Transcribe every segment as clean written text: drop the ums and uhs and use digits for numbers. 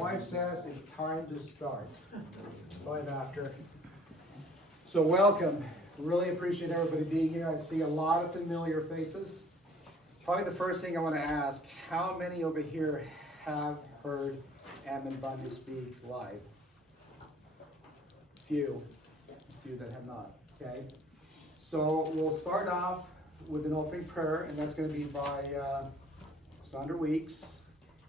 wife says it's time to start. It's 5 after. So welcome. Really appreciate everybody being here. I see a lot of familiar faces. Probably the first thing I want to ask, how many over here have heard Ammon Bundy speak live? Few that have not, okay? So we'll start off with an opening prayer, and that's going to be by Sandra Weeks.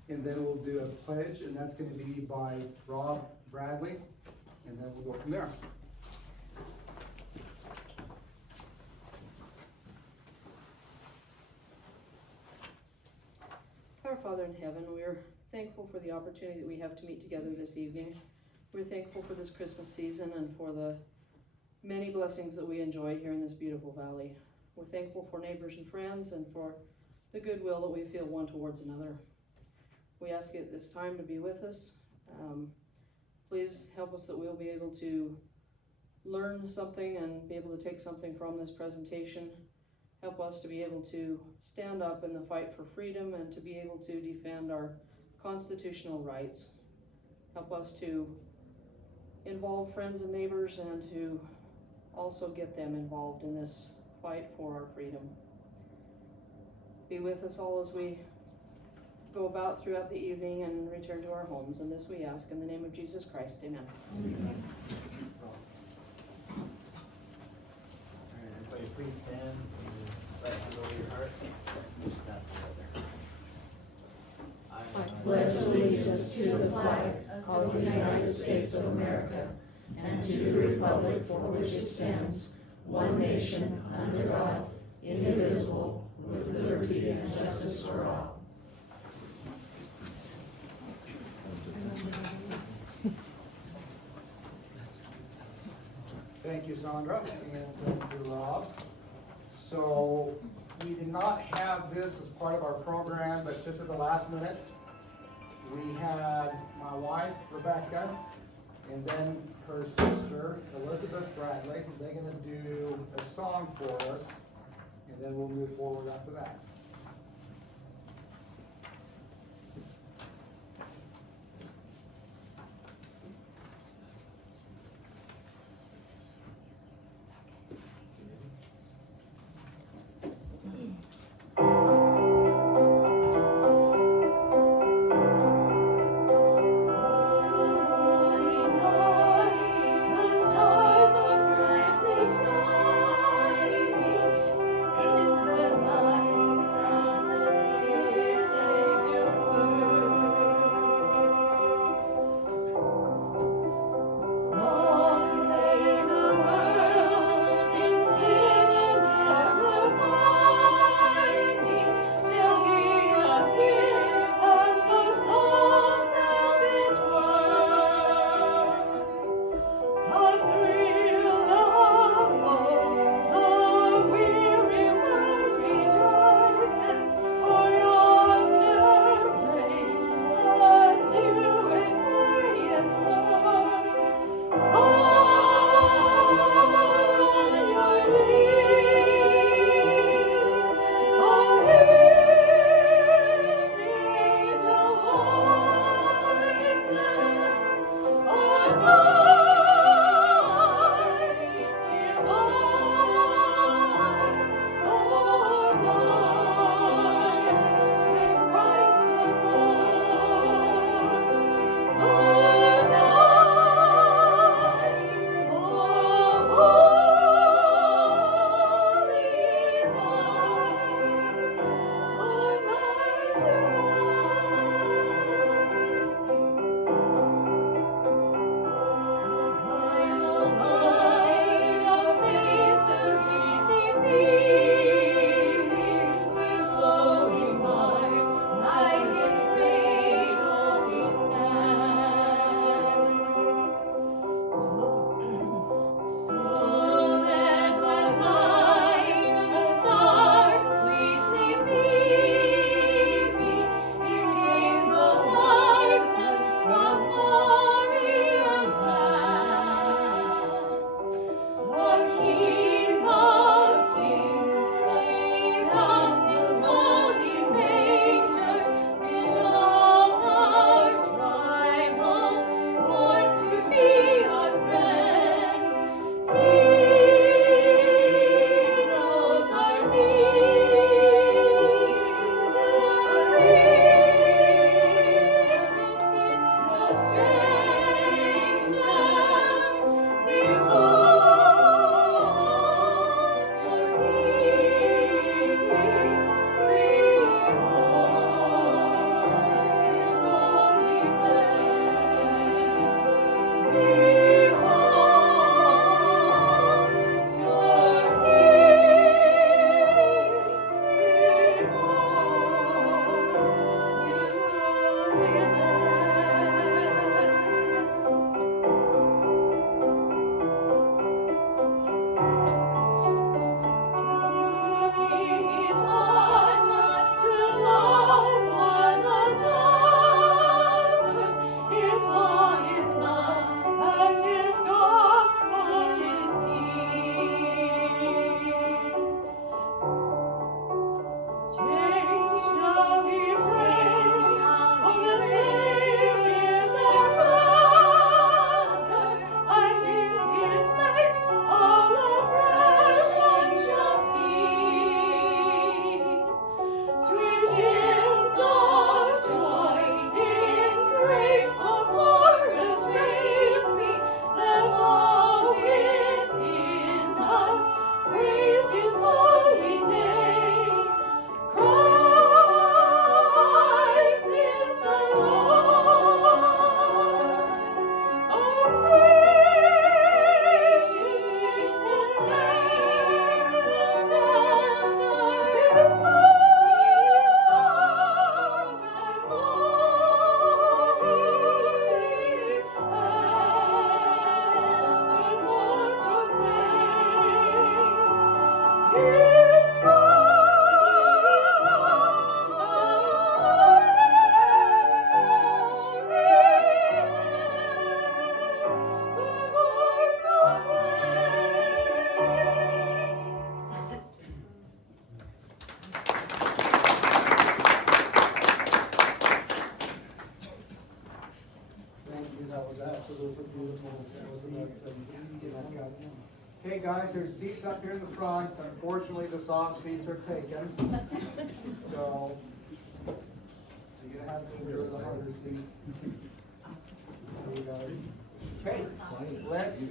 And then we'll do a pledge, and that's going to be by Rob Bradley, and then we'll go from there. Our Father in heaven, we are thankful for the opportunity that we have to meet together this evening. We're thankful for this Christmas season and for the many blessings that we enjoy here in this beautiful valley. We're thankful for neighbors and friends and for the goodwill that we feel one towards another. We ask you at this time to be with us. Please help us that we'll be able to learn something and be able to take something from this presentation. Help us to be able to stand up in the fight for freedom and to be able to defend our constitutional rights. Help us to involve friends and neighbors and to also get them involved in this fight for our freedom. Be with us all as we go about throughout the evening and return to our homes. And this we ask in the name of Jesus Christ. Amen. Amen. Everybody please stand and right hand over your heart. We'll stand together. I pledge allegiance to the flag of the United States of America and to the republic for which it stands, one nation, under God, indivisible, with liberty and justice for all. Thank you, Sandra, and thank you, Rob. So we did not have this as part of our program, but just at the last minute, we had my wife, Rebecca, and then her sister, Elizabeth Bradley. They're going to do a song for us, and then we'll move forward after that. Is there light? Absolutely beautiful. That was enough. Okay, guys, there's seats up here in the front. Unfortunately, the soft seats are taken. So, you're gonna have to go to the harder seats. Okay,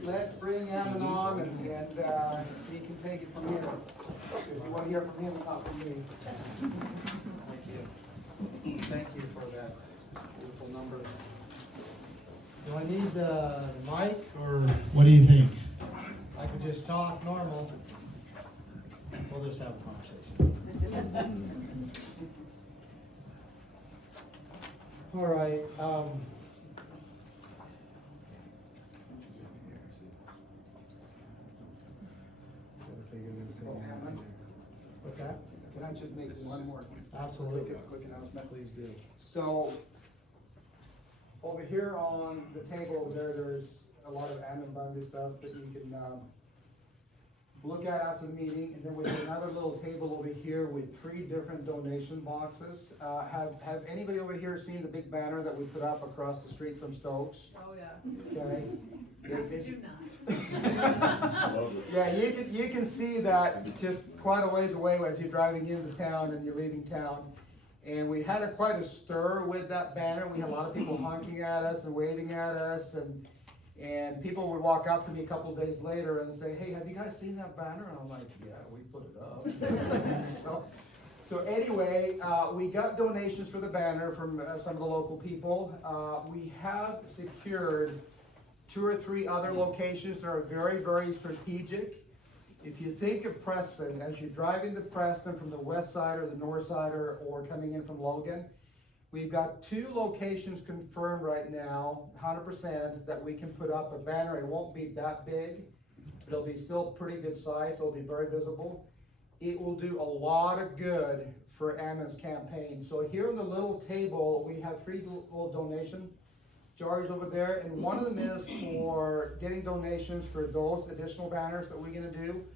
let's bring Ammon on and he can take it from here. If you want to hear from him, not from me. Thank you. Thank you for that beautiful number. Do I need the mic, or what do you think? I could just talk normal. We'll just have a conversation. All right. What's that? Can I just make one more? Absolutely. Quick announcement? Please do. So, over here on the table over there, there's a lot of Ammon Bundy stuff that you can look at after the meeting, and then we have another little table over here with 3 different donation boxes. Have anybody over here seen the big banner that we put up across the street from Stokes? Oh, yeah. Okay. I do not. Yeah, you can see that just quite a ways away as you're driving into town and you're leaving town. And we had quite a stir with that banner. We had a lot of people honking at us and waving at us, and people would walk up to me a couple of days later and say, "Hey, have you guys seen that banner?" And I'm like, "Yeah, we put it up." So anyway, we got donations for the banner from some of the local people. We have secured 2 or 3 other locations that are very, very strategic. If you think of Preston, as you drive into Preston from the west side or the north side or coming in from Logan, we've got 2 locations confirmed right now, 100%, that we can put up a banner. It won't be that big, but it'll be still pretty good size, so it'll be very visible. It will do a lot of good for Ammon's campaign. So here on the little table, we have 3 little donation jars over there, and one of them is for getting donations for those additional banners that we're gonna do.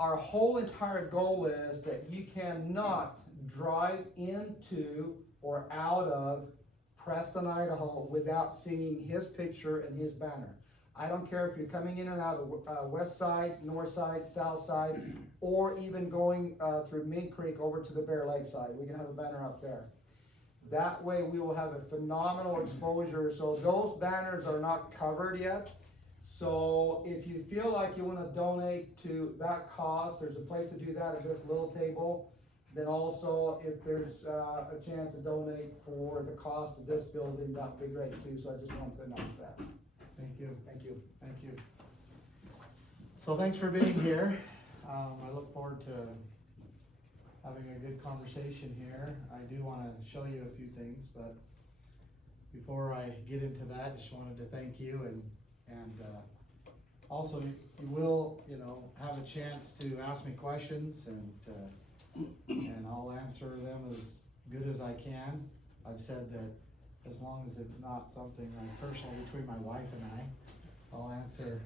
Our whole entire goal is that you cannot drive into or out of Preston, Idaho without seeing his picture and his banner. I don't care if you're coming in and out of west side, north side, south side, or even going through Mink Creek over to the Bear Lake side. We can have a banner out there. That way we will have a phenomenal exposure. So those banners are not covered yet. So if you feel like you want to donate to that cause, there's a place to do that at this little table. Then also, if there's a chance to donate for the cost of this building, that'd be great too. So I just wanted to announce that. Thank you. Thank you. Thank you. So thanks for being here. I look forward to having a good conversation here. I do want to show you a few things, but before I get into that, just wanted to thank you and also you will, have a chance to ask me questions and I'll answer them as good as I can. I've said that as long as it's not something like personal between my wife and I, I'll answer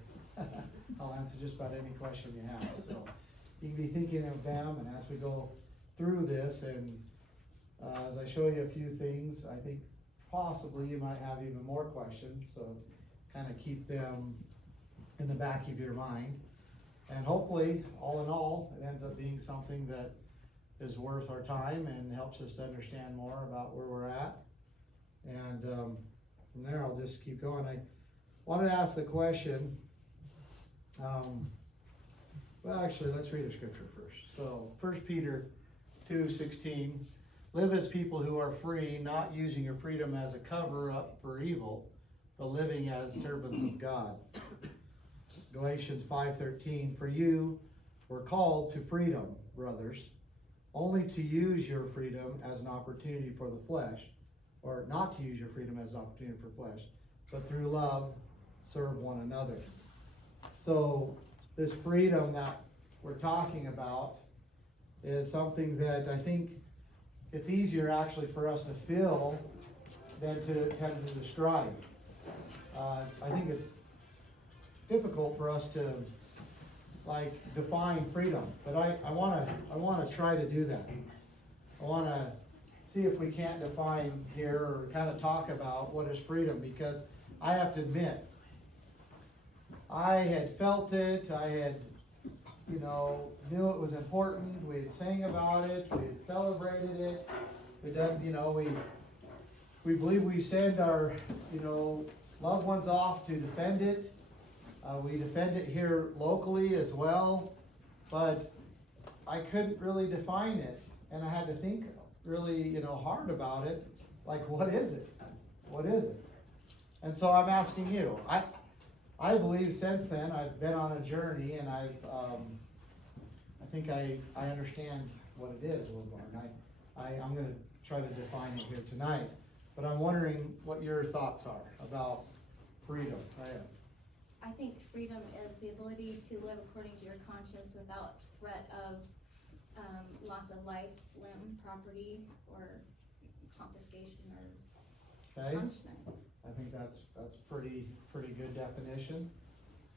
just about any question you have. So you can be thinking of them, and as we go through this and as I show you a few things, I think possibly you might have even more questions, so kind of keep them in the back of your mind. And hopefully, all in all, it ends up being something that is worth our time and helps us to understand more about where we're at. And from there, I'll just keep going. I wanted to ask the question, well, actually, let's read a scripture first. So 1 Peter 2:16, live as people who are free, not using your freedom as a cover up for evil, but living as servants of God. Galatians 5:13, for you were called to freedom, brothers, only to use your freedom as an opportunity for the flesh, or not to use your freedom as an opportunity for flesh, but through love, serve one another. So this freedom that we're talking about is something that I think it's easier actually for us to feel than to tend to describe. I think it's difficult for us to define freedom, but I want to try to do that. I want to see if we can't define here or kind of talk about what is freedom, because I have to admit, I had felt it, I had, knew it was important, we had sang about it, we had celebrated it, we done, we believe we send our, loved ones off to defend it. We defend it here locally as well, but I couldn't really define it, and I had to think really, hard about it. Like, what is it? What is it? And so I'm asking you. I believe since then I've been on a journey, and I think I understand what it is a little more. And I'm going to try to define it here tonight, but I'm wondering what your thoughts are about freedom. I think freedom is the ability to live according to your conscience without threat of loss of life, limb, property, or confiscation or Okay. punishment. I think that's pretty good definition.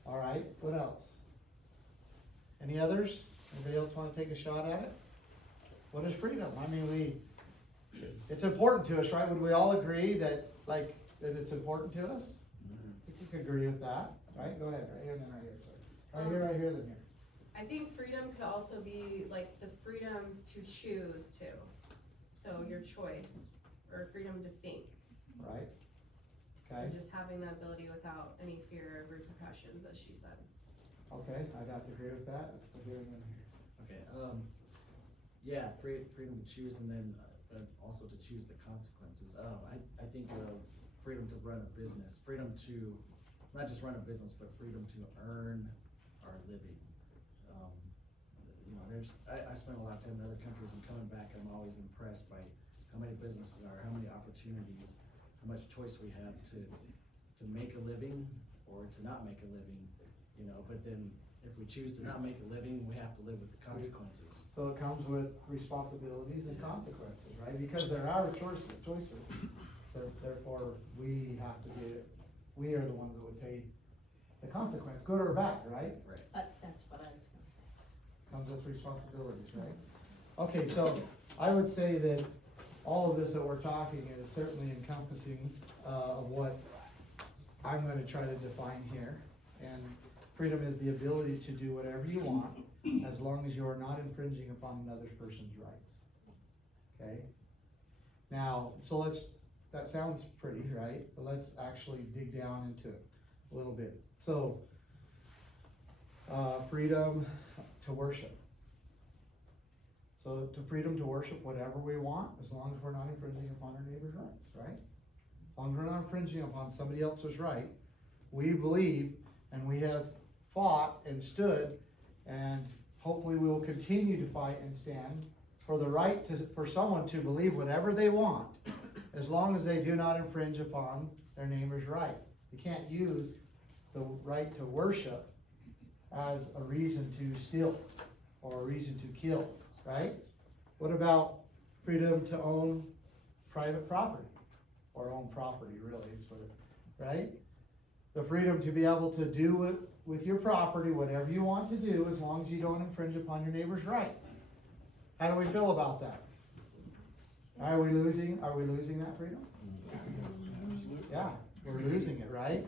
All right, what else? Any others? Anybody else want to take a shot at it? What is freedom? I mean, it's important to us, right? Would we all agree that it's important to us? I think we can agree with that, right? Go ahead, right here and then right here, sorry. Right here, then here. I think freedom could also be like the freedom to choose to. So your choice, or freedom to think. Right? Okay. And just having that ability without any fear of repercussions, as she said. Okay, I'd have to agree with that. Here and then here. Okay, yeah, freedom to choose, and then also to choose the consequences. I think of freedom to run a business, freedom to not just run a business, but freedom to earn our living. I spent a lot of time in other countries, and coming back, I'm always impressed by how many businesses are, how many opportunities, how much choice we have to make a living or to not make a living, but then if we choose to not make a living, we have to live with the consequences. So it comes with responsibilities and consequences, right? Because they're our choices. Therefore, we are the ones that would pay the consequence, good or bad, right? Right. That's what I was gonna say. Comes with responsibilities, right? Okay, so I would say that all of this that we're talking is certainly encompassing of what I'm going to try to define here. And freedom is the ability to do whatever you want as long as you are not infringing upon another person's rights. Okay? Now, so that sounds pretty, right? But let's actually dig down into it a little bit. So, freedom to worship. So freedom to worship whatever we want, as long as we're not infringing upon our neighbor's rights, right? As long as we're not infringing upon somebody else's right we believe, and we have fought and stood, and hopefully we will continue to fight and stand for the right for someone to believe whatever they want, as long as they do not infringe upon their neighbor's right. You can't use the right to worship as a reason to steal or a reason to kill, right? What about freedom to own private property, or own property, really, right? The freedom to be able to do with your property whatever you want to do, as long as you don't infringe upon your neighbor's rights. How do we feel about that? Are we losing that freedom? Yeah, we're losing it, right?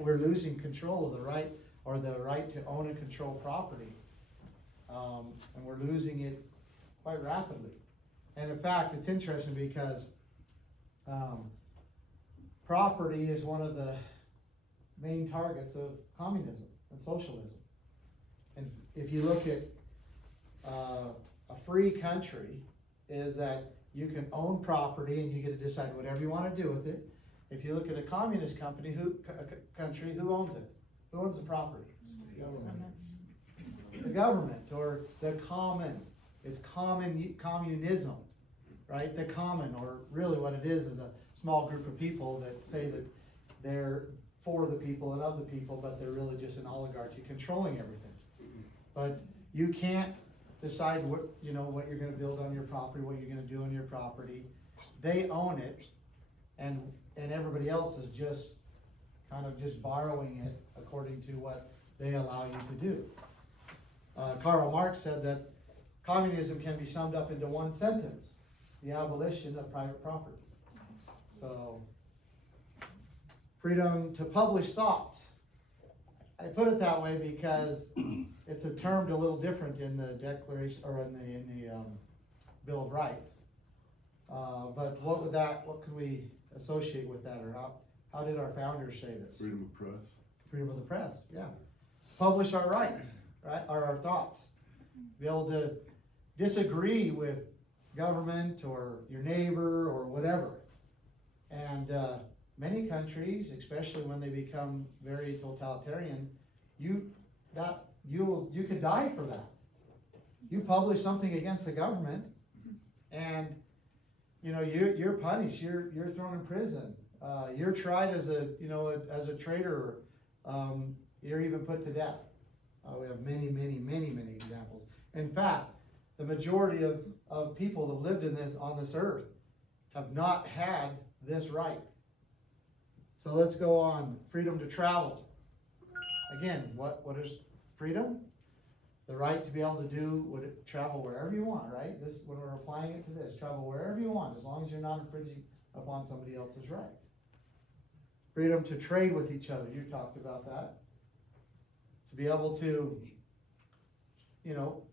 We're losing control of the right, or the right to own and control property. And we're losing it quite rapidly. And in fact, it's interesting because property is one of the main targets of communism and socialism. And if you look at a free country, is that you can own property and you get to decide whatever you want to do with it. If you look at a communist country, who owns it? Who owns the property? The government, or the common. It's communism, right? The common, or really what it is a small group of people that say that they're for the people and of the people, but they're really just an oligarchy controlling everything. But you can't decide what you're going to build on your property, what you're going to do on your property. They own it, and everybody else is just kind of just borrowing it according to what they allow you to do. Karl Marx said that communism can be summed up into one sentence: the abolition of private property. So, freedom to publish thoughts. I put it that way because it's a term a little different in the Declaration, or in the Bill of Rights. But what could we associate with that, or how did our founders say this? Freedom of press. Freedom of the press, yeah. Publish our rights, right, or our thoughts. Be able to disagree with government or your neighbor or whatever. And many countries, especially when they become very totalitarian, you could die for that. You publish something against the government, and you're punished. You're thrown in prison. You're tried as a traitor. You're even put to death. We have many examples. In fact, the majority of people that lived on this earth have not had this right. So let's go on. Freedom to travel. Again, what is freedom? The right to be able to travel wherever you want, right? This, when we're applying it to this, travel wherever you want, as long as you're not infringing upon somebody else's right. Freedom to trade with each other. You talked about that. To be able to,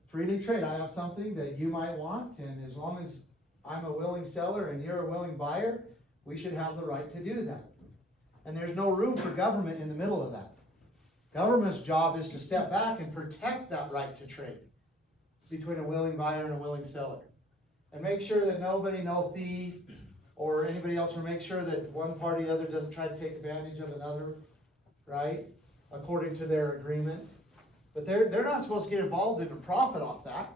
freely trade. I have something that you might want, and as long as I'm a willing seller and you're a willing buyer, we should have the right to do that. And there's no room for government in the middle of that. Government's job is to step back and protect that right to trade between a willing buyer and a willing seller. And make sure that nobody, no thief or anybody else, will make sure that one party or the other doesn't try to take advantage of another, right? According to their agreement. But they're not supposed to get involved in a profit off that.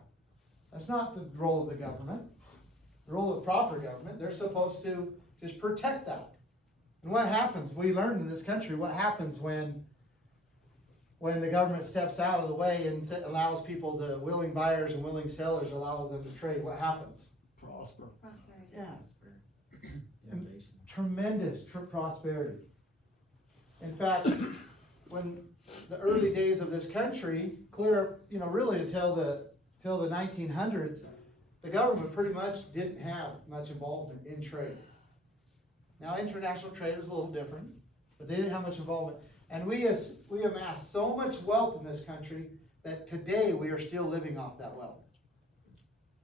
That's not the role of the government. The role of the proper government, they're supposed to just protect that. And what happens, we learned in this country, what happens when the government steps out of the way and allows people, the willing buyers and willing sellers, allow them to trade, what happens? Prosperity. Yeah. Innovation. Tremendous prosperity. In fact, when the early days of this country, really until the 1900s, the government pretty much didn't have much involvement in trade. Now, international trade was a little different, but they didn't have much involvement. And we amassed so much wealth in this country that today we are still living off that wealth.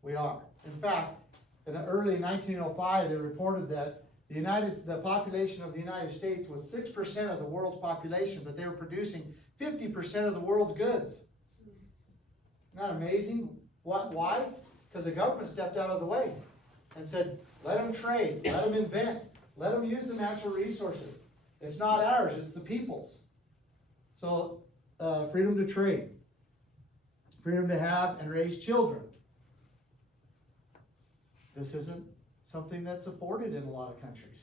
We are. In fact, in the early 1905, they reported that the population of the United States was 6% of the world's population, but they were producing 50% of the world's goods. Isn't that amazing? Why? Because the government stepped out of the way and said, let them trade, let them invent, let them use the natural resources. It's not ours, it's the people's. So, freedom to trade, freedom to have and raise children. This isn't something that's afforded in a lot of countries,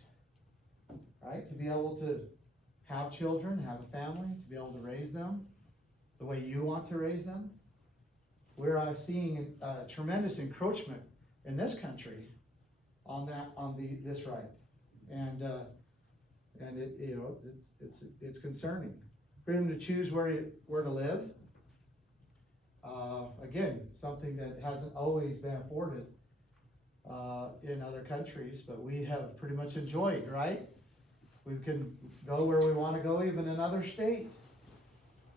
right? To be able to have children, have a family, to be able to raise them the way you want to raise them. We're seeing a tremendous encroachment in this country on this right, and it, you know, it's concerning. Freedom to choose where to live. Again, something that hasn't always been afforded in other countries, but we have pretty much enjoyed, right? We can go where we want to go, even in other states.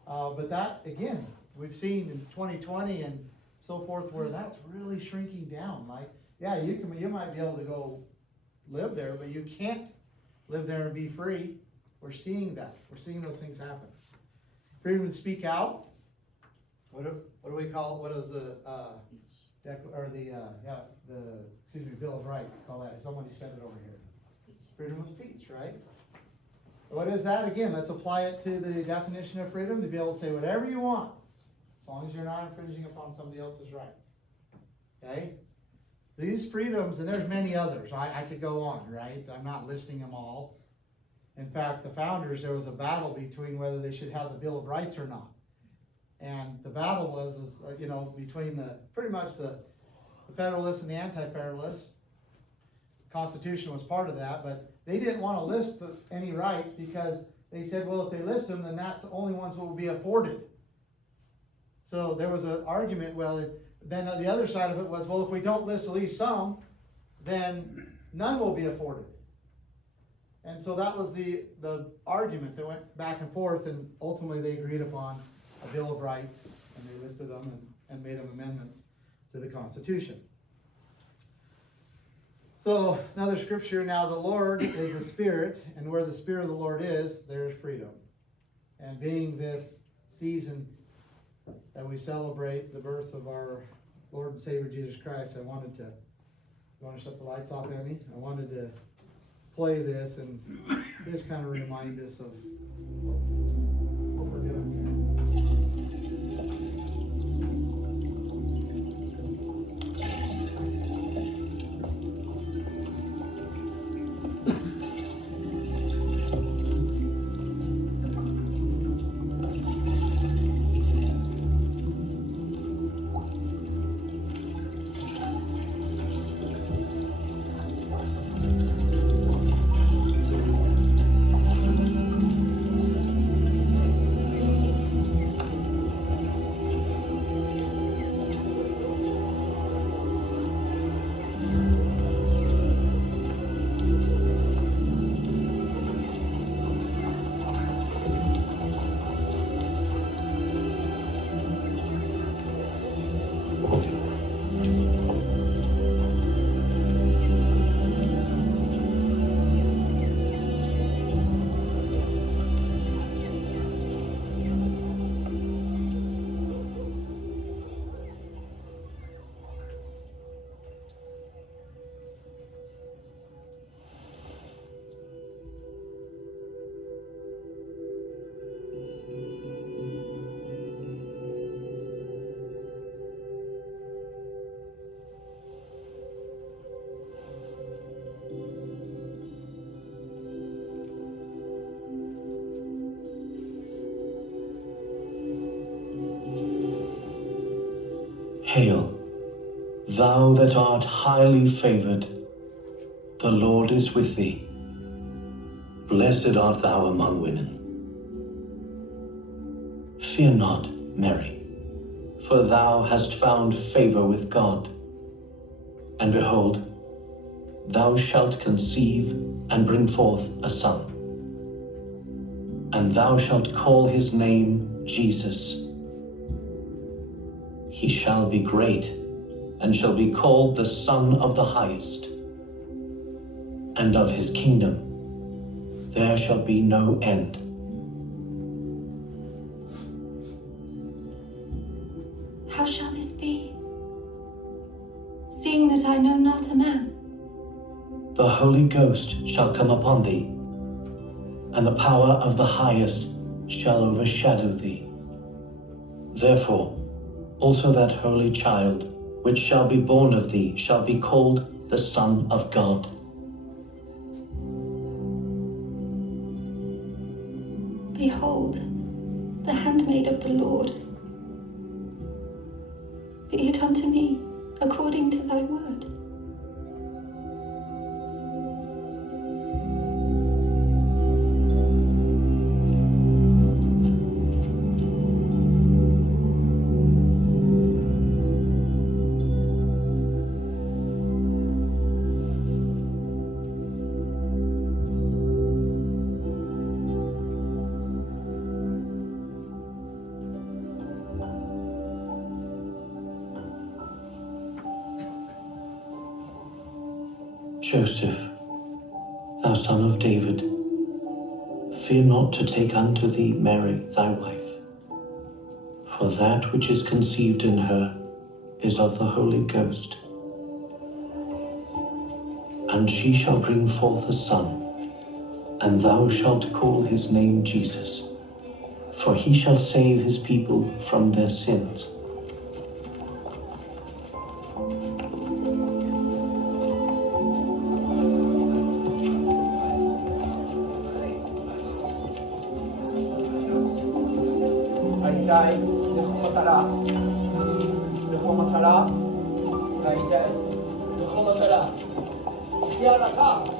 But that, again, we've seen in 2020 and so forth, where that's really shrinking down. Like, yeah, you might be able to go live there, but you can't live there and be free. We're seeing that. We're seeing those things happen. Freedom to speak out. What do we call it? What is the Bill of Rights? Call that. Somebody said it over here. Freedom of speech, right? What is that? Again, let's apply it to the definition of freedom, to be able to say whatever you want, as long as you're not infringing upon somebody else's rights. Okay? These freedoms, and there's many others. I could go on, right? I'm not listing them all. In fact, the founders, there was a battle between whether they should have the Bill of Rights or not. And the battle was, between pretty much the Federalists and the Anti-Federalists. The Constitution was part of that, but they didn't want to list any rights because they said, well, if they list them, then that's the only ones that will be afforded. So there was an argument, well, then the other side of it was, well, if we don't list at least some, then none will be afforded. And so that was the argument that went back and forth, and ultimately they agreed upon a Bill of Rights, and they listed them and made them amendments to the Constitution. So another scripture, now the Lord is the Spirit, and where the Spirit of the Lord is, there is freedom. And being this season that we celebrate the birth of our Lord and Savior Jesus Christ, you want to shut the lights off, Emmy? I wanted to play this and just kind of remind us of what we're doing here. Hail, thou that art highly favored, the Lord is with thee. Blessed art thou among women. Fear not, Mary, for thou hast found favor with God. And behold, thou shalt conceive and bring forth a son. And thou shalt call his name Jesus. He shall be great, and shall be called the Son of the Highest. And of his kingdom there shall be no end. How shall this be, seeing that I know not a man? The Holy Ghost shall come upon thee, and the power of the highest shall overshadow thee. Therefore, also that holy child, which shall be born of thee, shall be called the Son of God. Behold, the handmaid of the Lord. Be it unto me according to thy word. Joseph, thou son of David, fear not to take unto thee Mary thy wife, for that which is conceived in her is of the Holy Ghost. And she shall bring forth a son, and thou shalt call his name Jesus, for he shall save his people from their sins. Aitai, Dehoma Tara, Aitai, Dehoma Tara, Siarata.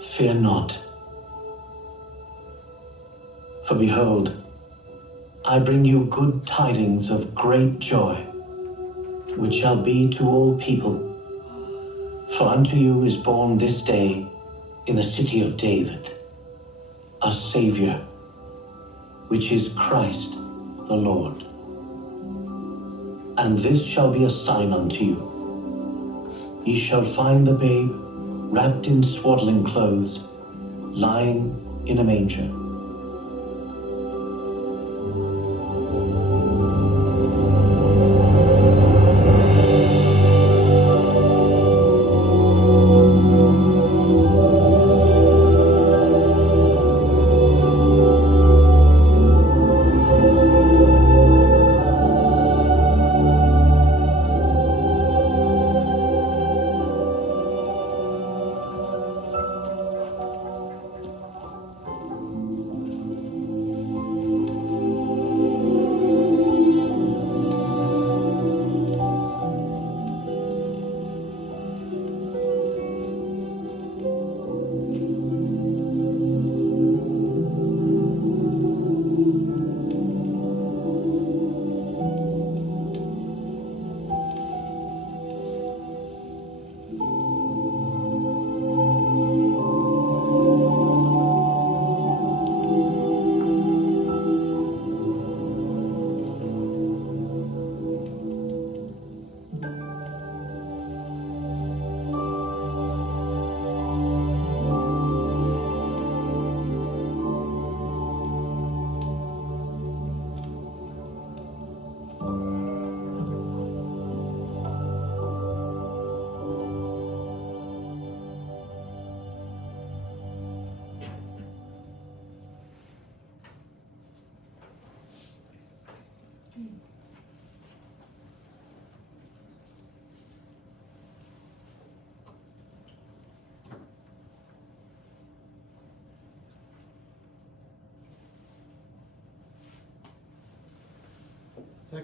Fear not, for behold, I bring you good tidings of great joy, which shall be to all people. For unto you is born this day in the city of David a Saviour, which is Christ the Lord. And this shall be a sign unto you. Ye shall find the babe wrapped in swaddling clothes, lying in a manger.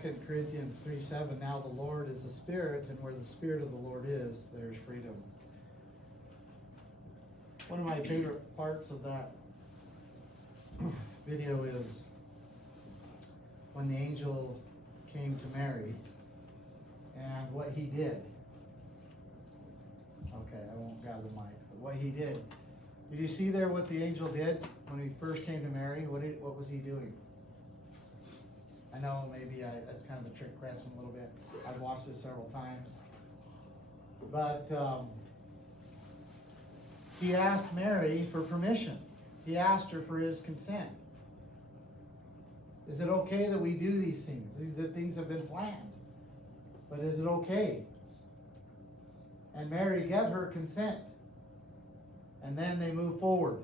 2 Corinthians 3:7, now the Lord is the Spirit, and where the Spirit of the Lord is, there's freedom. One of my favorite parts of that video is when the angel came to Mary and what he did. Okay, I won't grab the mic, but what he did. Did you see there what the angel did when he first came to Mary? What was he doing? I know maybe that's kind of a trick question a little bit. I've watched this several times. But he asked Mary for permission. He asked her for his consent. Is it okay that we do these things? These are things have been planned. But is it okay? And Mary gave her consent. And then they move forward.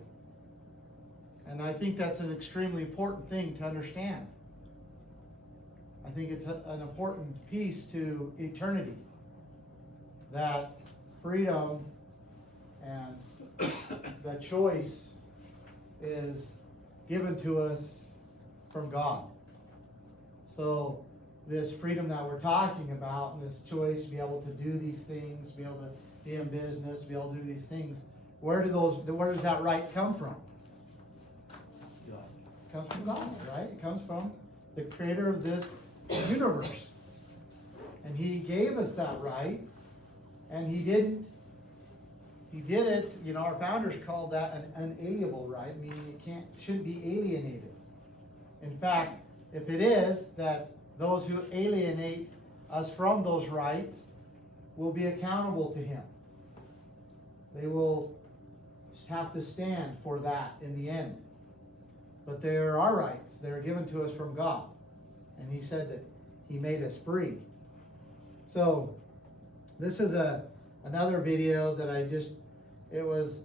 And I think that's an extremely important thing to understand. I think it's an important piece to eternity. That freedom and the choice is given to us from God. So this freedom that we're talking about, and this choice to be able to do these things, to be able to be in business, to be able to do these things, where does that right come from? It comes from God, right? It comes from the creator of this universe. And he gave us that right, and he did it, our founders called that an unalienable right, meaning it shouldn't be alienated. In fact, if it is, that those who alienate us from those rights will be accountable to him. They will have to stand for that in the end. But they're our rights. They're given to us from God. And he said that he made us free. So this is another video that it was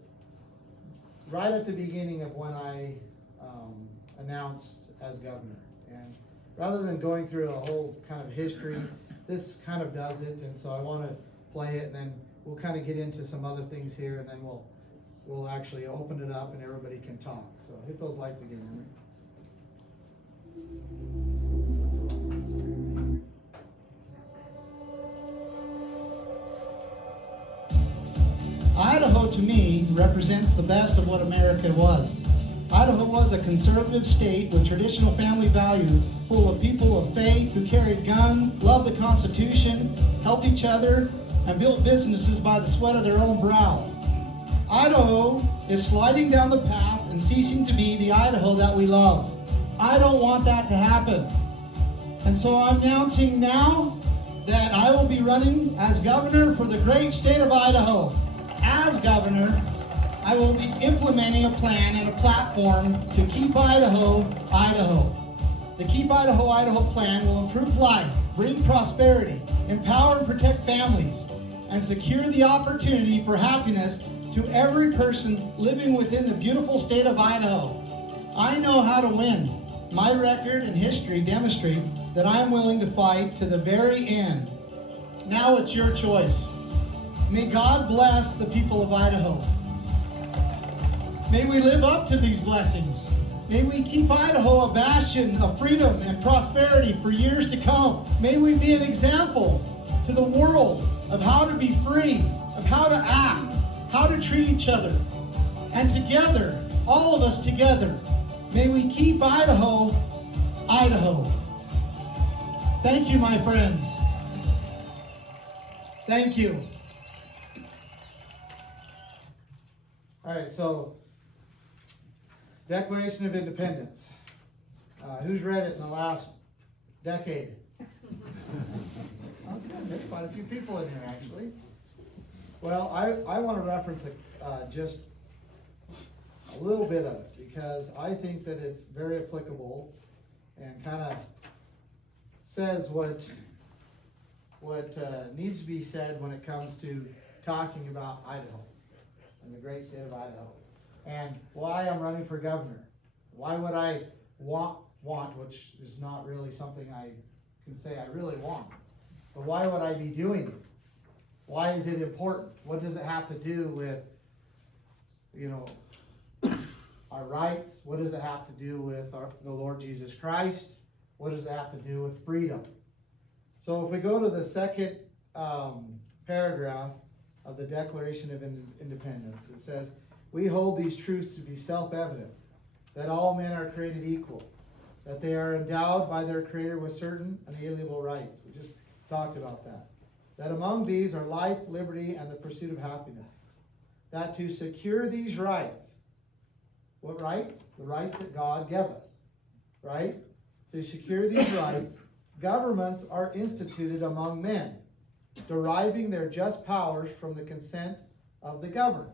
right at the beginning of when I announced as governor. And rather than going through a whole kind of history, this kind of does it. And so I want to play it, and then we'll kind of get into some other things here, and then we'll actually open it up and everybody can talk. So hit those lights again, Henry. Idaho, to me, represents the best of what America was. Idaho was a conservative state with traditional family values, full of people of faith who carried guns, loved the Constitution, helped each other, and built businesses by the sweat of their own brow. Idaho is sliding down the path and ceasing to be the Idaho that we love. I don't want that to happen. And so I'm announcing now that I will be running as governor for the great state of Idaho. As governor, I will be implementing a plan and a platform to keep Idaho, Idaho. The Keep Idaho, Idaho plan will improve life, bring prosperity, empower and protect families, and secure the opportunity for happiness to every person living within the beautiful state of Idaho. I know how to win. My record and history demonstrates that I am willing to fight to the very end. Now it's your choice. May God bless the people of Idaho. May we live up to these blessings. May we keep Idaho a bastion of freedom and prosperity for years to come. May we be an example to the world of how to be free, of how to act, how to treat each other. And together, all of us together, may we keep Idaho, Idaho. Thank you, my friends. Thank you. All right, so Declaration of Independence. Who's read it in the last decade? Okay, there's quite a few people in here, actually. Well, I want to reference just a little bit of it, because I think that it's very applicable and kind of says what needs to be said when it comes to talking about Idaho and the great state of Idaho, and why I'm running for governor. Why would I want, which is not really something I can say I really want, but why would I be doing it? Why is it important? What does it have to do with, our rights? What does it have to do with the Lord Jesus Christ? what does it have to do with freedom? So if we go to the second paragraph of the Declaration of Independence, it says, "We hold these truths to be self-evident, that all men are created equal, that they are endowed by their Creator with certain unalienable rights." We just talked about that. That among these are life, liberty, and the pursuit of happiness. That to secure these rights, what rights? The rights that God gave us, right? To secure these rights, governments are instituted among men, deriving their just powers from the consent of the governed.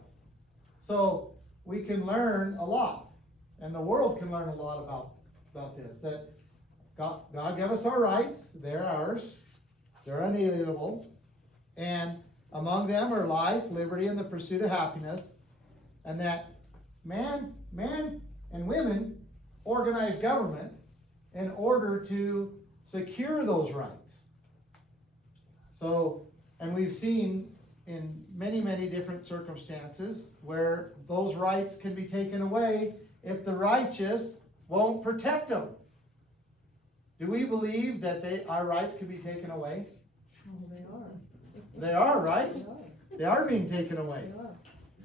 So we can learn a lot, and the world can learn a lot about this, that God gave us our rights, they're ours, they're unalienable, and among them are life, liberty, and the pursuit of happiness, and that man and women organize government in order to secure those rights. So, and we've seen in many, many different circumstances where those rights can be taken away if the righteous won't protect them. Do we believe that our rights can be taken away? They are. They are, right? They are. They are being taken away. They are.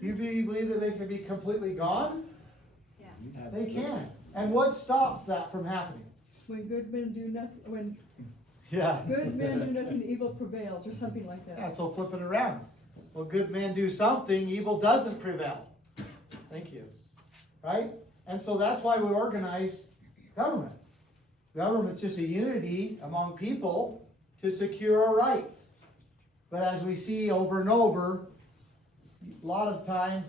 Do you believe that they can be completely gone? Yeah. They can. And what stops that from happening? When good men do nothing, when Yeah. good men do nothing, evil prevails, or something like that. Yeah, so flip it around. Well, good men do something, evil doesn't prevail. Thank you. Right? And so that's why we organize government. Government's just a unity among people to secure our rights. But as we see over and over, a lot of times,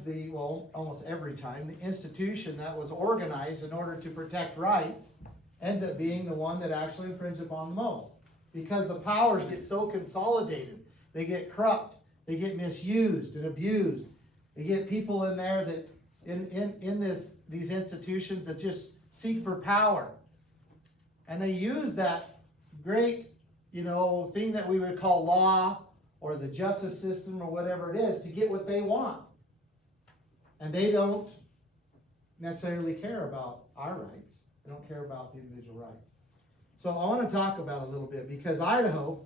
almost every time, the institution that was organized in order to protect rights ends up being the one that actually infringes upon the most. Because the powers get so consolidated, they get corrupt, they get misused and abused. They get people in there that, in these institutions that just seek for power. And they use that great, thing that we would call law, or the justice system, or whatever it is, to get what they want. And they don't necessarily care about our rights. They don't care about the individual rights. So I want to talk about it a little bit, because Idaho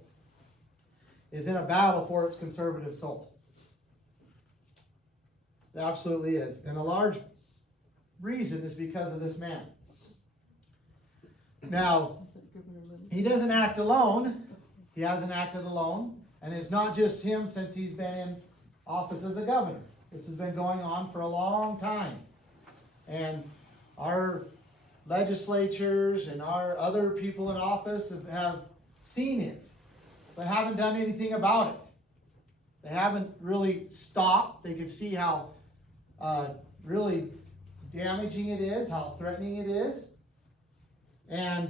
is in a battle for its conservative soul. It absolutely is. And a large reason is because of this man. Now, he doesn't act alone. He hasn't acted alone. And it's not just him since he's been in office as a governor. This has been going on for a long time. And our legislatures and our other people in office have seen it, but haven't done anything about it. They haven't really stopped. They can see how really damaging it is, how threatening it is. And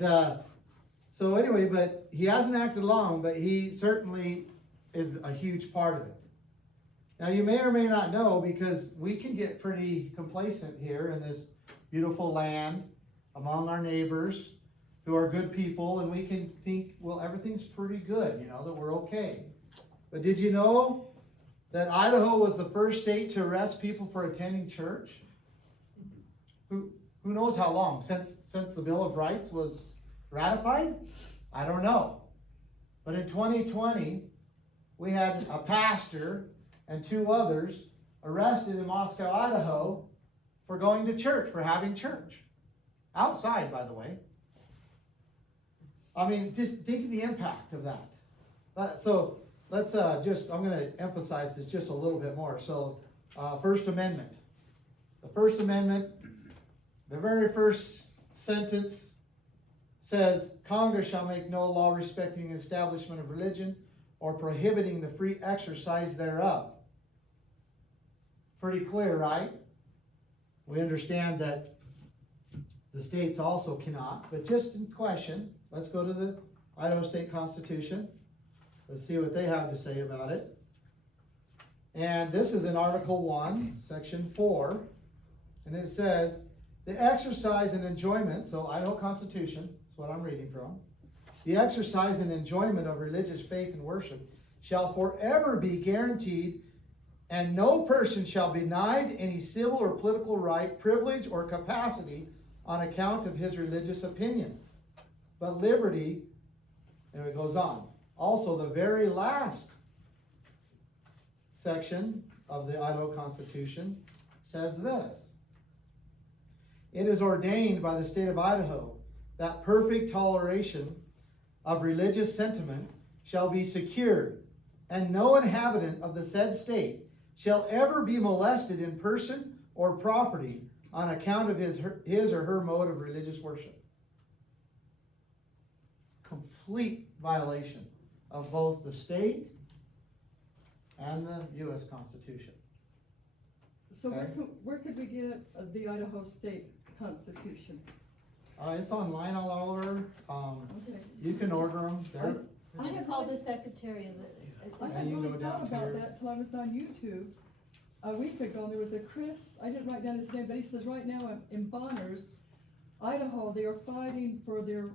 so anyway, but he hasn't acted alone, but he certainly is a huge part of it. Now you may or may not know, because we can get pretty complacent here in this beautiful land among our neighbors who are good people, and we can think, well, everything's pretty good, that we're okay. But did you know that Idaho was the first state to arrest people for attending church? Who knows how long? Since the Bill of Rights was ratified? I don't know. But in 2020, we had a pastor and 2 others arrested in Moscow, Idaho, for going to church, for having church. Outside, by the way. I mean, just think of the impact of that. So let's I'm going to emphasize this just a little bit more. So, First Amendment. The First Amendment, the very first sentence says, "Congress shall make no law respecting the establishment of religion or prohibiting the free exercise thereof." Pretty clear, right? We understand that the states also cannot, but just in question, let's go to the Idaho State Constitution. Let's see what they have to say about it. And this is in Article 1, Section 4, and it says, "The exercise and enjoyment," so Idaho Constitution, that's what I'm reading from, "the exercise and enjoyment of religious faith and worship shall forever be guaranteed, and no person shall be denied any civil or political right, privilege, or capacity on account of his religious opinion." but liberty, and it goes on. Also, the very last section of the Idaho Constitution says this: it is ordained by the state of Idaho that perfect toleration of religious sentiment shall be secured, and no inhabitant of the said state shall ever be molested in person or property on account of his or her mode of religious worship. Complete violation of both the state and the U.S. Constitution. So Okay. where could we get the Idaho State Constitution? It's online all over. You can order them. They're, I have call the secretary of the. I And had you can really go down thought to about your- that till I was on YouTube a week ago, and there was a Chris, I didn't write down his name, but he says right now in Bonners, Idaho, they are fighting for their,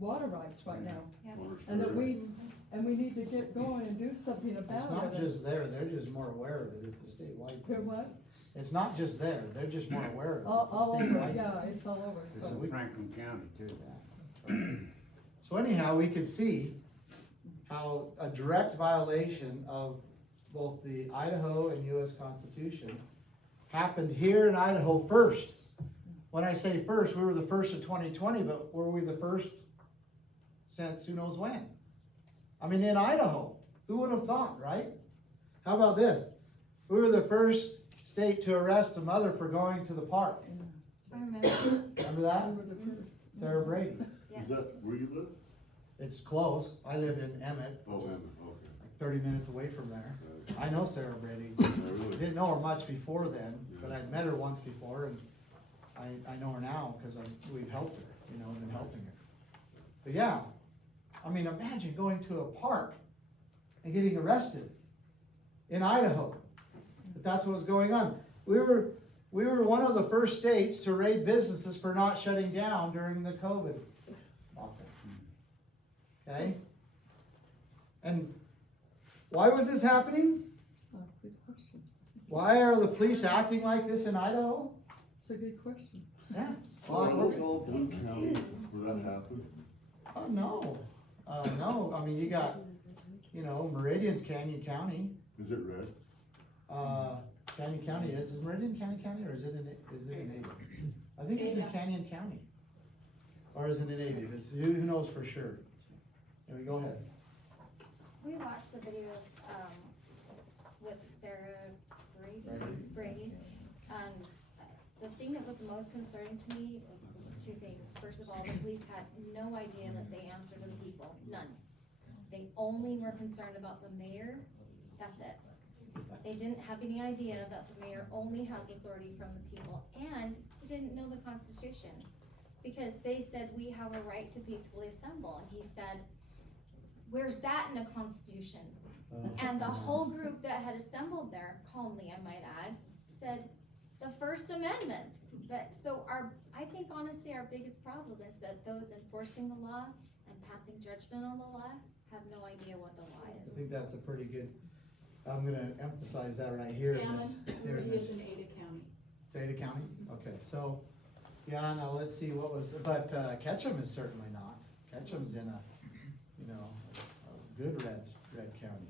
water rights right now. Yeah. And that we need to get going and do something it's about not it. just there, they're just more aware of it. It's a statewide. They're what? It's not just there, they're just more aware of it. All It's a over, statewide. yeah, it's all over, It's so. in Franklin County too. So anyhow, we could see how a direct violation of both the Idaho and U.S. Constitution happened here in Idaho first. When I say first, we were the first of 2020, but were we the first since who knows when? I mean, in Idaho, who would have thought, right? How about this? We were the first state to arrest a mother for going to the park. I remember. Remember that? We were the first. Sarah Brady. Yeah. Is that where you live? It's close. I live in Emmett, Oh, which is Emmett, okay. like 30 minutes away from there. Okay. I know Sarah Brady. Yeah, I really? didn't know her much before then, but I'd met her once before, and I know her now because we've helped her, you know, been helping her. But yeah, I mean, imagine going to a park and getting arrested in Idaho. But that's what was going on. We were one of the first states to raid businesses for not shutting down during the COVID lockdown. Okay? And why was this happening? Oh, good question. Why are the police acting like this in Idaho? It's a good question. Yeah. So are those all blue counties where that happened? Oh, no. No, I mean, you got, you know, Meridian's Canyon County. Is it red? Canyon County is Meridian Canyon County, or is it in Ada? I think it's in Canyon County. Or is it in Ada? Who knows for sure? Anyway, go ahead. We watched the videos, with Sarah Brady, and the thing that was most concerning to me was two things. First of all, the police had no idea that they answer to the people, none. They only were concerned about the mayor, that's it. They didn't have any idea that the mayor only has authority from the people, and he didn't know the Constitution. Because they said, we have a right to peacefully assemble, and he said, where's that in the Constitution? And the whole group that had assembled there, calmly I might add, said, the First Amendment. But, so I think honestly our biggest problem is that those enforcing the law and passing judgment on the law have no idea what the law I is. think that's a pretty good, I'm gonna emphasize that right here in this. Here in this. in Ada County. Ada County? Okay, so, yeah, now let's see what was, but Ketchum is certainly not. Ketchum's in a, you know, a good red county.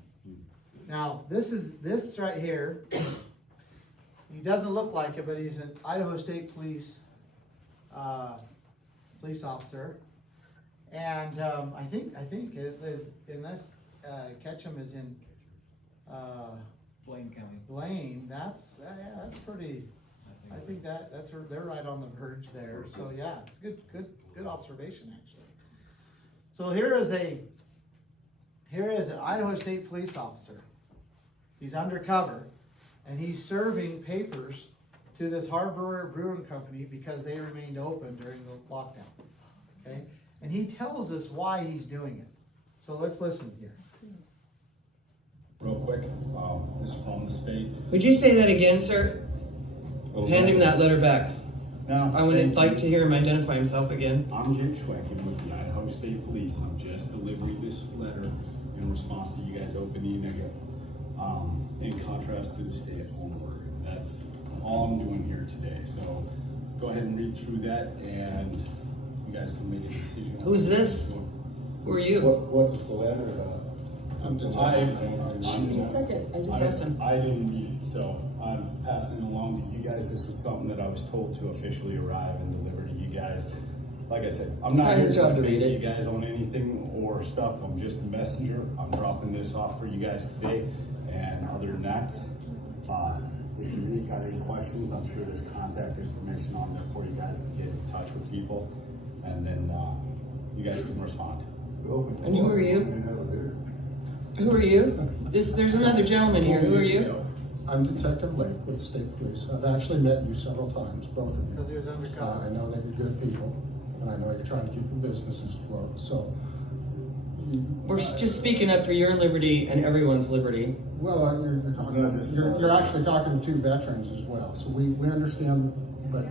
Now, this right here, he doesn't look like it, but he's an Idaho State Police, police officer. And I think it is, unless Ketchum is in Blaine County. Blaine, that's pretty, I think they're right on the verge there, so yeah, it's good observation, actually. So here is an Idaho State Police officer. He's undercover, and he's serving papers to this Harbor Brewing Company because they remained open during the lockdown, okay? And he tells us why he's doing it. So let's listen here. Real quick, this is from the state. Would you say that again, sir? Hand him that letter back. Now, I would like to hear him identify himself again. I'm Jake Schwecken with the Idaho State Police. I'm just delivering this letter in response to you guys opening it, in contrast to the stay-at-home order. That's all I'm doing here today. So go ahead and read through that, and you guys can make a decision. Who's this? Who are you? What is the letter about? Give me a second, I just asked him. I didn't read it, so I'm passing it along to you guys. This was something that I was told to officially arrive and deliver to you guys. Like I said, I'm not here his job to to read debate it. you guys on anything or stuff. I'm just a messenger. I'm dropping this off for you guys today. And other than that, if you really got any questions, I'm sure there's contact information on there for you guys to get in touch with people. And then you guys can respond. And who are you? Who are you? There's another gentleman here. Who are you? I'm Detective Lake with State Police. I've actually met you several times, both of you. Because he was undercover. I know that you're good people, and I know you're trying to keep your businesses afloat, so. We're just speaking up for your liberty and everyone's liberty. Well, you're actually talking to two veterans as well, so we understand, but,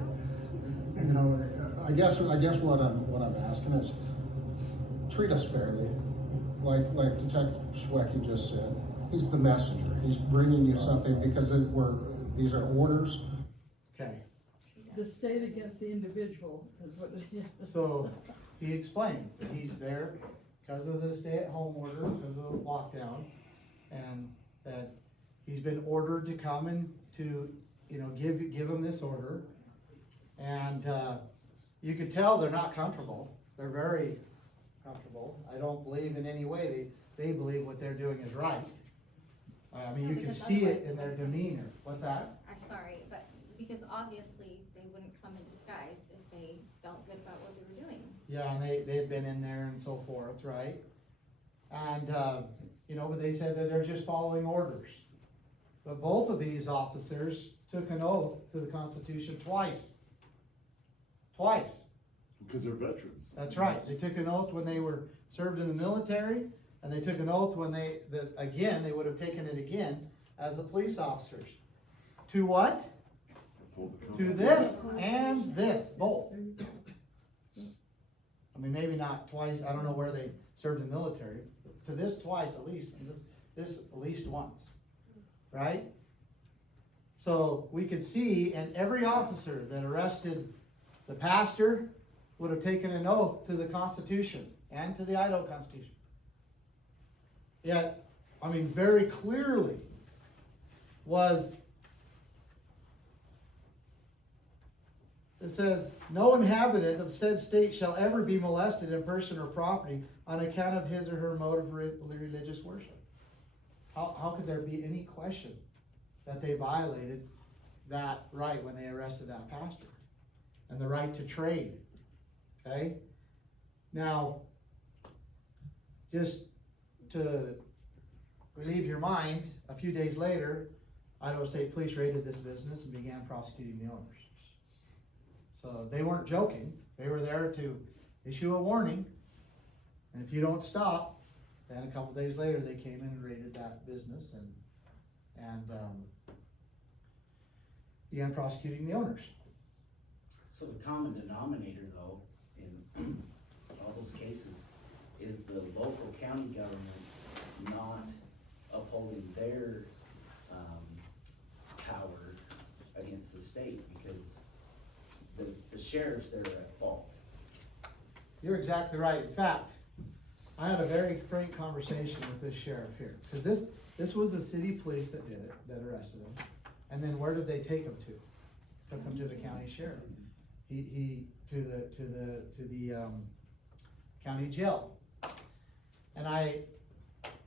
you know, I guess what I'm asking is, treat us fairly. Like Detective Schwecky just said, he's the messenger. He's bringing you something because these are orders. Okay, The state against the individual is what it is. so he explains that he's there because of the stay-at-home order, because of the lockdown, and that he's been ordered to come and to, you know, give him this order. And you could tell they're not comfortable. They're very comfortable. I don't believe in any way they believe what they're doing is right. I mean, No, you can because see it otherwise- in their demeanor. What's that? I'm sorry, but because obviously they wouldn't come in disguise if they felt good about what they were doing. Yeah, and they've been in there and so forth, right? And, you know, but they said that they're just following orders. But both of these officers took an oath to the Constitution twice. Twice. Because they're veterans. That's right. They took an oath when they were served in the military, and they took an oath when they would have taken it again as the police officers. To what? To this and this, both. I mean, maybe not twice, I don't know where they served in the military. To this twice at least, and this at least once, right? So we could see, and every officer that arrested the pastor would have taken an oath to the Constitution and to the Idaho Constitution. Yet, I mean, very clearly it says, no inhabitant of said state shall ever be molested in person or property on account of his or her mode of religious worship. How could there be any question that they violated that right when they arrested that pastor? And the right to trade, okay? Now, just to relieve your mind, a few days later, Idaho State Police raided this business and began prosecuting the owners. So they weren't joking. They were there to issue a warning. And if you don't stop, then a couple days later they came in and raided that business and began prosecuting the owners. So the common denominator, though, in all those cases, is the local county government not upholding their power against the state, because the sheriffs are at fault. You're exactly right. In fact, I had a very frank conversation with this sheriff here, because this was the city police that did it, that arrested him. And then where did they take him to? Took him to the county sheriff. He to the county jail. And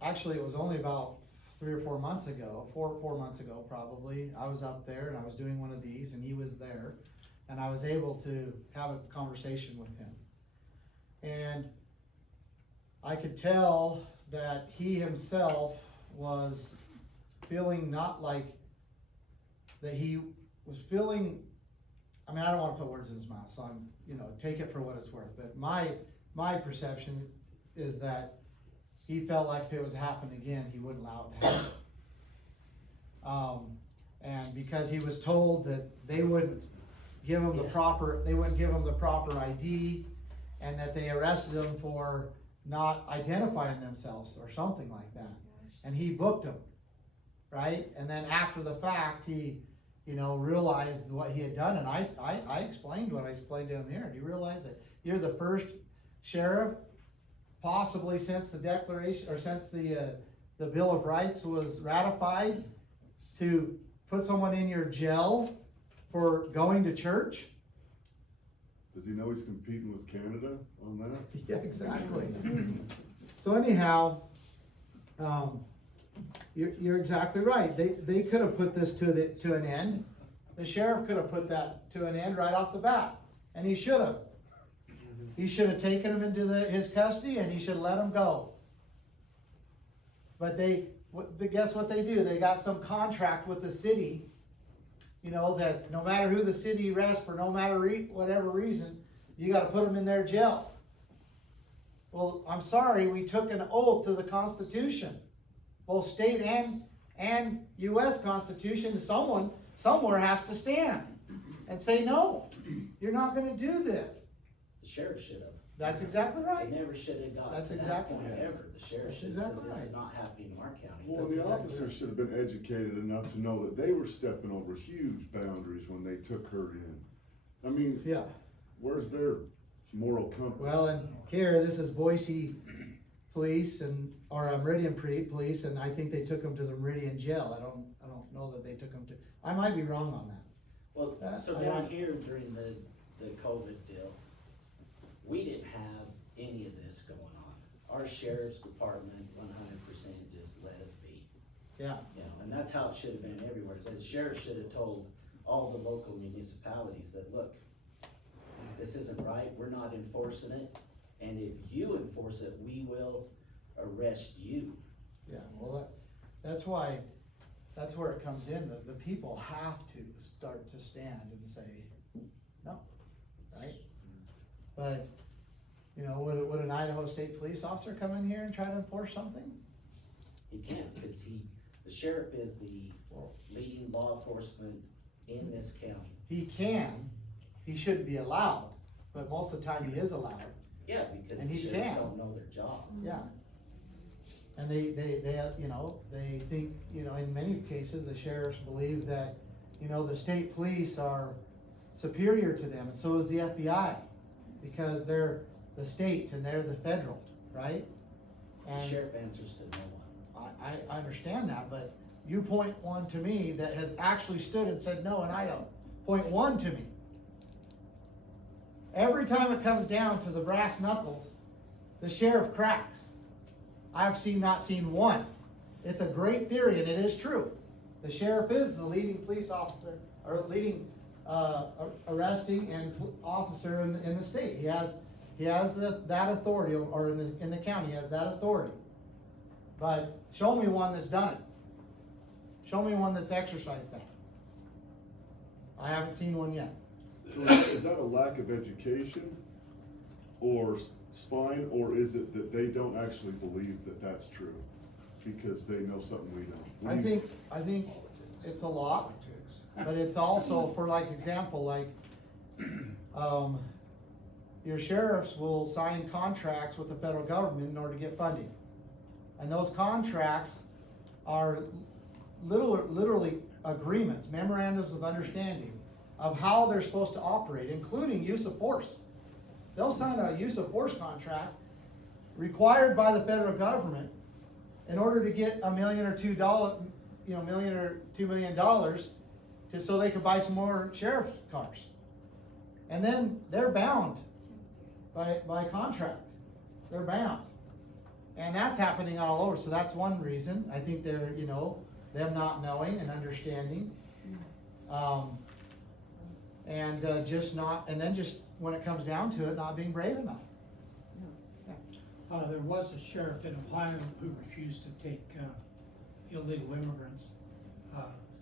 actually it was only about 3 or 4 months ago, four months ago probably, I was up there and I was doing one of these and he was there, and I was able to have a conversation with him. And I could tell that he himself was feeling not like that he was feeling, I mean, I don't want to put words in his mouth, so I'm, take it for what it's worth. But my perception is that he felt like if it was to happen again, he wouldn't allow it to happen. And because he was told that they wouldn't give him the proper ID, and that they arrested him for not identifying themselves or something like that. And he booked him, right? And then after the fact, he, realized what he had done. And I explained what I explained to him here. Do you realize that you're the first sheriff, possibly since the Declaration, or since the Bill of Rights was ratified, to put someone in your jail for going to church? Does he know he's competing with Canada on that? Yeah, exactly. So anyhow, you're exactly right. They could have put this to an end. The sheriff could have put that to an end right off the bat, and he should have. He should have taken him into his custody, and he should have let him go. But guess what they do? They got some contract with the city, you know, that no matter who the city arrests for no matter whatever reason, you got to put them in their jail. Well, I'm sorry, we took an oath to the Constitution, both state and U.S. Constitution. Someone somewhere has to stand and say, no, you're not going to do this. The sheriff should have. That's exactly right. They never should have got That's to that exactly point right. ever. The sheriff That's should have said, exactly this right. is not happening in our county. Well, That's the exactly officers right. should have been educated enough to know that they were stepping over huge boundaries when they took her in. I mean, Yeah. where's their moral compass? Well, and here, this is Boise police or Meridian police, and I think they took them to the Meridian jail. I don't know that they took them to, I might be wrong on that. Well, so down here during the COVID deal, we didn't have any of this going on. Our sheriff's department 100% just let us be. Yeah. You know, and that's how it should have been everywhere. The sheriff should have told all the local municipalities that, look, this isn't right, we're not enforcing it, and if you enforce it, we will arrest you. Yeah, well, that's where it comes in, the people have to start to stand and say, no, right? But, you know, would an Idaho State police officer come in here and try to enforce something? He can't, because the sheriff is the leading law enforcement in this county. He can, he shouldn't be allowed, but most of the time he is allowed. Yeah, because And the he sheriffs can. don't know their job. Yeah. And they, you know, they think, you know, in many cases, the sheriffs believe that, you know, the state police are superior to them, and so is the FBI, because they're the state and they're the federal, right? The And sheriff answers to no one. I understand that, but you point one to me that has actually stood and said no in Idaho. Point one to me. Every time it comes down to the brass knuckles, the sheriff cracks. I've not seen one. It's a great theory, and it is true. The sheriff is the leading police officer, or leading arresting and officer in the state. He has that authority, or in the county, he has that authority. But show me one that's done it. Show me one that's exercised that. I haven't seen one yet. So is that a lack of education or spine, or is it that they don't actually believe that that's true because they know something we don't? I think it's a lot, but it's also, for like example, like your sheriffs will sign contracts with the federal government in order to get funding, and those contracts are literally agreements, memorandums of understanding of how they're supposed to operate, including use of force. They'll sign a use of force contract required by the federal government in order to get $1 million or $2 million so they can buy some more sheriff's cars. And then they're bound by contract. They're bound. And that's happening all over. So that's one reason. I think they're, you know, them not knowing and understanding. And then just when it comes down to it, not being brave enough. There was a sheriff in Ohio who refused to take illegal immigrants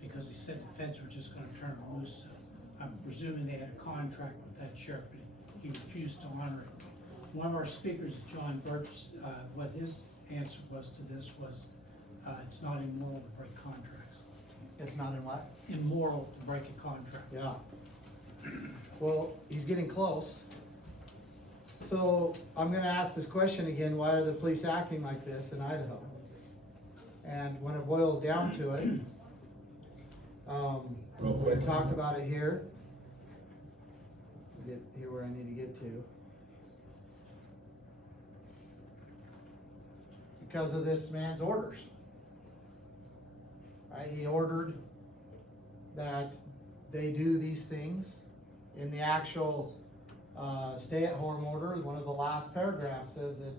because he said the feds were just going to turn them loose. I'm presuming they had a contract with that sheriff, but he refused to honor it. One of our speakers, John Birch, what his answer was to this was, it's not immoral to break contracts. It's not in what? Immoral to break a contract. Yeah. Well, he's getting close. So I'm gonna ask this question again, why are the police acting like this in Idaho? And when it boils down to it, we talked about it here. Get here where I need to get to. because of this man's orders. Right, he ordered that they do these things. In the actual stay-at-home order, one of the last paragraphs says that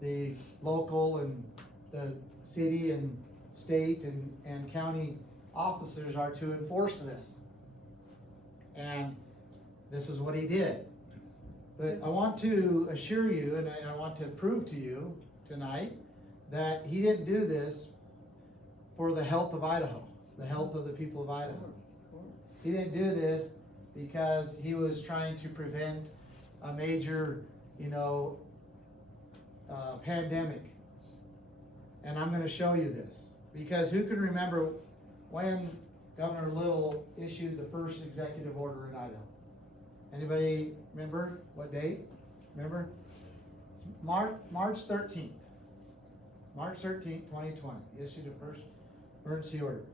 the local and the city and state and county officers are to enforce this. And this is what he did. But I want to assure you, and I want to prove to you tonight, that he didn't do this for the health of Idaho, the health of the people of Idaho. He didn't do this because he was trying to prevent a major, pandemic. And I'm going to show you this. Because who can remember when Governor Little issued the first executive order in Idaho? Anybody remember what date? Remember? March 13th. March 13th, 2020. He issued the first emergency order.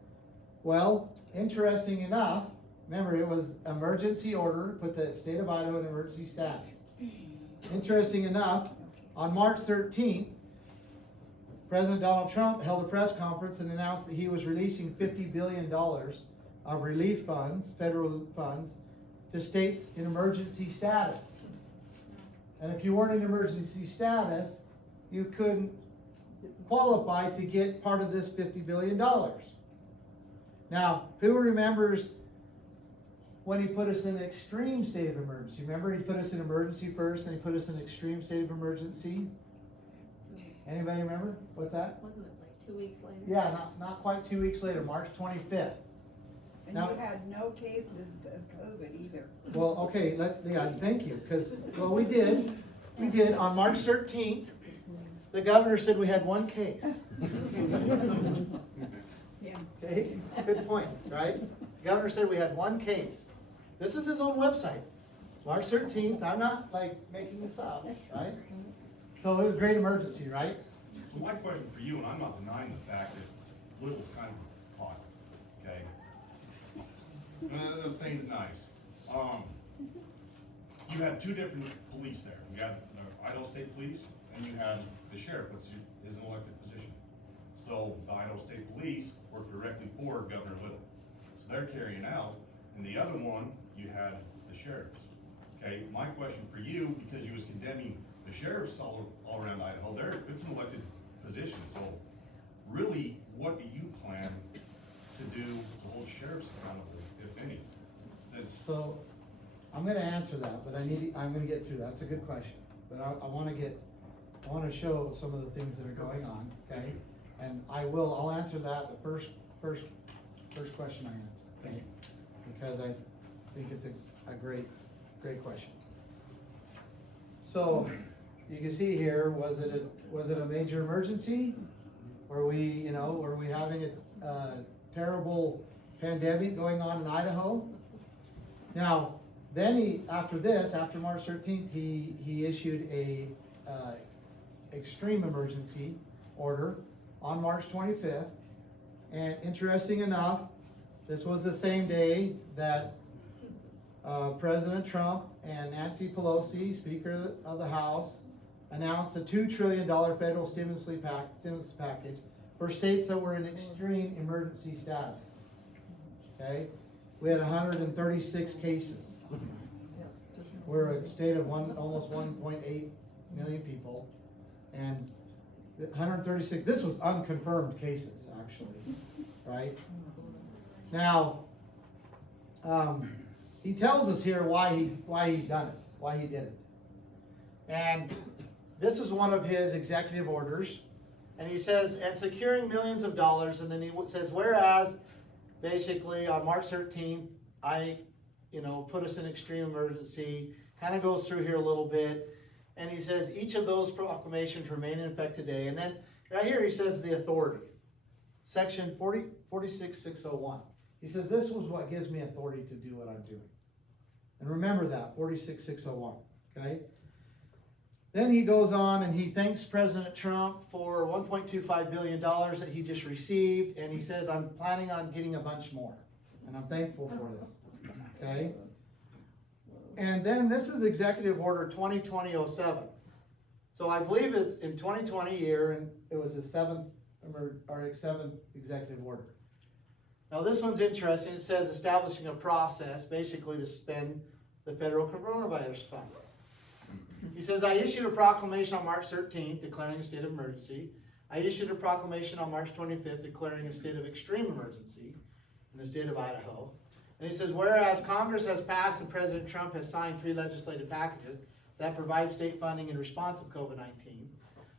Well, interesting enough, remember it was emergency order, put the state of Idaho in emergency status. Interesting enough, on March 13th, President Donald Trump held a press conference and announced that he was releasing $50 billion of relief funds, federal funds, to states in emergency status. And if you weren't in emergency status, you couldn't qualify to get part of this $50 billion. Now, who remembers when he put us in an extreme state of emergency? Remember, he put us in emergency first, and he put us in extreme state of emergency? Anybody remember? What's that? Wasn't it like 2 weeks later? Yeah, not quite 2 weeks later, March 25th. And Now, you had no cases of COVID either. well, okay, thank you, because, we did. We did. On March 13th, the governor said we had one case. Yeah. Okay, good point, right? The governor said we had one case. This is his own website. March 13th, I'm not making this up, right? So it was a great emergency, right? So my question for you, and I'm not denying the fact that Little's kind of hot, okay? Let's say it nice. You had two different police there. You had the Idaho State Police, and you had the sheriff, which is an elected position. So the Idaho State Police work directly for Governor Little. So they're carrying out, and the other one, you had the sheriffs. Okay, my question for you, because you was condemning the sheriffs all around Idaho, it's an elected position. So really, what do you plan to do to hold sheriffs accountable, if any? So I'm going to answer that, but I'm going to get through that. It's a good question, but I want to show some of the things that are going on. Okay, and I'll answer that the first question I answer. Okay, because I think it's a great question. So you can see here, was it a major emergency? Were we having a terrible pandemic going on in Idaho? Now, then after March 13th, he issued a extreme emergency order on March 25th. And interesting enough, this was the same day that President Trump and Nancy Pelosi, Speaker of the House, announced a $2 trillion federal stimulus package for states that were in extreme emergency status. Okay? We had 136 cases. We're a state of almost 1.8 million people, and 136, this was unconfirmed cases, actually, right? Now, he tells us here why he's done it, why he did it. And this is one of his executive orders, and he says, and securing millions of dollars, and then he says, whereas, basically, on March 13th, I put us in extreme emergency, kind of goes through here a little bit, and he says, each of those proclamations remain in effect today. And then, right here, he says the authority. Section 46601. He says, this was what gives me authority to do what I'm doing. And remember that, 46601, okay? Then he goes on and he thanks President Trump for $1.25 billion that he just received, and he says, I'm planning on getting a bunch more, and I'm thankful for this, okay? And then this is Executive Order 2020-07. So I believe it's in 2020 year, and it was the seventh executive order. Now this one's interesting. It says establishing a process basically to spend the federal coronavirus funds. He says, I issued a proclamation on March 13th declaring a state of emergency. I issued a proclamation on March 25th declaring a state of extreme emergency in the state of Idaho. And he says, whereas Congress has passed and President Trump has signed 3 legislative packages that provide state funding in response of COVID-19.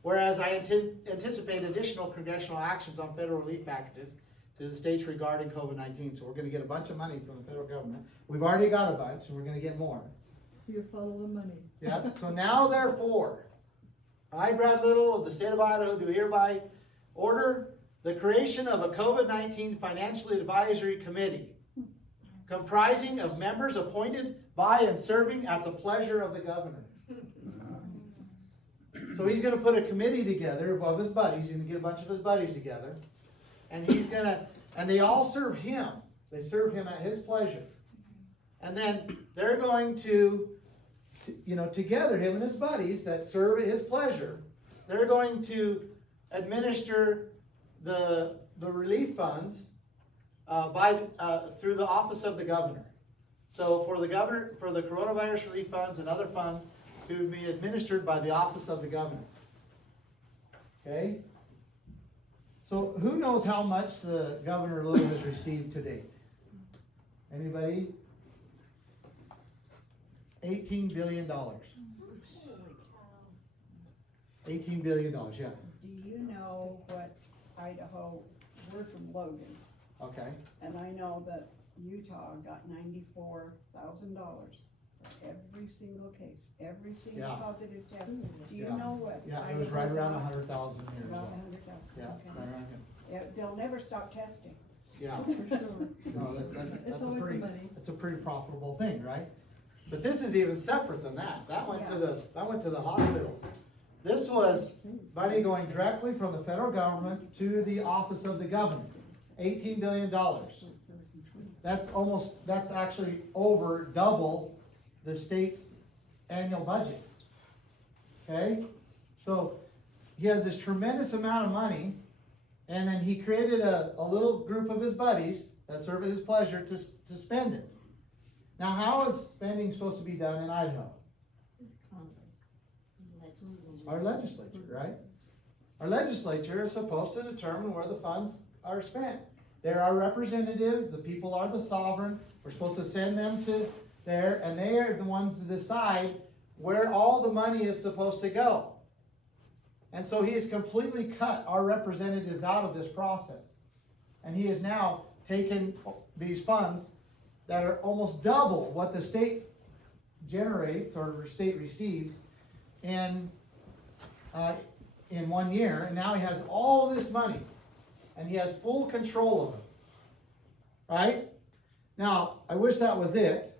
Whereas I anticipate additional congressional actions on federal relief packages to the states regarding COVID-19. So we're going to get a bunch of money from the federal government. We've already got a bunch, and we're going to get more. So you follow the money. Yeah. So now, therefore, I, Brad Little of the state of Idaho, do hereby order the creation of a COVID-19 Financial Advisory Committee comprising of members appointed by and serving at the pleasure of the governor. So he's going to put a committee together of his buddies. He's going to get a bunch of his buddies together. And he's going to, and they all serve him. They serve him at his pleasure. And then they're going to, together, him and his buddies that serve at his pleasure, they're going to administer the relief funds through the office of the governor. So for the coronavirus relief funds and other funds to be administered by the office of the governor. Okay? So who knows how much the Governor Little has received to date? Anybody? $18 billion. $18 billion, yeah. Do you know what Idaho, we're from Logan, Okay. and I know that Utah got $94,000 for every single case, every single Yeah. positive test. Do you Yeah. know what? Yeah, it was right around 100,000 here. as Around well. 100,000, Yeah, okay. right around here. Yeah, they'll never stop testing. Yeah. For sure. No, It's that's always the money. a pretty profitable thing, right? But this is even separate than that. That went to the hospitals. This was money going directly from the federal government to the office of the governor. $18 billion. That's actually over double the state's annual budget. Okay? So he has this tremendous amount of money, and then he created a little group of his buddies that serve at his pleasure to spend it. Now, how is spending supposed to be done in Idaho? Our legislature, right? Our legislature is supposed to determine where the funds are spent. They're our representatives, the people are the sovereign. We're supposed to send them to there, and they are the ones to decide where all the money is supposed to go. And so he has completely cut our representatives out of this process. And he has now taken these funds that are almost double what the state generates or the state receives in 1 year, and now he has all this money, and he has full control of it. Right? Now, I wish that was it.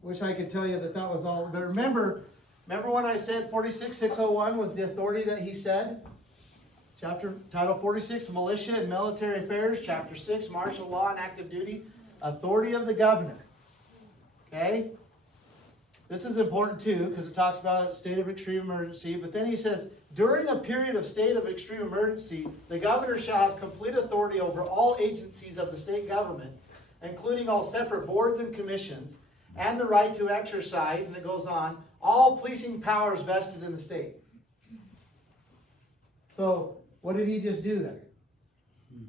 Wish I could tell you that was all. But remember when I said 46,601 was the authority that he said? Title 46, Militia and Military Affairs. Chapter 6, Martial Law and Active Duty. Authority of the governor. Okay? This is important too, because it talks about state of extreme emergency. But then he says, during a period of state of extreme emergency, the governor shall have complete authority over all agencies of the state government, including all separate boards and commissions, and the right to exercise, and it goes on, all policing powers vested in the state. So, what did he just do there?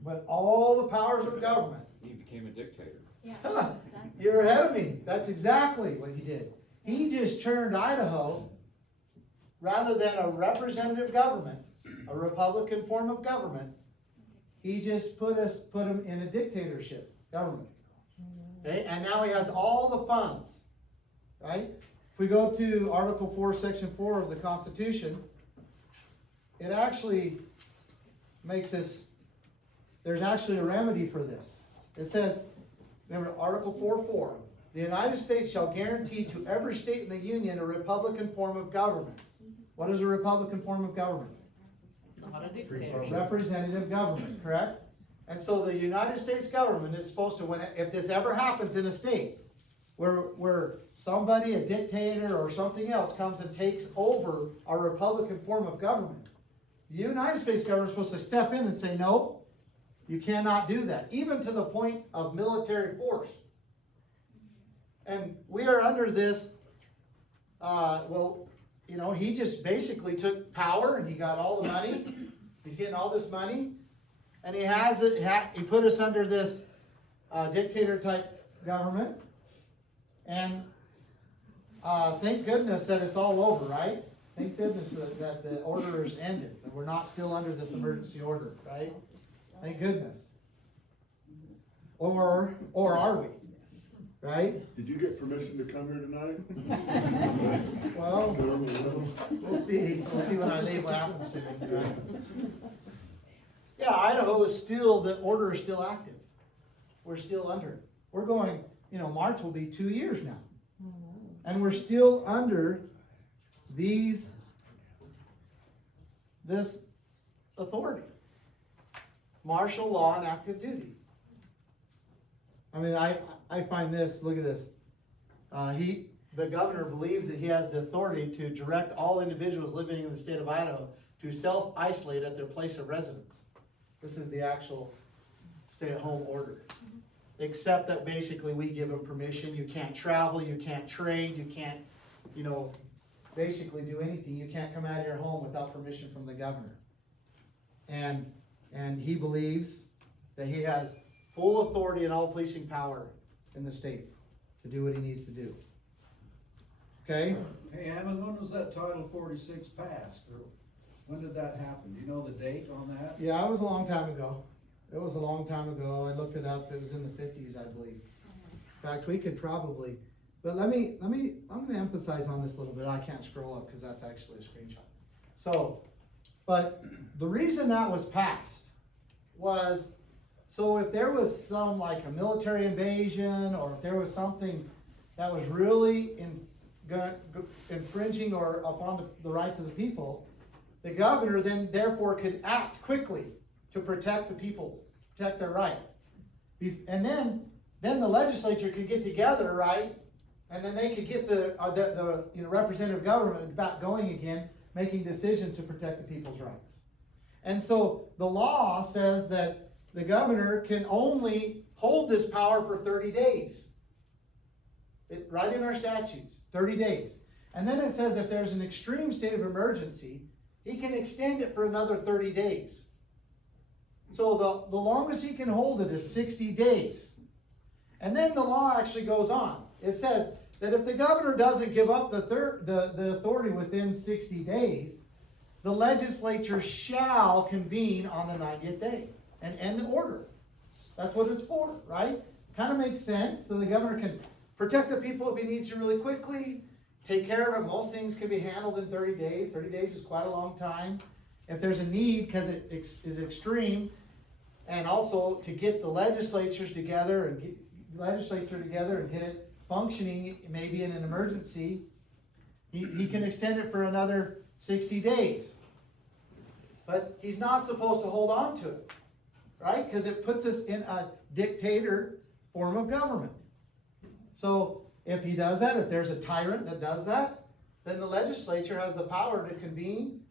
But all the powers of government. He became a dictator. Yeah, Huh, exactly. you're ahead of me. That's exactly what he did. He just turned Idaho, rather than a representative government, a Republican form of government, he just put him in a dictatorship government. Okay? And now he has all the funds. Right? If we go to Article 4, Section 4 of the Constitution, it actually makes this, there's actually a remedy for this. It says, remember Article 4:4, the United States shall guarantee to every state in the Union a Republican form of government. What is a Republican form of government? Not a dictatorship. Representative government, correct? And so the United States government is supposed to, if this ever happens in a state, where somebody, a dictator or something else, comes and takes over our republican form of government. The United States government is supposed to step in and say, no, you cannot do that, even to the point of military force. And we are under this, he just basically took power and he got all the money. He's getting all this money. And he put us under this dictator type government. And thank goodness that it's all over, right? Thank goodness that the order is ended, that we're not still under this emergency order, right? Thank goodness. Or are we? Right? Did you get permission to come here tonight? Well, we'll see. We'll see when I leave what happens to me, right? Yeah, Idaho is still, the order is still active. We're still under it. We're going, March will be 2 years now. And we're still under this authority. Martial law and active duty. I mean, I find this, look at this. The governor believes that he has the authority to direct all individuals living in the state of Idaho to self-isolate at their place of residence. This is the actual stay-at-home order. Except that basically we give them permission. You can't travel, you can't trade, you can't, basically do anything. You can't come out of your home without permission from the governor. And he believes that he has full authority and all policing power in the state to do what he needs to do. Okay? Hey, Hammond, when was that Title 46 passed? Or when did that happen? Do you know the date on that? Yeah, it was a long time ago. It was a long time ago. I looked it up. It was in the 50s, I believe. In fact, we could probably, but I'm going to emphasize on this a little bit. I can't scroll up because that's actually a screenshot. So, but the reason that was passed was, so if there was some like a military invasion, or if there was something that was really infringing or upon the rights of the people, the governor then therefore could act quickly to protect the people, protect their rights. And then the legislature could get together, right? And then they could get the representative government back going again, making decisions to protect the people's rights. And so the law says that the governor can only hold this power for 30 days. Right in our statutes, 30 days. And then it says if there's an extreme state of emergency, he can extend it for another 30 days. So the longest he can hold it is 60 days. And then the law actually goes on. It says that if the governor doesn't give up the authority within 60 days, the legislature shall convene on the 90th day and end the order. That's what it's for, right? Kind of makes sense. So the governor can protect the people if he needs to really quickly, take care of it. Most things can be handled in 30 days. 30 days is quite a long time. If there's a need, because it is extreme, and also to get the legislatures together and get it functioning, maybe in an emergency, he can extend it for another 60 days. But he's not supposed to hold on to it, right? Because it puts us in a dictator form of government. So if he does that, if there's a tyrant that does that, then the legislature has the power to convene,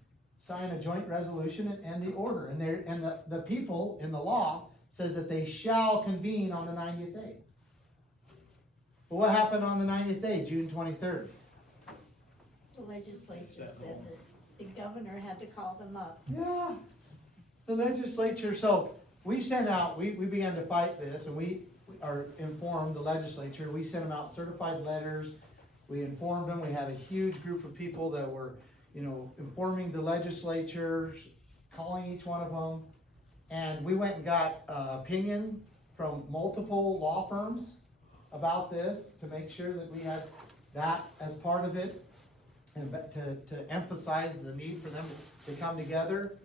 sign a joint resolution, and end the order. And the people in the law says that they shall convene on the 90th day. But what happened on the 90th day, June 23rd? The legislature said that the governor had to call them up. Yeah, the legislature. So we sent out, we began to fight this, and we are informed the legislature. We sent them out certified letters. We informed them. We had a huge group of people that were, informing the legislatures, calling each one of them. And we went and got opinion from multiple law firms about this to make sure that we had that as part of it, and to emphasize the need for them to come together.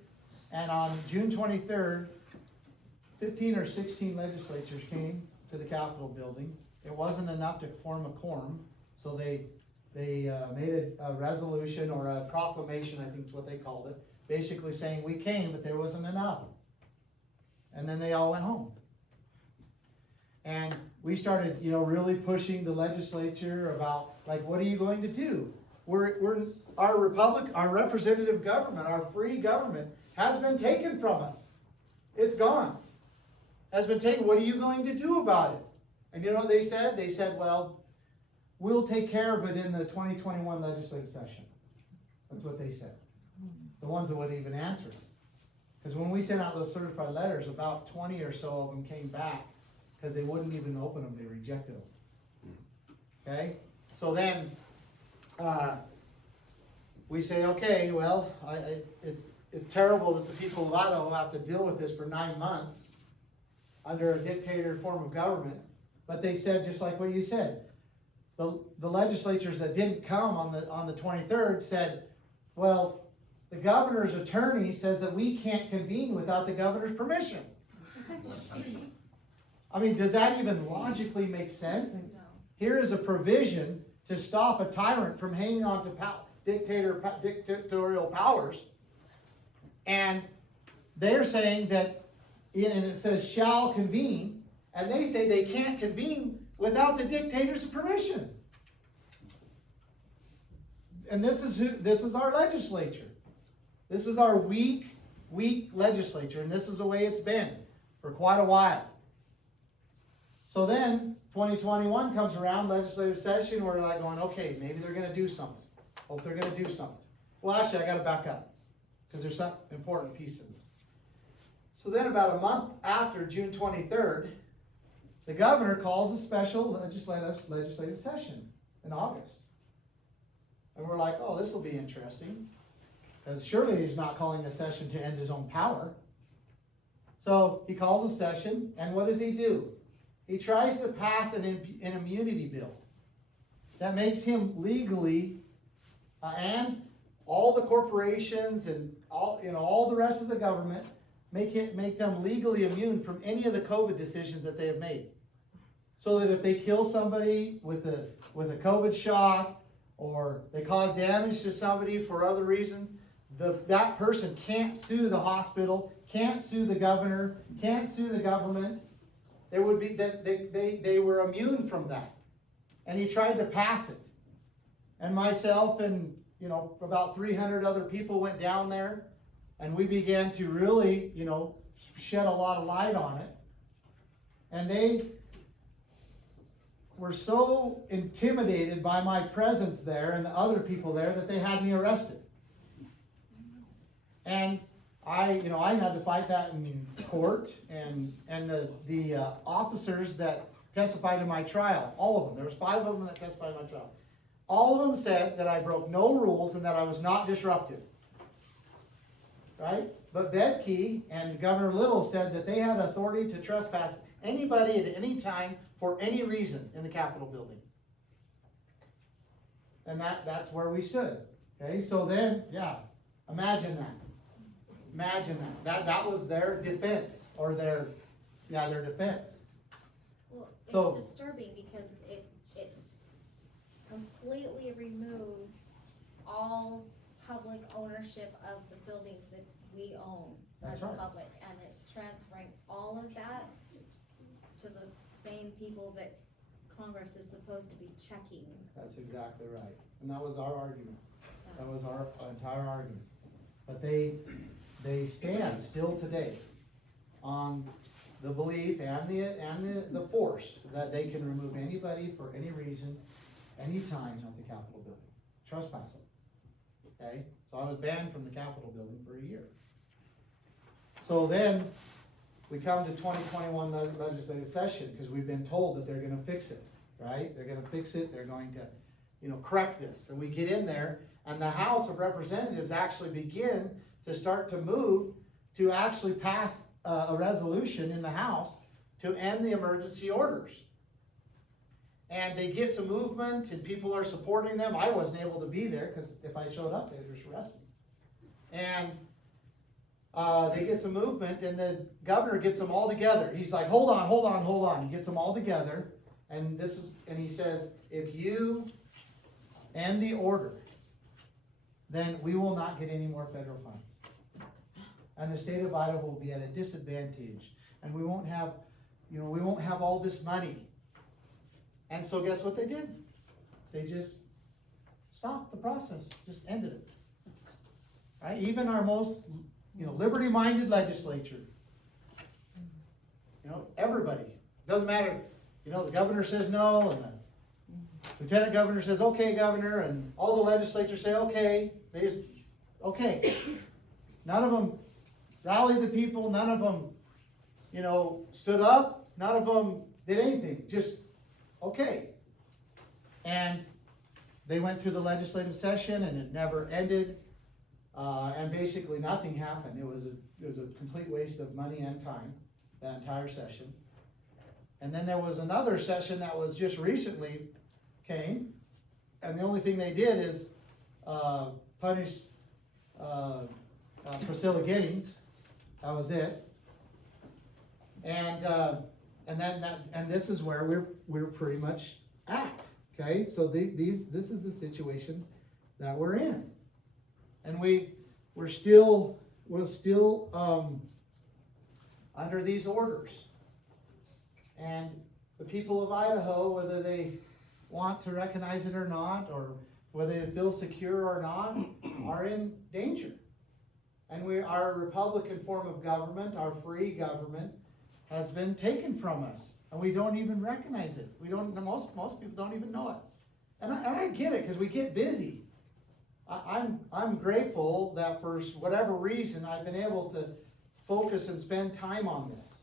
And on June 23rd, 15 or 16 legislatures came to the Capitol building. It wasn't enough to form a quorum, so they made a resolution or a proclamation, I think is what they called it, basically saying we came, but there wasn't enough. And then they all went home. And we started, really pushing the legislature about, like, what are you going to do? Our representative government, our free government has been taken from us. It's gone. Has been taken. What are you going to do about it? And you know what they said? They said, well, we'll take care of it in the 2021 legislative session. That's what they said. The ones that wouldn't even answer us. Because when we sent out those certified letters, about 20 or so of them came back because they wouldn't even open them. They rejected them. Okay? So then we say, okay, well, it's terrible that the people of Idaho have to deal with this for 9 months under a dictator form of government. But they said, just like what you said, the legislatures that didn't come on the 23rd said, well, the governor's attorney says that we can't convene without the governor's permission. I mean, does that even logically make sense? No. Here is a provision to stop a tyrant from hanging on to dictatorial powers. And they're saying that, and it says shall convene, and they say they can't convene without the dictator's permission. And this is our legislature. This is our weak legislature, and this is the way it's been for quite a while. So then, 2021 comes around, legislative session, we're like going, okay, maybe they're going to do something. Hope they're going to do something. Well, actually, I got to back up, because there's some important piece in this. So then about a month after June 23rd, the governor calls a special legislative session in August. And we're like, oh, this will be interesting. Because surely he's not calling a session to end his own power. So he calls a session, and what does he do? He tries to pass an immunity bill that makes him legally, and all the corporations and all the rest of the government, make them legally immune from any of the COVID decisions that they have made. So that if they kill somebody with a COVID shot, or they cause damage to somebody for other reason, that person can't sue the hospital, can't sue the governor, can't sue the government. There would be that they were immune from that. And he tried to pass it. And myself and about 300 other people went down there, and we began to really shed a lot of light on it. And they were so intimidated by my presence there and the other people there that they had me arrested. And I had to fight that in court, and the officers that testified in my trial, all of them, there was 5 of them that testified in my trial, all of them said that I broke no rules and that I was not disruptive. Right? But Bedke and Governor Little said that they had authority to trespass anybody at any time for any reason in the Capitol building. And that's where we stood. Okay, so then, imagine that. Imagine that. That was their defense, or their defense. Well, it's disturbing because it completely removes all public ownership of the buildings that we own as the public, and it's transferring all of that to the same people that Congress is supposed to be checking. That's exactly right. And that was our argument. That was our entire argument. But they stand still today on the belief and the force that they can remove anybody for any reason, any time at the Capitol building. Trespass them. Okay? So I was banned from the Capitol building for a year. So then we come to 2021 legislative session, because we've been told that they're going to fix it, right? They're going to fix it. They're going to, correct this. And we get in there, and the House of Representatives actually begin to start to move to actually pass a resolution in the House to end the emergency orders. And they get some movement, and people are supporting them. I wasn't able to be there, because if I showed up, they'd just arrest me. And they get some movement, and the governor gets them all together. He's like, hold on. He gets them all together, and he says, if you end the order, then we will not get any more federal funds. And the state of Idaho will be at a disadvantage, and we won't have all this money And so guess what they did? They just stopped the process, just ended it. Right? Even our most, liberty-minded legislature, everybody, doesn't matter, the governor says no, and the lieutenant governor says, okay, governor, and all the legislatures say, okay, they just, okay. None of them rallied the people, none of them, stood up, none of them did anything, just, okay. And they went through the legislative session and it never ended, and basically nothing happened. It was a complete waste of money and time, that entire session. And then there was another session that was just recently came, and the only thing they did is punish Priscilla Giddings. That was it. And this is where we're pretty much at. Okay, so this is the situation that we're in, and we're still under these orders. And the people of Idaho, whether they want to recognize it or not, or whether they feel secure or not, are in danger. And our Republican form of government, our free government, has been taken from us, and we don't even recognize it. Most people don't even know it. And I get it, because we get busy. I'm grateful that for whatever reason I've been able to focus and spend time on this.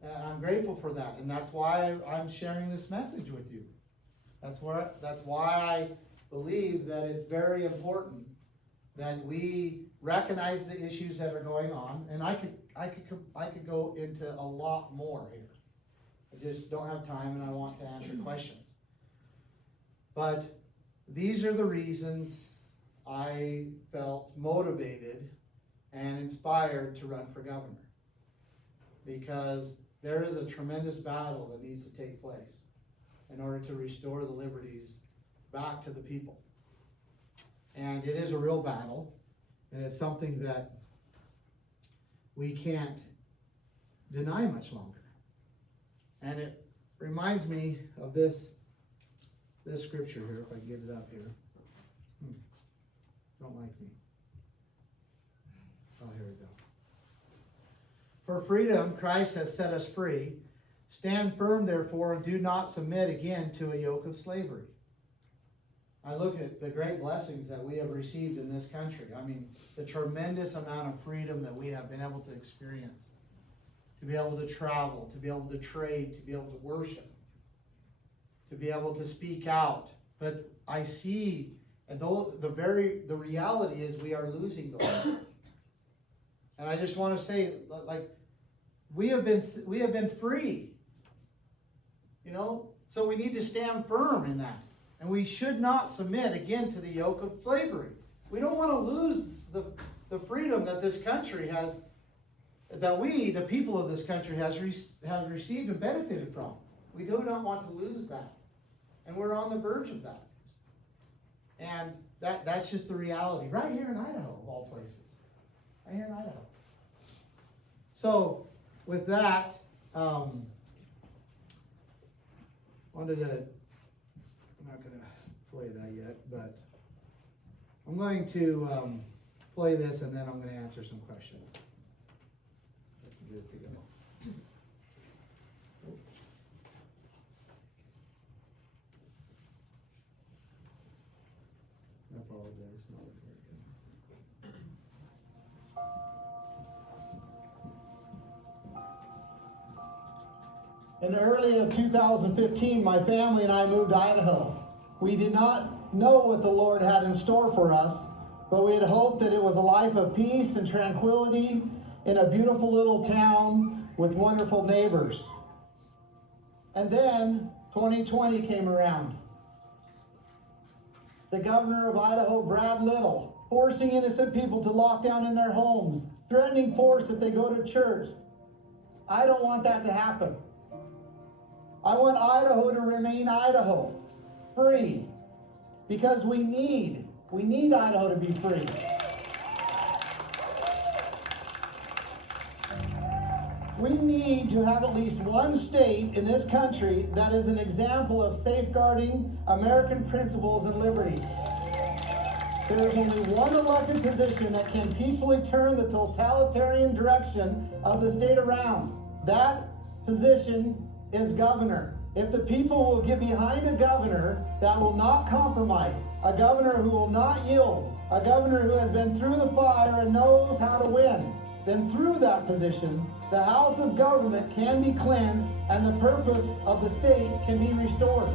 And I'm grateful for that, and that's why I'm sharing this message with you. That's why I believe that it's very important that we recognize the issues that are going on. And I could go into a lot more here. I just don't have time, and I want to answer questions. But these are the reasons I felt motivated and inspired to run for governor. Because there is a tremendous battle that needs to take place in order to restore the liberties back to the people. And it is a real battle, and it's something that we can't deny much longer. And it reminds me of this scripture here, if I can get it up here. Don't like me. Oh, here we go. For freedom, Christ has set us free. Stand firm, therefore, and do not submit again to a yoke of slavery. I look at the great blessings that we have received in this country. I mean, the tremendous amount of freedom that we have been able to experience. To be able to travel, to be able to trade, to be able to worship, to be able to speak out. But I see, and the reality is we are losing those. And I just want to say, like, we have been free, so we need to stand firm in that. And we should not submit again to the yoke of slavery. We don't want to lose the freedom that this country has, that we, the people of this country, have received and benefited from. We do not want to lose that. And we're on the verge of that. And that's just the reality. Right here in Idaho, of all places. Right here in Idaho. So, with that, I'm not going to play that yet, but I'm going to play this, and then I'm going to answer some questions. Good to go. I apologize. Not very good. In early of 2015, my family and I moved to Idaho. We did not know what the Lord had in store for us, but we had hoped that it was a life of peace and tranquility in a beautiful little town with wonderful neighbors. And then 2020 came around. The governor of Idaho, Brad Little, forcing innocent people to lock down in their homes, threatening force if they go to church. I don't want that to happen. I want Idaho to remain Idaho, free, because we need Idaho to be free. We need to have at least one state in this country that is an example of safeguarding American principles and liberties. There is only one elected position that can peacefully turn the totalitarian direction of the state around. That position is governor. If the people will get behind a governor that will not compromise, a governor who will not yield, a governor who has been through the fire and knows how to win, then through that position, the house of government can be cleansed and the purpose of the state can be restored.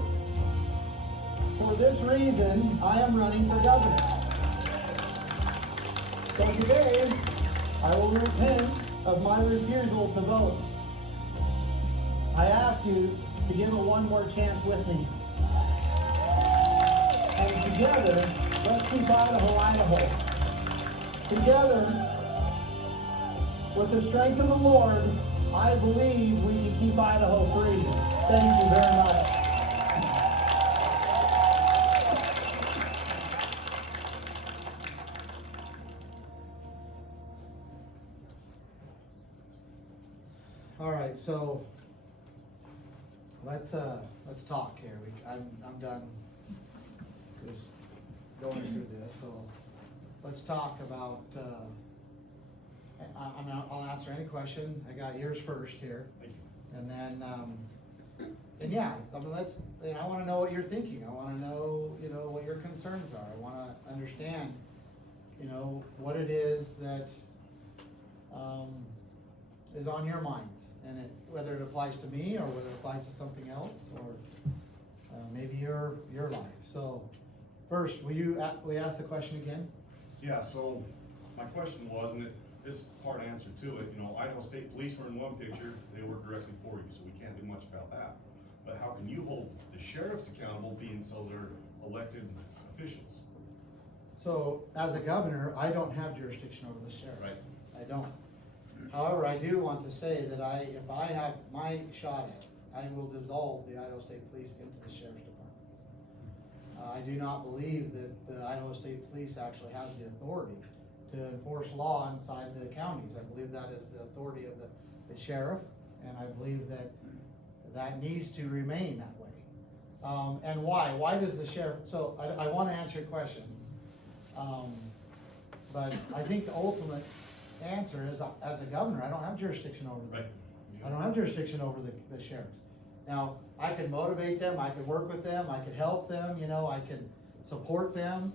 For this reason, I am running for governor. So today, I will repent of my refusal to vote. I ask you to give it one more chance with me. And together, let's keep Idaho, Idaho. Together, with the strength of the Lord, I believe we can keep Idaho free. Thank you very much. All right, so let's talk here. I'm done just going through this. So let's talk about. I'll answer any question. I got yours first here, and then yeah. I mean, I want to know what you're thinking. I want to know, what your concerns are. I want to understand, what it is that is on your minds. And whether it applies to me or whether it applies to something else or maybe your life. So first, we ask the question again? Yeah, so my question was, and this part answer to it, Idaho State Police were in one picture, they work directly for you, so we can't do much about that. But how can you hold the sheriffs accountable being so they're elected officials? So as a governor, I don't have jurisdiction over the sheriff. Right. I don't. However, I do want to say that if I have my shot at it, I will dissolve the Idaho State Police into the sheriff's departments. I do not believe that the Idaho State Police actually has the authority to enforce law inside the counties. I believe that is the authority of the sheriff, and I believe that needs to remain that way. And why? Why does the sheriff? So I want to answer your question, but I think the ultimate answer is, as a governor, I don't have jurisdiction over them. I don't have jurisdiction over the sheriffs. Now, I could motivate them, I could work with them, I could help them, I can support them,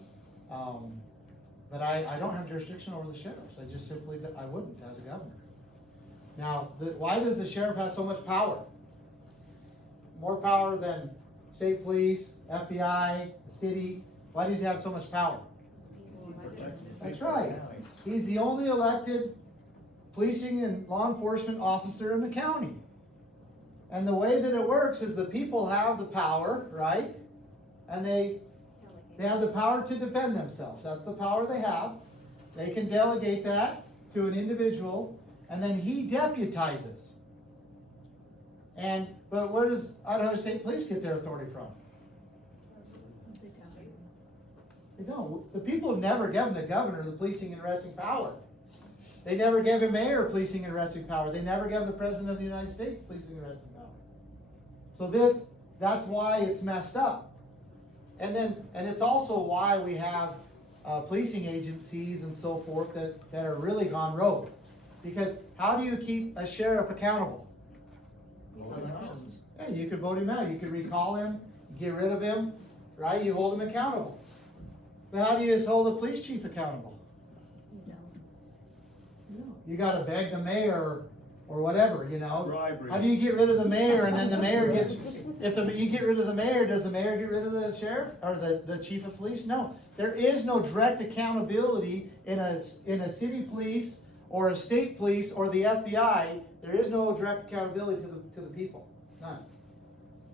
but I don't have jurisdiction over the sheriffs. I just simply, I wouldn't as a governor. Now, why does the sheriff have so much power? More power than state police, FBI, the city. Why does he have so much power? That's right. He's the only elected policing and law enforcement officer in the county. And the way that it works is the people have the power, right? And they have the power to defend themselves. That's the power they have. They can delegate that to an individual, and then he deputizes. But where does Idaho State Police get their authority from? They don't. The people have never given the governor the policing and arresting power. They never gave a mayor policing and arresting power. They never gave the president of the United States policing and arresting power. So that's why it's messed up. And it's also why we have policing agencies and so forth that are really gone rogue. Because how do you keep a sheriff accountable? Elections. Yeah, you could vote him out. You could recall him, get rid of him, right? You hold him accountable. But how do you hold a police chief accountable? You got to beg the mayor or whatever, Bribery. How do you get rid of the mayor and then the mayor gets? You get rid of the mayor, does the mayor get rid of the sheriff or the chief of police? No, there is no direct accountability in a city police or a state police or the FBI. There is no direct accountability to the people. None.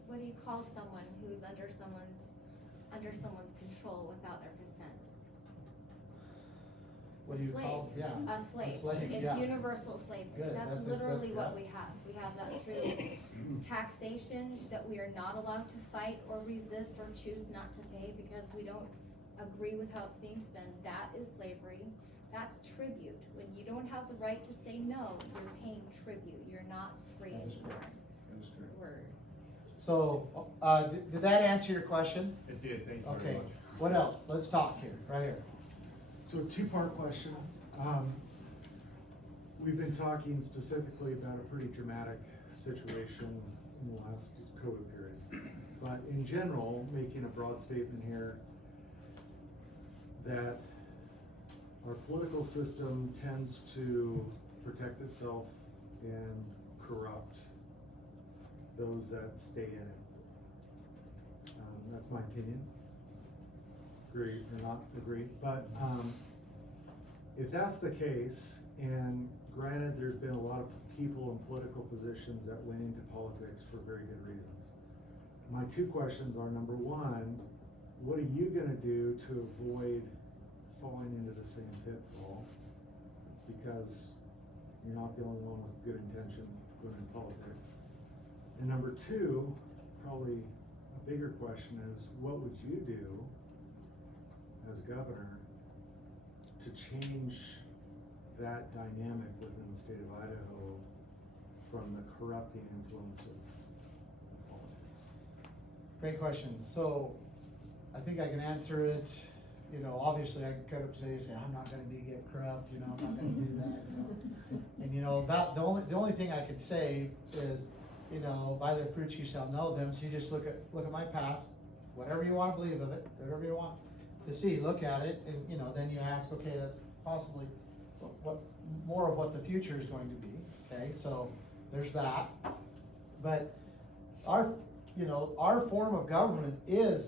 What do you call someone who's under someone's control without their consent? What do you call? Yeah. A slave. It's yeah. Universal slavery. Good. That's literally what we have. We have that through taxation that we are not allowed to fight or resist or choose not to pay because we don't agree with how it's being spent. That is slavery. That's tribute. When you don't have the right to say no, you're paying tribute. You're not free That is anymore. correct. That is correct. Word. So, did that answer your question? It did, thank you very Okay, much. what else? Let's talk here, right here. So two-part question. We've been talking specifically about a pretty dramatic situation in the last COVID period. But in general, making a broad statement here that our political system tends to protect itself and corrupt those that stay in it. That's my opinion. Agree or not agree, but if that's the case, and granted there's been a lot of people in political positions that went into politics for very good reasons. My two questions are, number one, what are you gonna do to avoid falling into the same pitfall? Because you're not the only one with good intention going into politics. And number two, probably a bigger question is, what would you do as governor to change that dynamic within the state of Idaho from the corrupting influence of politics? Great question. So, I think I can answer it. You know, obviously I can cut up today and say, I'm not gonna get corrupt, you know, I'm not gonna do that, you know. And you know, about the only thing I could say is, you know, by their fruits you shall know them. So you just look at my past, whatever you want to believe of it, whatever you want to see, look at it, and you know, then you ask, okay, that's possibly what more of what the future is going to be. Okay, so there's that. But our form of government is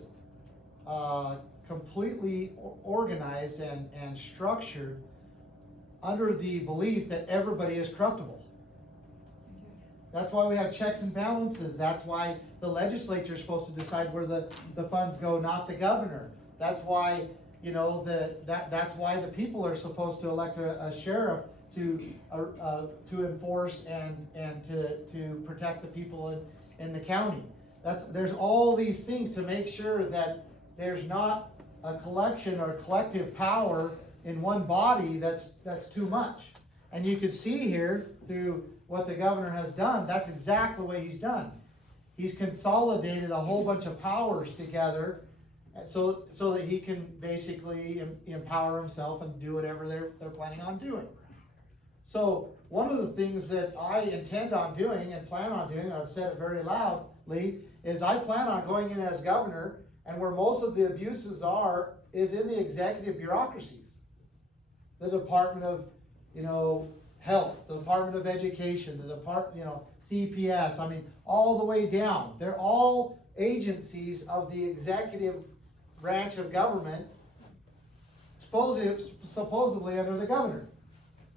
completely organized and structured under the belief that everybody is corruptible. That's why we have checks and balances. That's why the legislature is supposed to decide where the funds go, not the governor. That's why, you know, that's why the people are supposed to elect a sheriff to enforce and to protect the people in the county. There's all these things to make sure that there's not a collection or collective power in one body that's too much. And you can see here through what the governor has done, that's exactly the way he's done. He's consolidated a whole bunch of powers together so that he can basically empower himself and do whatever they're planning on doing. So one of the things that I intend on doing and plan on doing, and I've said it very loudly, is I plan on going in as governor, and where most of the abuses are is in the executive bureaucracies. The Department of, you know, Health, the Department of Education, the Department, you know, CPS, I mean, all the way down. They're all agencies of the executive branch of government, supposedly under the governor.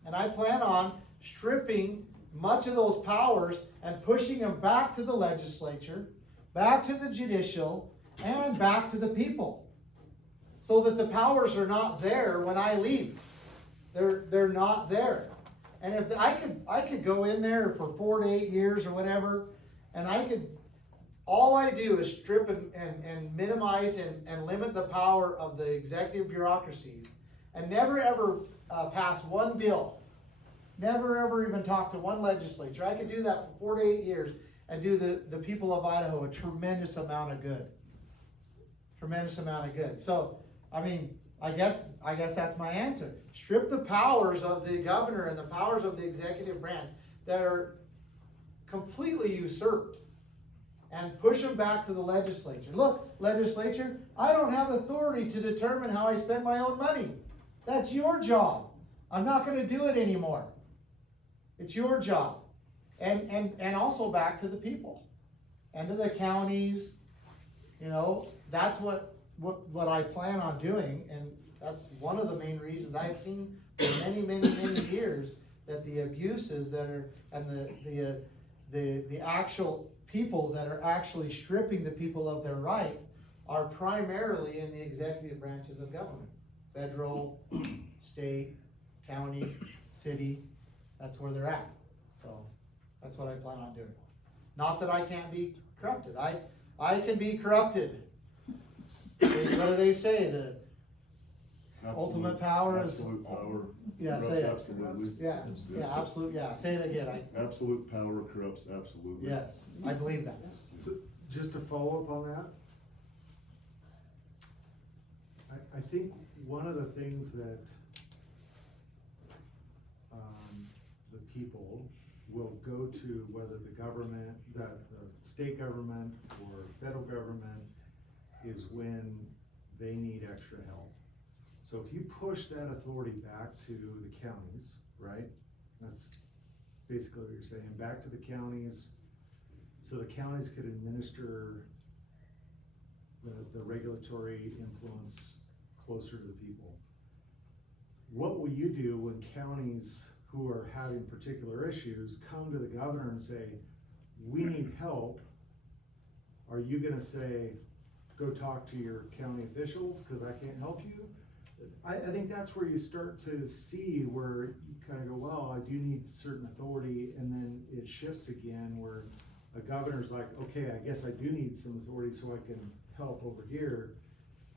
And I plan on stripping much of those powers and pushing them back to the legislature, back to the judicial, and back to the people. So that the powers are not there when I leave. They're not there. And if I could go in there for 4 to 8 years or whatever, and all I do is strip and minimize and limit the power of the executive bureaucracies, and never ever pass one bill, never ever even talk to one legislature. I could do that for 4 to 8 years and do the people of Idaho a tremendous amount of good. Tremendous amount of good. So, I mean, I guess that's my answer. Strip the powers of the governor and the powers of the executive branch that are completely usurped and push them back to the legislature. Look, legislature, I don't have authority to determine how I spend my own money. That's your job. I'm not going to do it anymore. It's your job. And also back to the people and to the counties. You know, that's what I plan on doing, and that's one of the main reasons I've seen for many, many, many years that the abuses that are, and the actual people that are actually stripping the people of their rights are primarily in the executive branches of government. Federal, state, county, city, that's where they're at. So that's what I plan on doing. Not that I can't be corrupted. I can be corrupted. What do they say? Ultimate power is. Absolute power Yeah, say corrupts it. absolutely. Yeah, yeah, absolute, yeah, say it again, Absolute power corrupts absolutely. yes, I believe that. So, just to follow up on that, I think one of the things that the people will go to, whether the government, the state government or federal government, is when they need extra help. So if you push that authority back to the counties, right? That's basically what you're saying, back to the counties, so the counties could administer the regulatory influence closer to the people. What will you do when counties who are having particular issues come to the governor and say, we need help? Are you gonna say, go talk to your county officials because I can't help you? I think that's where you start to see where you kind of go, well, I do need certain authority, and then it shifts again where a governor's like, okay, I guess I do need some authority so I can help over here,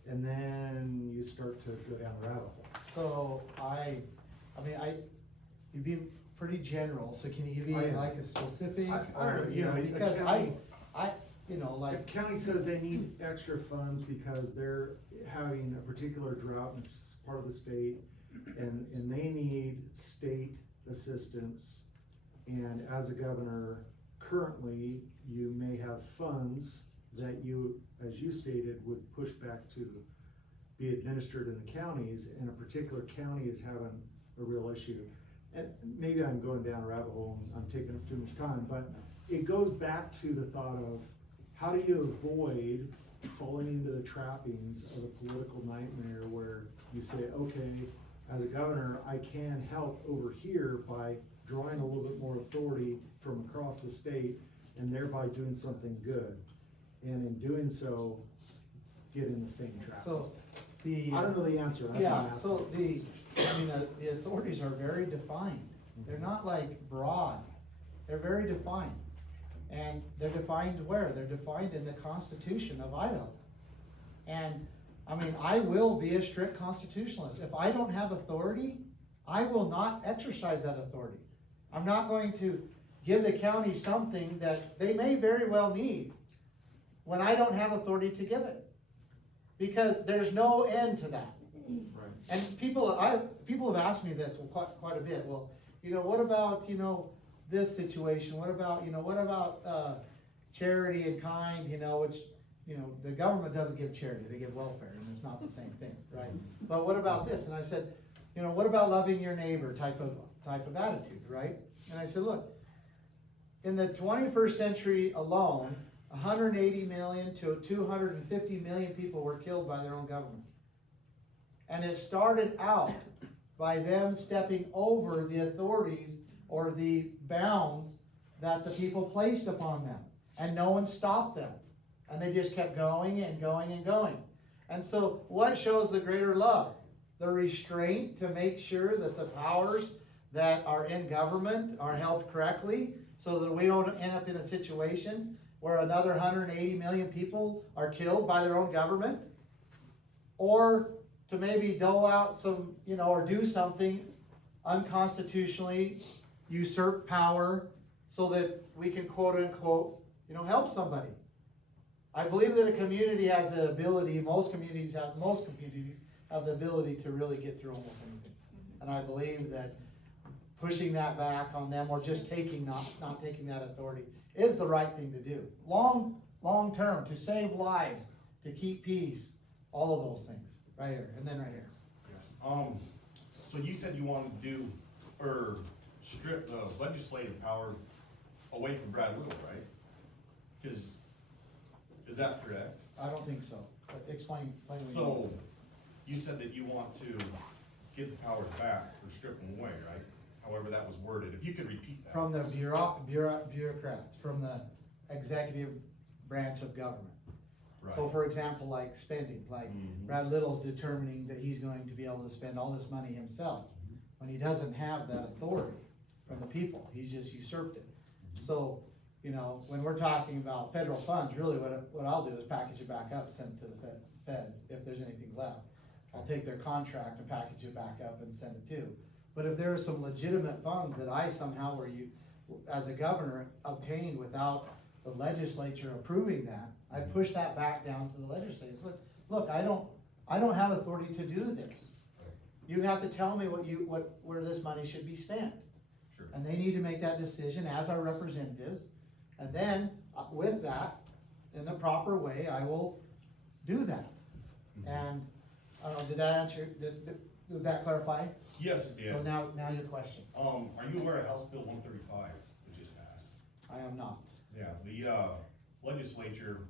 and then you start to go down the rabbit hole. So you'd be pretty general, so can you give me I am. like a specific? Because like. The county says they need extra funds because they're having a particular drought in part of the state, and they need state assistance. And as a governor, currently, you may have funds that you, as you stated, would push back to be administered in the counties, and a particular county is having a real issue. And maybe I'm going down a rabbit hole and I'm taking up too much time, but it goes back to the thought of, how do you avoid falling into the trappings of a political nightmare where you say, okay, as a governor, I can help over here by drawing a little bit more authority from across the state and thereby doing something good. And in doing so, get in the same trap. So I don't know the answer. That's Yeah, what I'm so asking. the authorities are very defined. They're not like broad. They're very defined. And they're defined where? They're defined in the Constitution of Idaho. And, I will be a strict constitutionalist. If I don't have authority, I will not exercise that authority. I'm not going to give the county something that they may very well need when I don't have authority to give it. Because there's no end to that. Right. And people have asked me this quite a bit. Well, what about, this situation? What about charity and kind, which, the government doesn't give charity, they give welfare, and it's not the same thing, right? But what about this? And I said, what about loving your neighbor type of attitude, right? And I said, look, in the 21st century alone, 180 million to 250 million people were killed by their own government. And it started out by them stepping over the authorities or the bounds that the people placed upon them. And no one stopped them. And they just kept going and going and going. And so what shows the greater love? The restraint to make sure that the powers that are in government are held correctly, so that we don't end up in a situation where another 180 million people are killed by their own government, or to maybe dole out some, or do something unconstitutionally, usurp power, so that we can quote unquote, help somebody. I believe that a community has the ability, most communities have the ability to really get through almost anything. And I believe that pushing that back on them, or just not taking that authority, is the right thing to do. Long term, to save lives, to keep peace, all of those things, right here, and then right here. Yes. So you said you wanted to do, or strip the legislative power away from Brad Little, right? Is that correct? I don't think so. But explain what you mean. So, you said that you want to give the powers back or strip them away, right? However that was worded. If you could repeat that. From the bureaucrats, from the executive branch of government. Right. So for example, like spending, Brad Little's determining that he's going to be able to spend all this money himself, when he doesn't have that authority from the people. He's just usurped it. So, when we're talking about federal funds, really what I'll do is package it back up, send it to the feds, if there's anything left. I'll take their contract and package it back up and send it to. But if there are some legitimate funds that I somehow, as a governor, obtained without the legislature approving that, I'd push that back down to the legislators. Look, I don't have authority to do this. You have to tell me where this money should be spent. Sure. And they need to make that decision as our representatives. And then, with that, in the proper way, I will do that. And, I don't know, did that answer, did that clarify? Yes, it did. So now your question. Are you aware of House Bill 135 that just passed? I am not. Yeah, the legislature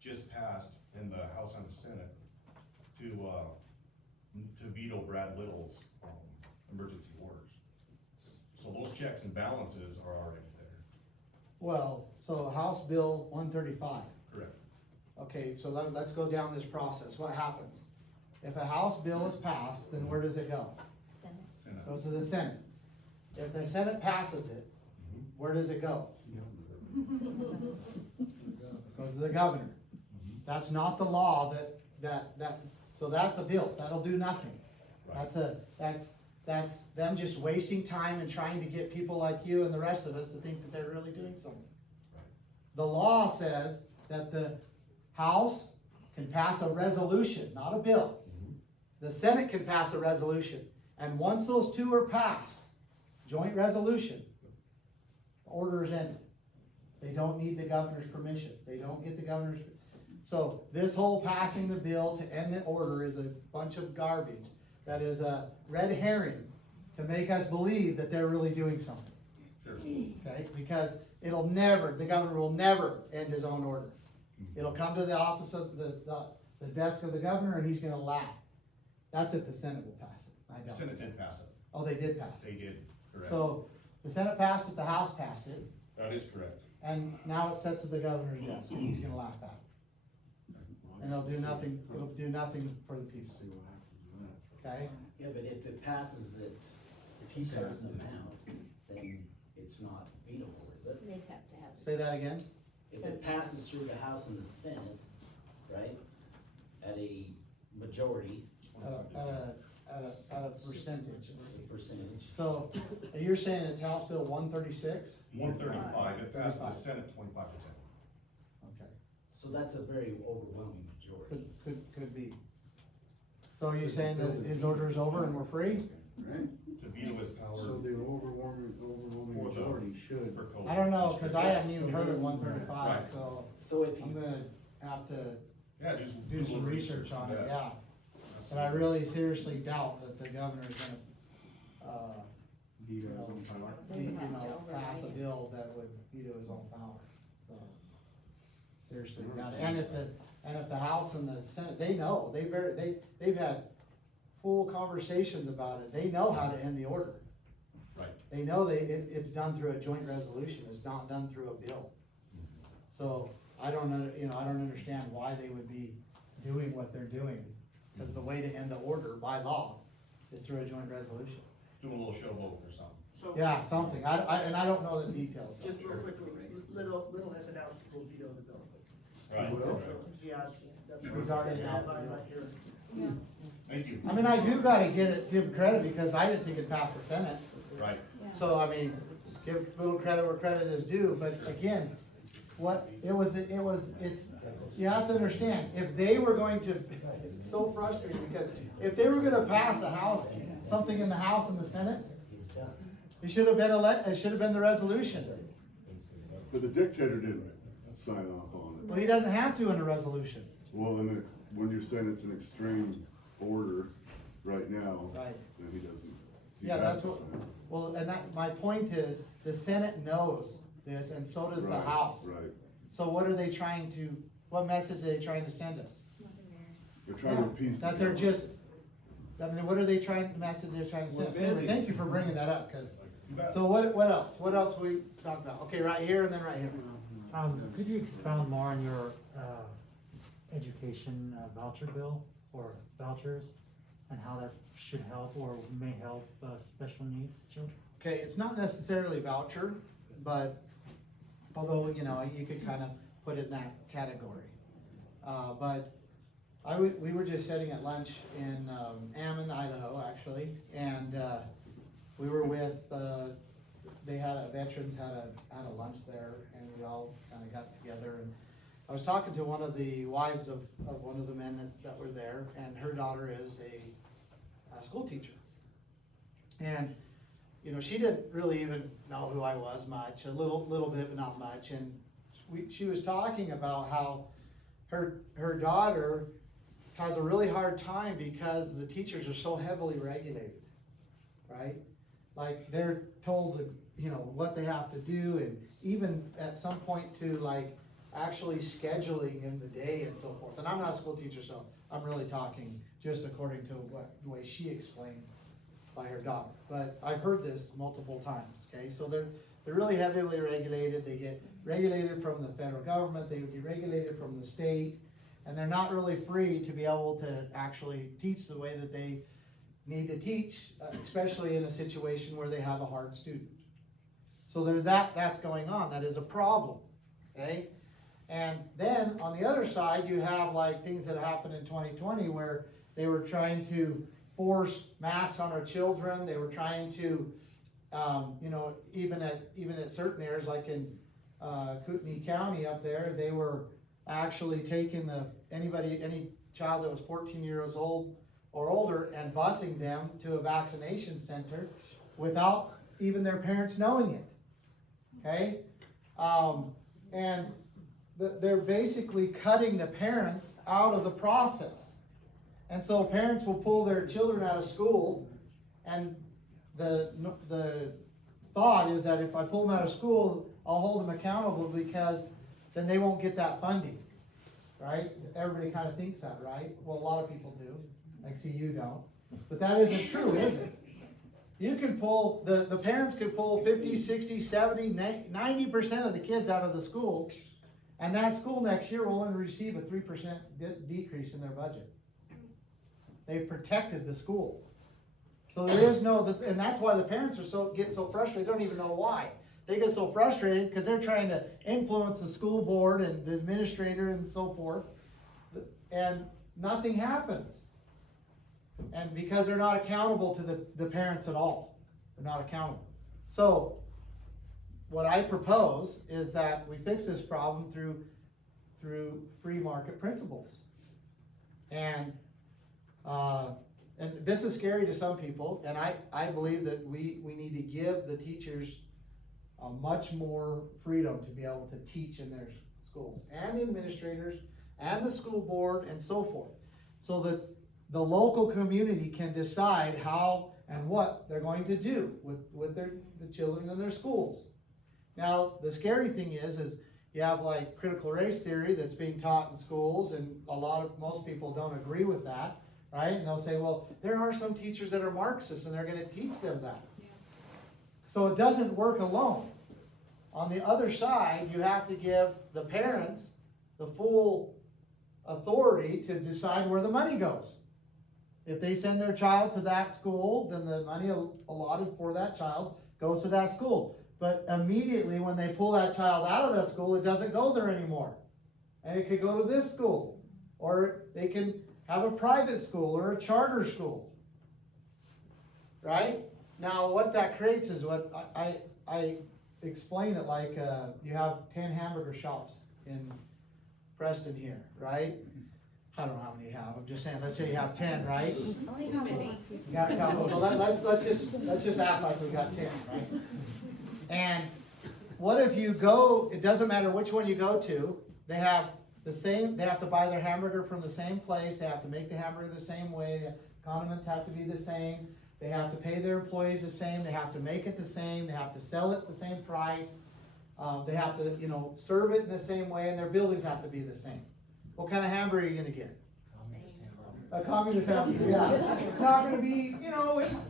just passed in the House and the Senate to veto Brad Little's emergency orders. So those checks and balances are already there. Well, so House Bill 135. Correct. Okay, so let's go down this process. What happens? If a House bill is passed, then where does it go? Senate. Goes to the Senate. If the Senate passes it, where does it go? Goes to the governor. That's not the law so that's a bill. That'll do nothing. Right. That's them just wasting time and trying to get people like you and the rest of us to think that they're really doing something. Right. The law says that the House can pass a resolution, not a bill. The Senate can pass a resolution. And once those two are passed, joint resolution, the order is ended. They don't need the governor's permission. They don't get the governor's. So this whole passing the bill to end the order is a bunch of garbage. That is a red herring to make us believe that they're really doing something. Sure. Okay, because the governor will never end his own order. It'll come to the office of the desk of the governor and he's gonna laugh. That's if the Senate will pass it. I The don't. Senate did pass it. Oh, they did pass it. They did, correct. So the Senate passed it, the House passed it, That is correct. and now it sits at the governor's desk and he's gonna laugh at it. And it'll do nothing for the people. Okay? Yeah, but if it passes it, if he says an amount, then it's not beatable, is it? They'd have to have. Say that again? If it passes through the House and the Senate, right, at a majority, At a percentage. percentage, So, you're saying it's House Bill 136? 135, it passed the Senate 25-10. Okay, so that's a very overwhelming majority. could be. So are you saying that his order is over and we're free? Right. To veto his power. So the overwhelming For the- majority should. for code. I don't know, cause I haven't even heard of 135, Right. so if I'm gonna have to Yeah, do some research on it, yeah. But I really seriously doubt that the governor's gonna, pass a bill that would veto his own power, so. Seriously, doubt it. And if the House and the Senate, they know, they've had full conversations about it, they know how to end the order. Right. They know it's done through a joint resolution, it's not done through a bill. So, I don't understand why they would be doing what they're doing, because the way to end the order by law is through a joint resolution. Do a little show vote or something. Yeah, something, and I don't know the details. Just real quickly, Little has announced he will veto the bill. Right. So, yeah, that's. He's already announced the Headline bill. right here. Yeah. Thank you. I mean, I do gotta give him credit, because I didn't think it'd pass the Senate. Right. So, I mean, give little credit where credit is due, but again, you have to understand, if they were going to, it's so frustrating, because if they were gonna pass something in the House and the Senate, it should have been the resolution. But the dictator didn't sign off on it. Well, he doesn't have to in a resolution. Well, then when you're saying it's an extreme order right now, Right. then he doesn't. he Yeah, has that's to what, sign it. well, and my point is, the Senate knows this, and so does the Right, House. Right. So what message are they trying to send us? They're trying to appease. That they're just, I mean, what are they message they're trying to send us? Anyway, thank you for bringing that up, so what else? What else we talked about? Okay, right here and then right here. Could you expound more on your education voucher bill or vouchers and how that should help or may help special needs children? Okay, it's not necessarily voucher, but although, you could kind of put it in that category. But we were just sitting at lunch in Ammon, Idaho, actually, and we were with, veterans had a lunch there, and we all kind of got together, and I was talking to one of the wives of one of the men that were there, and her daughter is a school teacher. And, you know, she didn't really even know who I was much, a little bit, but not much, and she was talking about how her daughter has a really hard time because the teachers are so heavily regulated, right? Like, they're told, you know, what they have to do, and even at some point to, like, actually scheduling in the day and so forth. And I'm not a school teacher, so I'm really talking just according to the way she explained by her daughter. But I've heard this multiple times, okay? So they're really heavily regulated. They get regulated from the federal government, they get regulated from the state, and they're not really free to be able to actually teach the way that they need to teach, especially in a situation where they have a hard student. So there's that's going on. That is a problem, okay? And then on the other side, you have like things that happened in 2020 where they were trying to force masks on our children. They were trying to, you know, even at certain areas, like in Kootenai County up there, they were actually taking any child that was 14 years old or older and busing them to a vaccination center without even their parents knowing it. Okay, and they're basically cutting the parents out of the process. And so parents will pull their children out of school, and the thought is that if I pull them out of school, I'll hold them accountable because then they won't get that funding, right? Everybody kind of thinks that, right? Well, a lot of people do. I see you don't. But that isn't true, is it? You can pull, the parents can pull 50, 60, 70, 90% of the kids out of the school, and that school next year will only receive a 3% decrease in their budget. They've protected the school. So there is no, and that's why the parents get so frustrated. They don't even know why. They get so frustrated because they're trying to influence the school board and the administrator and so forth, and nothing happens. And because they're not accountable to the parents at all. They're not accountable. So what I propose is that we fix this problem through free market principles. And this is scary to some people, and I believe that we need to give the teachers much more freedom to be able to teach in their schools, and the administrators, and the school board, and so forth, so that the local community can decide how and what they're going to do with the children in their schools. Now, the scary thing is you have like critical race theory that's being taught in schools, and most people don't agree with that, right? And they'll say, well, there are some teachers that are Marxists and they're going to teach them that. Yeah. So it doesn't work alone. On the other side, you have to give the parents the full authority to decide where the money goes. If they send their child to that school, then the money allotted for that child goes to that school. But immediately when they pull that child out of that school, it doesn't go there anymore. And it could go to this school. Or they can have a private school or a charter school. Right? Now what that creates is what I explain it like you have 10 hamburger shops in Preston here, right? I don't know how many you have. I'm just saying, let's say you have 10, right? Only how many? You got a couple. Well, let's just act like we got 10, right? And what if you go, it doesn't matter which one you go to, they have to buy their hamburger from the same place, they have to make the hamburger the same way, the condiments have to be the same, they have to pay their employees the same, they have to make it the same, they have to sell it the same price, they have to, serve it in the same way, and their buildings have to be the same. What kind of hamburger are you gonna get? A communist hamburger, yeah. It's not gonna be,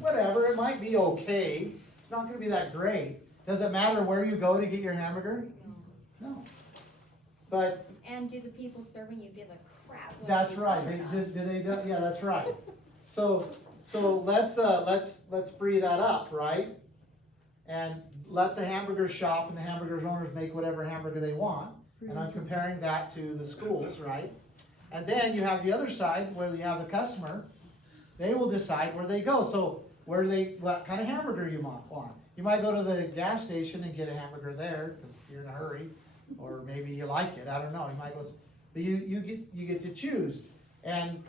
whatever, it might be okay. It's not gonna be that great. Does it matter where you go to get your hamburger? No. But. And do the people serving you give a crap? That's right. Yeah, that's right. So let's free that up, right? And let the hamburger shop and the hamburger owners make whatever hamburger they want. And I'm comparing that to the schools, right? And then you have the other side where you have the customer, they will decide where they go. So what kind of hamburger you want. You might go to the gas station and get a hamburger there because you're in a hurry, or maybe you like it, I don't know. You might go, but you get to choose. And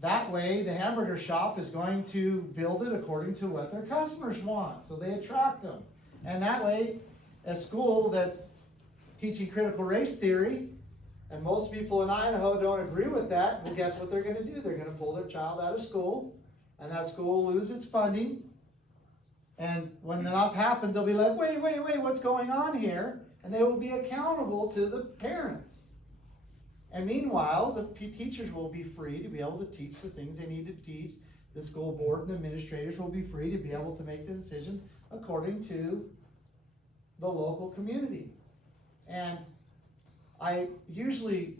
that way, the hamburger shop is going to build it according to what their customers want, so they attract them. And that way, a school that's teaching critical race theory, and most people in Idaho don't agree with that, well, guess what they're gonna do? They're gonna pull their child out of school, and that school will lose its funding. And when enough happens, they'll be like, wait, what's going on here? And they will be accountable to the parents. And meanwhile, the teachers will be free to be able to teach the things they need to teach. The school board and administrators will be free to be able to make the decision according to the local community. And I usually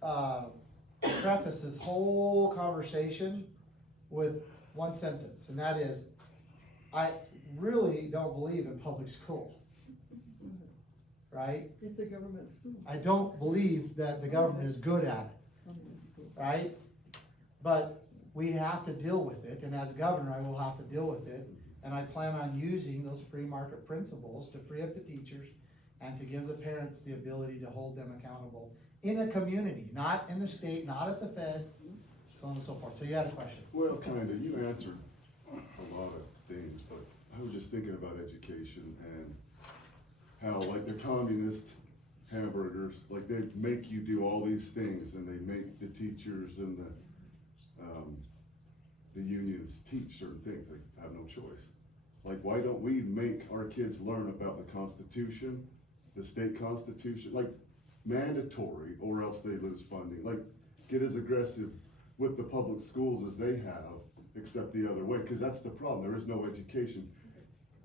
preface this whole conversation with one sentence, and that is, I really don't believe in public school. Right? It's a government school. I don't believe that the government is good at it, right? But we have to deal with it, and as governor, I will have to deal with it. And I plan on using those free market principles to free up the teachers and to give the parents the ability to hold them accountable in a community, not in the state, not at the feds, so on and so forth. So you had a question? Well, kinda, you answered a lot of things, but I was just thinking about education and how, like, the communist hamburgers, like, they make you do all these things, and they make the teachers and the unions teach certain things. They have no choice. Like, why don't we make our kids learn about the Constitution, the state constitution, like, mandatory, or else they lose funding. Like, get as aggressive with the public schools as they have, except the other way, because that's the problem. There is no education.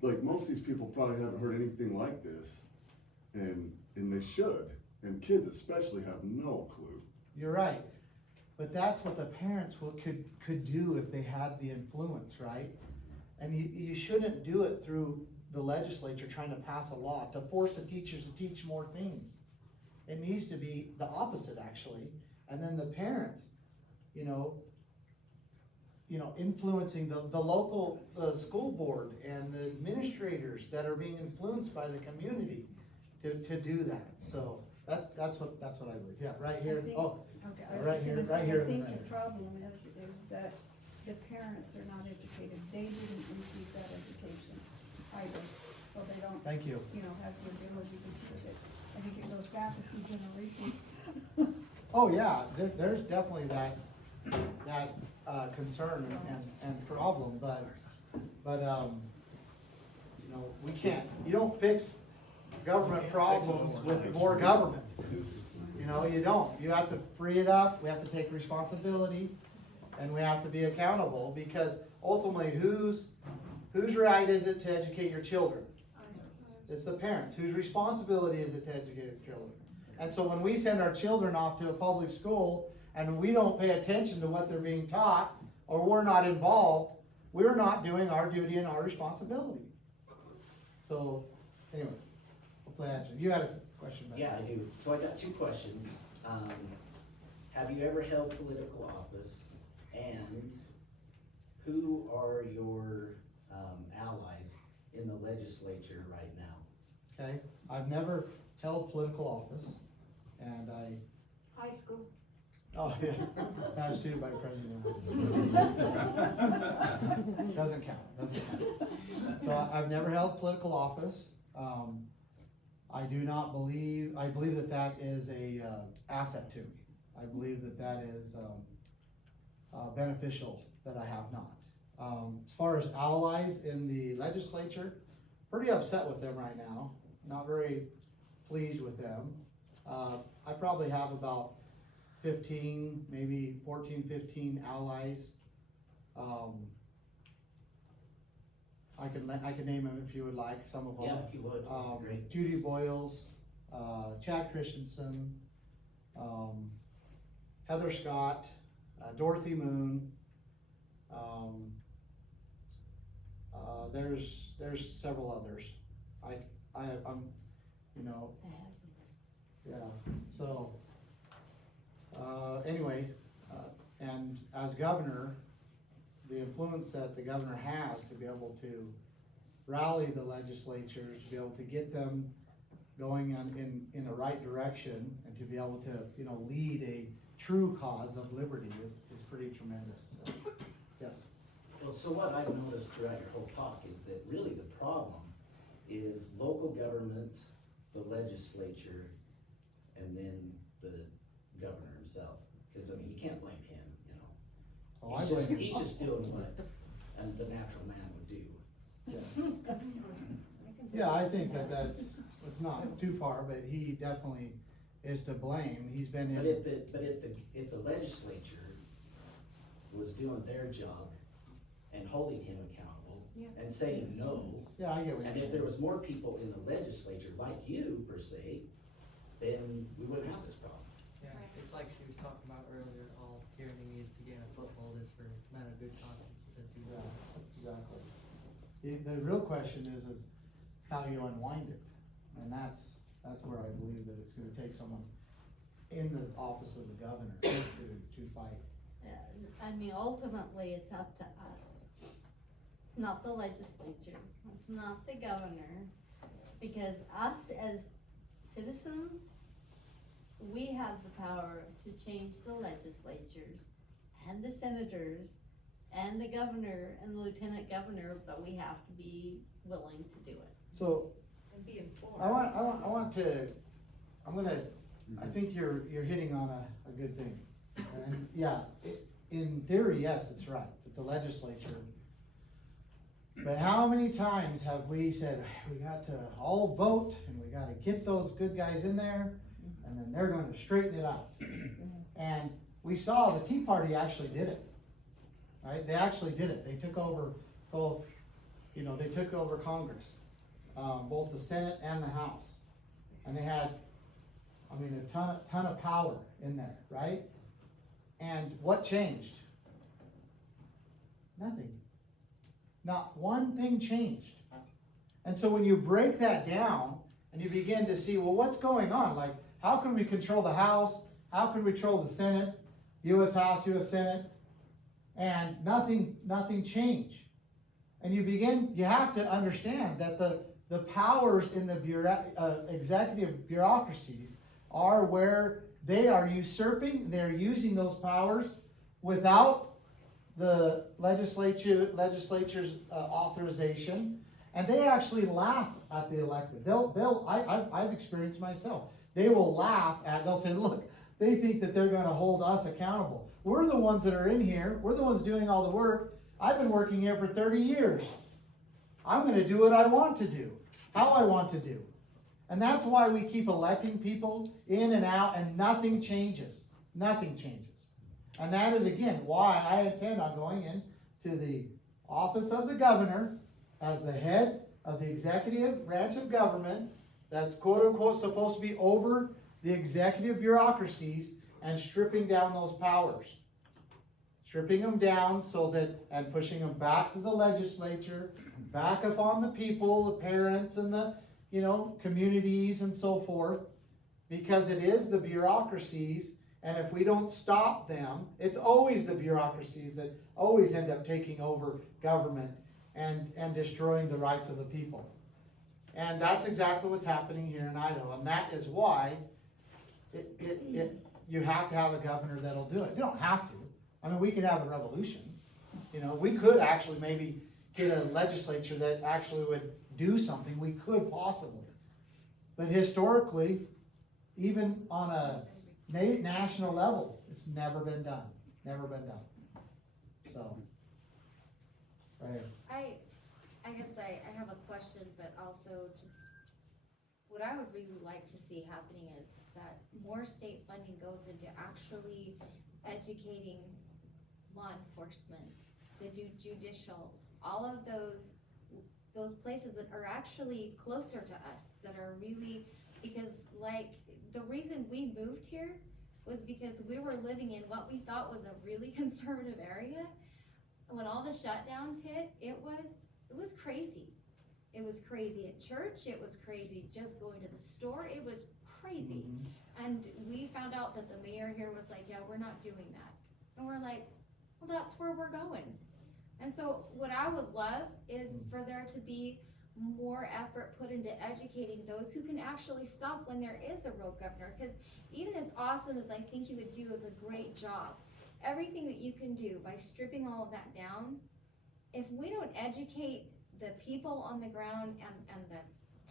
Like, most of these people probably haven't heard anything like this, and they should, and kids especially have no clue. You're right, but that's what the parents could do if they had the influence, right? And you shouldn't do it through the legislature trying to pass a law to force the teachers to teach more things. It needs to be the opposite, actually, and then the parents, influencing the local school board and the administrators that are being influenced by the community to do that. So that's what I would, yeah, right here. Right here. I think the problem is that the parents are not educated. They didn't receive that education either, so they don't. Thank you. Have the ability to teach it. I think it goes back a few generations. Oh, yeah, there's definitely that concern and problem, but we can't, you don't fix government problems with more government. You don't. You have to free it up, we have to take responsibility, and we have to be accountable, because ultimately, whose right is it to educate your children? It's the parents. Whose responsibility is it to educate your children? And so when we send our children off to a public school and we don't pay attention to what they're being taught, or we're not involved, we're not doing our duty and our responsibility. So, anyway, hopefully I answered. You had a question, Matt? Yeah, I do. So I got two questions. Have you ever held political office? And who are your allies in the legislature right now? Okay, I've never held political office, and High school. oh, yeah, I was student by president. Doesn't count. So I've never held political office. I believe that is a asset to me. I believe that is beneficial that I have not. As far as allies in the legislature, pretty upset with them right now. Not very pleased with them. I probably have about 15, maybe 14, 15 allies. I can name them if you would like, some of them. Yeah, if you would, great. Judy Boyles, Chad Christensen, Heather Scott, Dorothy Moon. There's several others. I'm, yeah, so, anyway, and as governor, the influence that the governor has to be able to rally the legislatures, to be able to get them going in the right direction, and to be able to, you know, lead a true cause of liberty is pretty tremendous. So, yes. Well, so what I've noticed throughout your whole talk is that really the problem is local government, the legislature, and then the governor himself. Because, I mean, you can't blame him, you know. Oh, He's just doing what the natural man would do. Yeah, I think that's not too far, but he definitely is to blame. He's been in. But if the legislature was doing their job and holding him accountable and saying no. Yeah, I get what you're And saying. if there was more people in the legislature like you, per se, then we wouldn't have this problem. Yeah, it's like she was talking about earlier, all tyranny needs to gain a foothold is for men of good conscience to do that. Exactly. The real question is how you unwind it, and that's where I believe that it's gonna take someone in the office of the governor to fight. I mean, ultimately, it's up to us. It's not the legislature, it's not the governor, because us as citizens, we have the power to change the legislatures and the senators and the governor and the lieutenant governor, but we have to be willing to do it. So, And be informed. I think you're hitting on a good thing. And yeah, in theory, yes, it's right, that the legislature, but how many times have we said, we got to all vote and we gotta get those good guys in there and then they're gonna straighten it out. And we saw the Tea Party actually did it, right? They actually did it. They took over both, they took over Congress, both the Senate and the House. And they had, a ton of power in there, right? And what changed? Nothing. Not one thing changed. And so when you break that down and you begin to see, well, what's going on? Like, how can we control the House? How can we control the Senate? U.S. House, U.S. Senate? And nothing changed. And you have to understand that the powers in the executive bureaucracies are where they are usurping, they're using those powers without the legislature's authorization, and they actually laugh at the elected. I've experienced myself. They will laugh they'll say, look, they think that they're gonna hold us accountable. We're the ones that are in here, we're the ones doing all the work. I've been working here for 30 years. I'm gonna do what I want to do, how I want to do. And that's why we keep electing people in and out and nothing changes. Nothing changes. And that is, again, why I intend on going into the office of the governor as the head of the executive branch of government that's quote unquote supposed to be over the executive bureaucracies and stripping down those powers. Stripping them down and pushing them back to the legislature, back upon the people, the parents and the communities and so forth, because it is the bureaucracies, and if we don't stop them, it's always the bureaucracies that always end up taking over government and destroying the rights of the people. And that's exactly what's happening here in Idaho, and that is why you have to have a governor that'll do it. You don't have to. We could have a revolution. We could actually maybe get a legislature that actually would do something. We could possibly. But historically, even on a national level, it's never been done. Never been done. So, right here. I guess I have a question, but also just what I would really like to see happening is that more state funding goes into actually educating law enforcement, the judicial, all of those places that are actually closer to us, that are really, because like the reason we moved here was because we were living in what we thought was a really conservative area. When all the shutdowns hit, it was crazy. It was crazy at church, it was crazy just going to the store, it was crazy. And we found out that the mayor here was like, yeah, we're not doing that. And we're like, well, that's where we're going. And so what I would love is for there to be more effort put into educating those who can actually stop when there is a rogue governor. Because even as awesome as I think he would do is a great job, everything that you can do by stripping all of that down, if we don't educate the people on the ground and the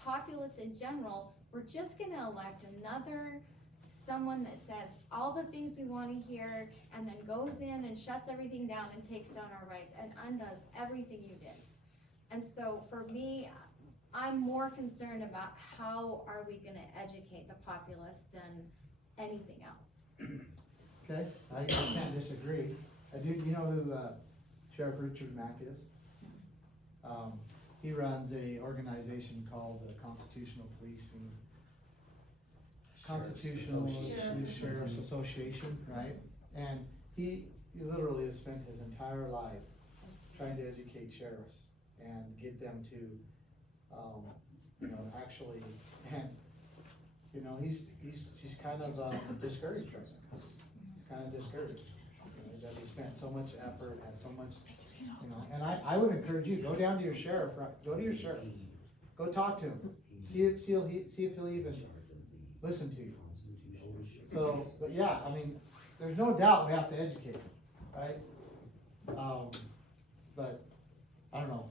populace in general, we're just gonna elect another someone that says all the things we want to hear and then goes in and shuts everything down and takes down our rights and undoes everything you did. And so for me, I'm more concerned about how are we gonna educate the populace than anything else. Okay, I can't disagree. You know who Sheriff Richard Mack is? He runs a organization called the Constitutional Policing Sheriff's Association, right? And he literally has spent his entire life trying to educate sheriffs and get them to, actually, and, he's kind of discouraged right now. He's kind of discouraged, that he spent so much effort, had so much, and I would encourage you, go down to your sheriff, go to your sheriff, go talk to him, see if he'll even listen to you. So, but yeah, I mean, there's no doubt we have to educate, right? But, I don't know,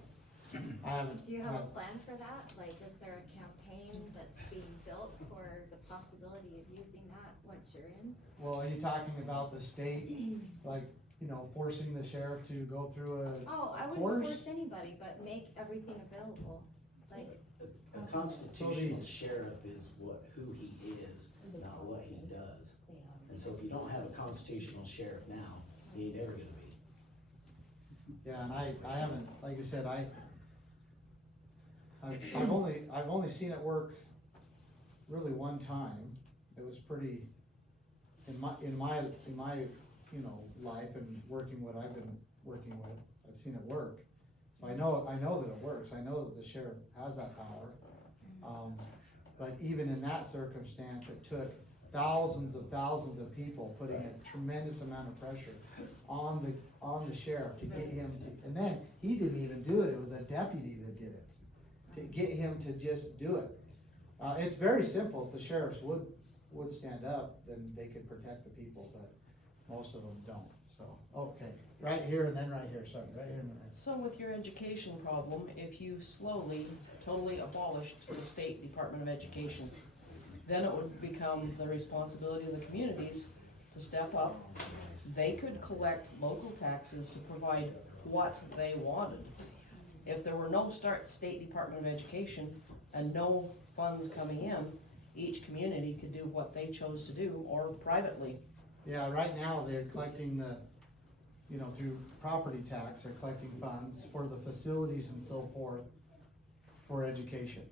I haven't. Do you have a plan for that? Like, is there a campaign that's being built for the possibility of using that once you're in? Well, are you talking about the state, like, forcing the sheriff to go through a Oh, I course? wouldn't force anybody, but make everything available, like. A constitutional sheriff is who he is, not what he does. And so if you don't have a constitutional sheriff now, he ain't ever gonna be. Yeah, and I haven't, like I said, I've only seen it work really one time. It was pretty, in my life and working what I've been working with, I've seen it work. So I know that it works. I know that the sheriff has that power. But even in that circumstance, it took thousands of people putting a tremendous amount of pressure on the sheriff to get him to, and then he didn't even do it. It was a deputy that did it, to get him to just do it. It's very simple. If the sheriffs would stand up, then they could protect the people, but most of them don't. So, okay, right here and then right here, sorry, right here and then right here. So with your education problem, if you slowly, totally abolished the State Department of Education, then it would become the responsibility of the communities to step up. They could collect local taxes to provide what they wanted. If there were no State Department of Education and no funds coming in, each community could do what they chose to do, or privately. Yeah, right now they're collecting through property tax, they're collecting funds for the facilities and so forth for education.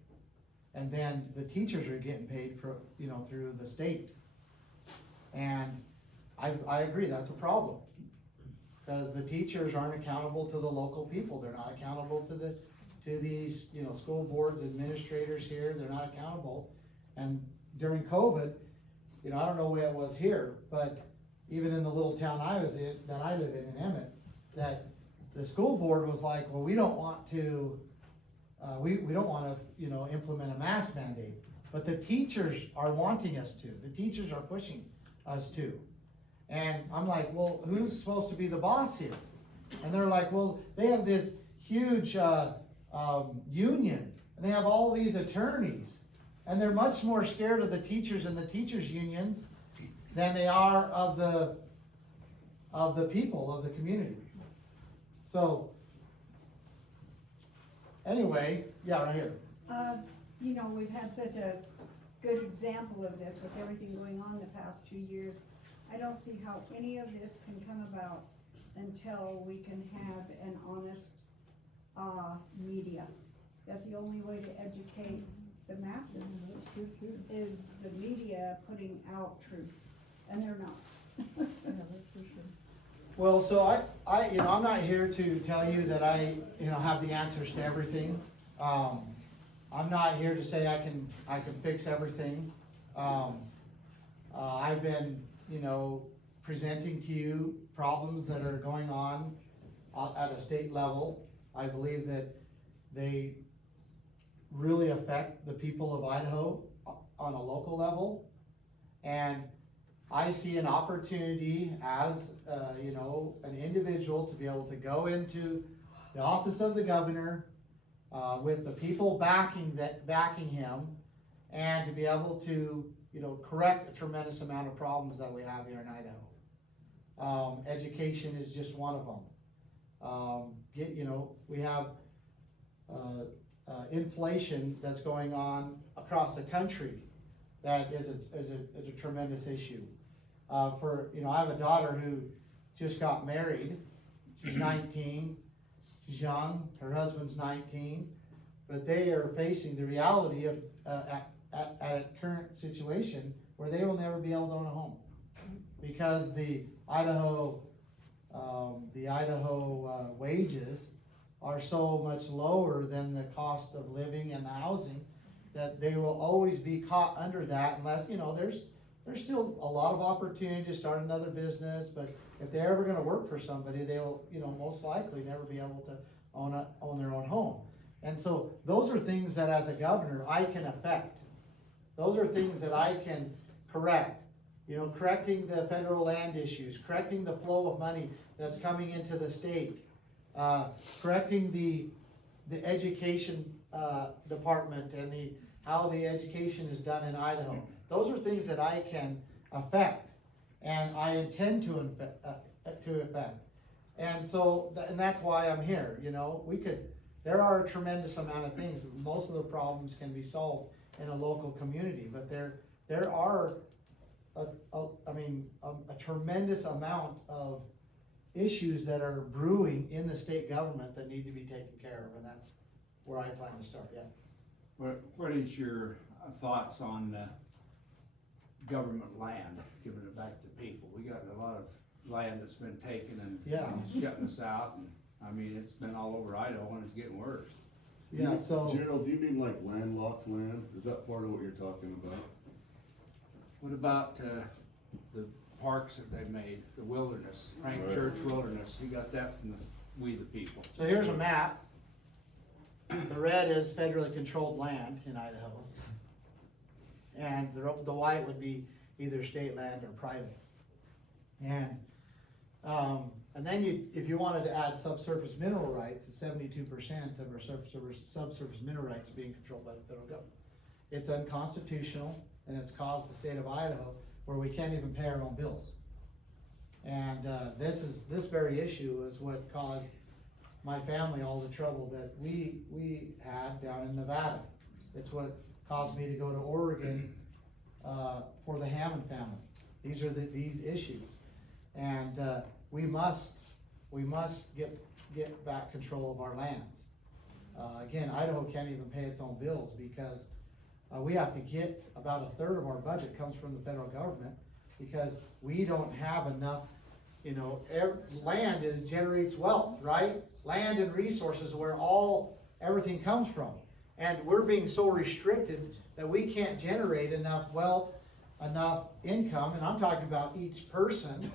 And then the teachers are getting paid for, through the state. And I agree, that's a problem. Because the teachers aren't accountable to the local people. They're not accountable to these, school boards, administrators here. They're not accountable. And during COVID, I don't know the way it was here, but even in the little town I live in Emmett, that the school board was like, well, we don't want to, we don't want to, implement a mask mandate. But the teachers are wanting us to. The teachers are pushing us to. And I'm like, well, who's supposed to be the boss here? And they're like, well, they have this huge union, and they have all these attorneys, and they're much more scared of the teachers and the teachers' unions than they are of the people, of the community. So, anyway, yeah, right here. We've had such a good example of this with everything going on the past 2 years. I don't see how any of this can come about until we can have an honest media. That's the only way to educate the masses. That's true too. Is the media putting out truth, and they're not. Yeah, that's for sure. Well, so I'm not here to tell you that I, have the answers to everything. I'm not here to say I can fix everything. I've been, presenting to you problems that are going on at a state level. I believe that they really affect the people of Idaho on a local level. And I see an opportunity as, an individual to be able to go into the office of the governor with the people backing him, and to be able to, correct a tremendous amount of problems that we have here in Idaho. Education is just one of them. We have inflation that's going on across the country that is a tremendous issue. I have a daughter who just got married. She's 19. She's young. Her husband's 19. But they are facing the reality of at a current situation where they will never be able to own a home, because the Idaho wages are so much lower than the cost of living and the housing, that they will always be caught under that, unless, there's still a lot of opportunity to start another business, but if they're ever gonna work for somebody, they will, most likely never be able to own their own home. And so those are things that as a governor I can affect. Those are things that I can correct. Correcting the federal land issues, correcting the flow of money that's coming into the state, correcting the education department and how the education is done in Idaho. Those are things that I can affect, and I intend to affect. And so, and that's why I'm here. There are a tremendous amount of things. Most of the problems can be solved in a local community, but there are a tremendous amount of issues that are brewing in the state government that need to be taken care of, and that's where I plan to start. Yeah. What is your thoughts on government land, giving it back to people? We got a lot of land that's been taken and shutting us out, and it's been all over Idaho, and it's getting worse. Yeah, so Gerald, do you mean like landlocked land? Is that part of what you're talking about? What about the parks that they made, the wilderness, Frank Church Wilderness? He got that from we the people. So here's a map. The red is federally controlled land in Idaho, and the white would be either state land or private. And then if you wanted to add subsurface mineral rights, it's 72% of our subsurface mineral rights being controlled by the federal government. It's unconstitutional, and it's caused the state of Idaho where we can't even pay our own bills. And this very issue is what caused my family all the trouble that we had down in Nevada. It's what caused me to go to Oregon for the Hammond family. These are these issues, and we must get back control of our lands. Again, Idaho can't even pay its own bills because we have to get about a third of our budget comes from the federal government, because we don't have enough. Land generates wealth, right? Land and resources where everything comes from. And we're being so restricted that we can't generate enough wealth, enough income, and I'm talking about each person,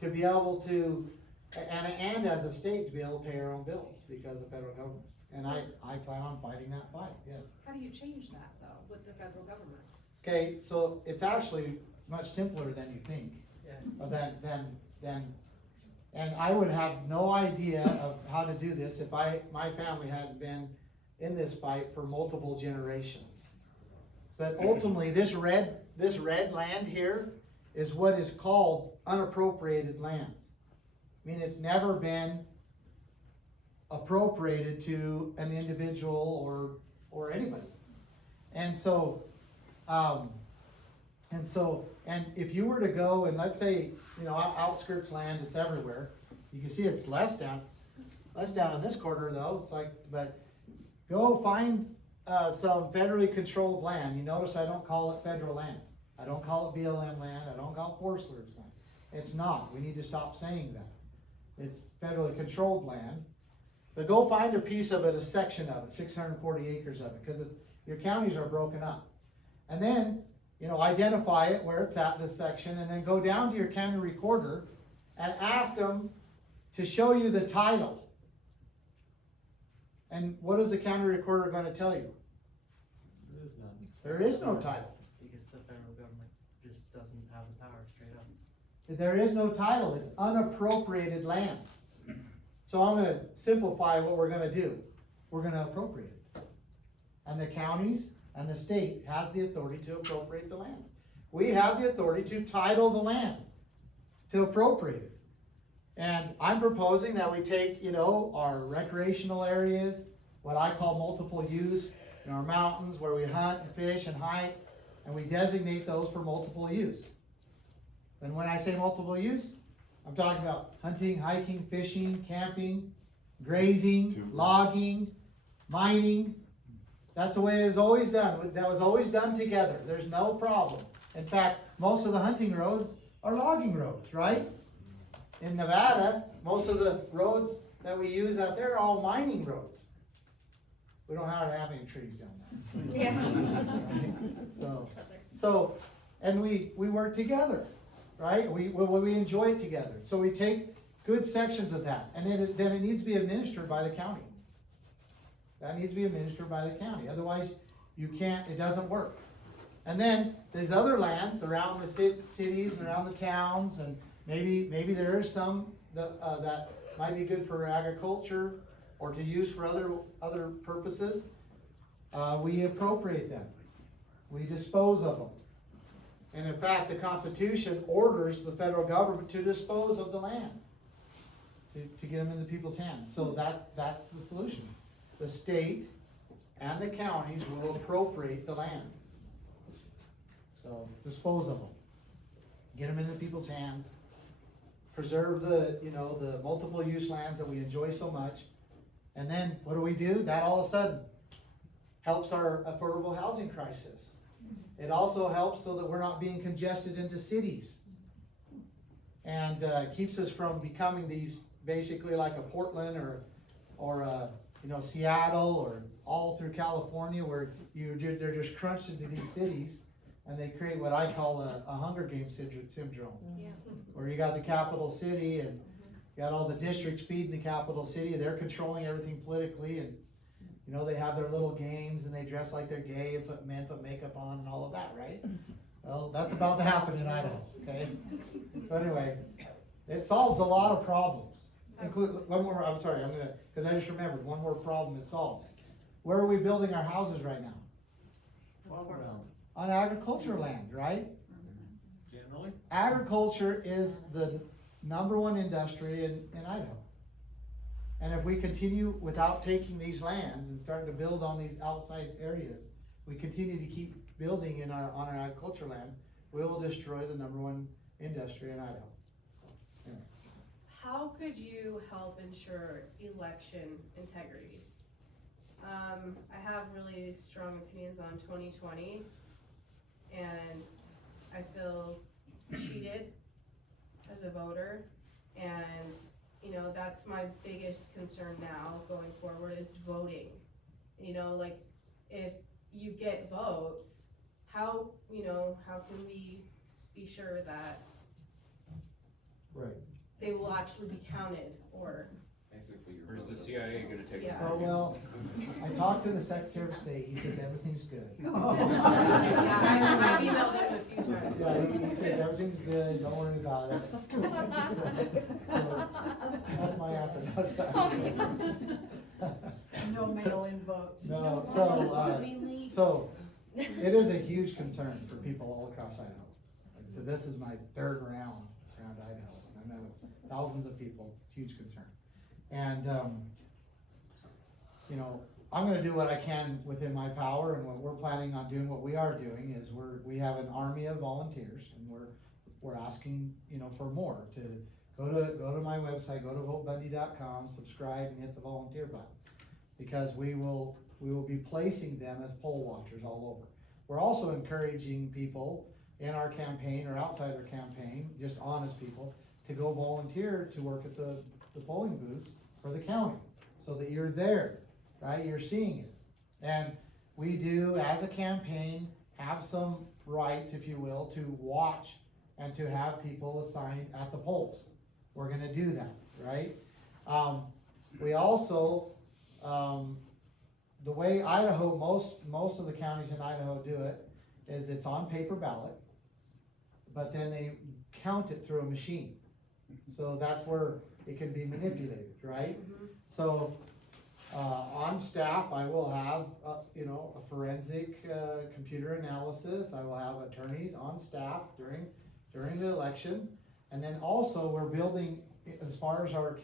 to be able to, and as a state, to be able to pay our own bills because of federal government. And I plan on fighting that fight, yes. How do you change that though, with the federal government? Okay, so it's actually much simpler than you think. And I would have no idea of how to do this if my family hadn't been in this fight for multiple generations. But ultimately, this red land here is what is called unappropriated lands. It's never been appropriated to an individual or anybody. And so, and if you were to go and let's say, outskirts land, it's everywhere. You can see it's less down in this corner though. It's like, but go find some federally controlled land. You notice I don't call it federal land. I don't call it BLM land. I don't call it Forest Service land. It's not. We need to stop saying that. It's federally controlled land. But go find a piece of it, a section of it, 640 acres of it, because your counties are broken up. And then, identify it where it's at in this section, and then go down to your county recorder and ask them to show you the title. And what is the county recorder going to tell you? There is no title. Because the federal government just doesn't have the power, straight up. There is no title. It's unappropriated lands. So I'm going to simplify what we're going to do. We're going to appropriate it. And the counties and the state has the authority to appropriate the lands. We have the authority to title the land, to appropriate it. And I'm proposing that we take, our recreational areas, what I call multiple use, in our mountains where we hunt and fish and hike, and we designate those for multiple use. And when I say multiple use, I'm talking about hunting, hiking, fishing, camping, grazing, logging, mining. That's the way it was always done. That was always done together. There's no problem. In fact, most of the hunting roads are logging roads, right? In Nevada, most of the roads that we use out there are all mining roads. We don't have any trees down there. Yeah. So, and we work together, right? We enjoy it together. So we take good sections of that, and then it needs to be administered by the county. That needs to be administered by the county. Otherwise, it doesn't work. And then there's other lands around the cities and around the towns, and maybe there are some that might be good for agriculture or to use for other purposes. We appropriate them. We dispose of them. And in fact, the Constitution orders the federal government to dispose of the land, to get them in the people's hands. So that's the solution. The state and the counties will appropriate the lands. So dispose of them. Get them in the people's hands. Preserve the multiple use lands that we enjoy so much. And then what do? That all of a sudden helps our affordable housing crisis. It also helps so that we're not being congested into cities. And keeps us from becoming these basically like a Portland or Seattle or all through California where they're just crunched into these cities, and they create what I call a Hunger Games syndrome. Yeah. Where you got the capital city and you got all the districts feeding the capital city. They're controlling everything politically, and they have their little games and they dress like they're gay and put makeup on and all of that, right? Well, that's about to happen in Idaho, okay? So anyway, it solves a lot of problems. Include one more. I'm sorry. Because I just remembered one more problem it solves. Where are we building our houses right now? On agricultural land, right? Generally. Agriculture is the #1 industry in Idaho. And if we continue without taking these lands and starting to build on these outside areas, we continue to keep building on our agricultural land, we will destroy the #1 industry in Idaho. So, anyway. How could you help ensure election integrity? I have really strong opinions on 2020, and I feel cheated as a voter, and that's my biggest concern now going forward is voting. If you get votes, how can we be sure that they will actually be counted, or Basically, where's the CIA gonna take Yeah. So, well, I talked to the Secretary of State, he says everything's good. Yeah, I've emailed him a few times. Yeah, he says everything's good, don't worry about it. So, that's my answer. No mail-in votes. No, so it is a huge concern for people all across Idaho. Like I said, this is my third round around Idaho, and I met with thousands of people, it's a huge concern. And, I'm gonna do what I can within my power, and what we're planning on doing, what we are doing is we have an army of volunteers, and we're asking, for more, to go to my website, go to votebundy.com, subscribe and hit the volunteer button. Because we will be placing them as poll watchers all over. We're also encouraging people in our campaign or outside our campaign, just honest people, to go volunteer to work at the polling booth for the county, so that you're there, right? You're seeing it. And we do, as a campaign, have some rights, if you will, to watch and to have people assigned at the polls. We're gonna do that, right? We also, the way Idaho, most of the counties in Idaho do it, is it's on paper ballot, but then they count it through a machine. So that's where it can be manipulated, right? So, on staff, I will have, you know, a forensic, computer analysis. I will have attorneys on staff during the election. And then also, we're building, as far as our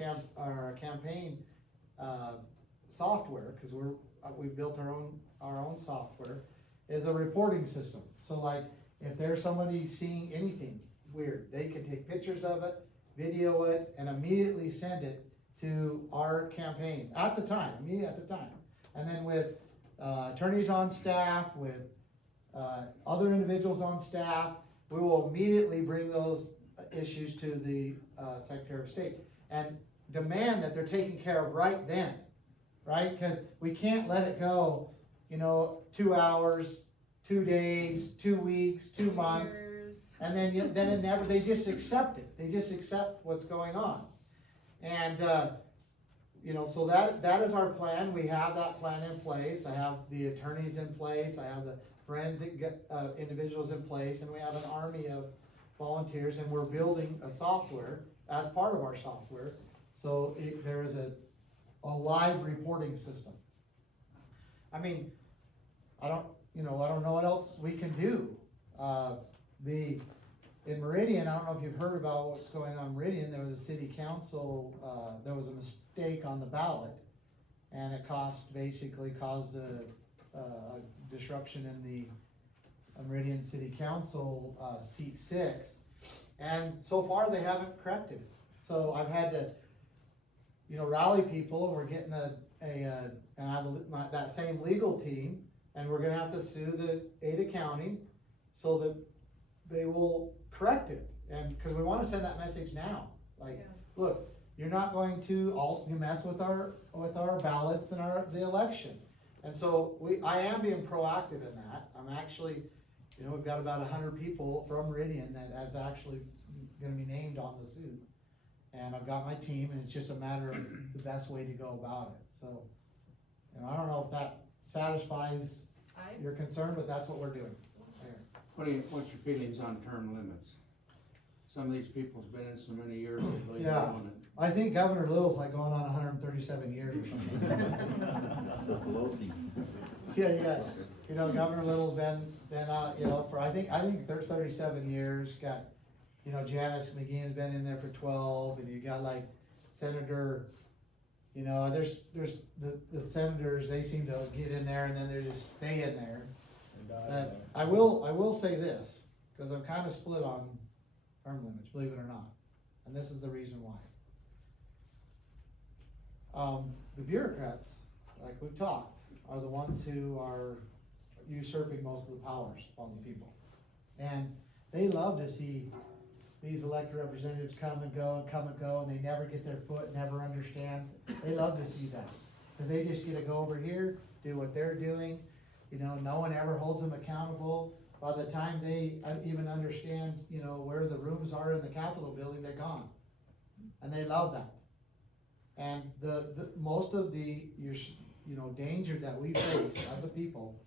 campaign, software, cause we've built our own software, is a reporting system. So like, if there's somebody seeing anything weird, they can take pictures of it, video it, and immediately send it to our campaign immediately at the time. And then with attorneys on staff, with other individuals on staff, we will immediately bring those issues to the Secretary of State and demand that they're taken care of right then, right? Because we can't let it go, you know, 2 hours, 2 days, 2 weeks, 2 months, and then it never. They just accept it. They just accept what's going on, and you know. So that is our plan. We have that plan in place. I have the attorneys in place. I have the forensic individuals in place, and we have an army of volunteers, and we're building a software as part of our software. So there is a live reporting system. I mean, I don't know what else we can do. In Meridian, I don't know if you've heard about what's going on in Meridian. There was a city council, there was a mistake on the ballot, and it basically caused a disruption in the Meridian City Council, seat 6. And so far they haven't corrected it. So I've had to, you know, rally people, and we're getting and I have that same legal team, and we're gonna have to sue the Ada County so that they will correct it. And because we want to send that message now, like, look, you're not going to you mess with our ballots and the election. And so I am being proactive in that. I'm actually, you know, we've got about 100 people from Meridian that is actually going to be named on the suit. And I've got my team, and it's just a matter of the best way to go about it. So, you know, I don't know if that satisfies your concern, but that's what we're doing. What's your feelings on term limits? Some of these people's been in so many years, they really Yeah, don't want it. I think Governor Little's like going on 137 years or something. Yeah, you know, Governor Little's been you know, for I think there's 37 years. Got, you know, Janice McGeehan's been in there for 12, and you got like Senator, you know, there's the senators, they seem to get in there and then they just stay in there. I will say this, because I'm kind of split on term limits, believe it or not, and this is the reason why. The bureaucrats, like we've talked, are the ones who are usurping most of the powers on the people, and they love to see these elected representatives come and go, and they never get their foot, never understand. They love to see that, because they just get to go over here, do what they're doing. You know, no one ever holds them accountable. By the time they even understand, you know, where the rooms are in the Capitol building, they're gone. And they love that. And most of the danger that we face as a people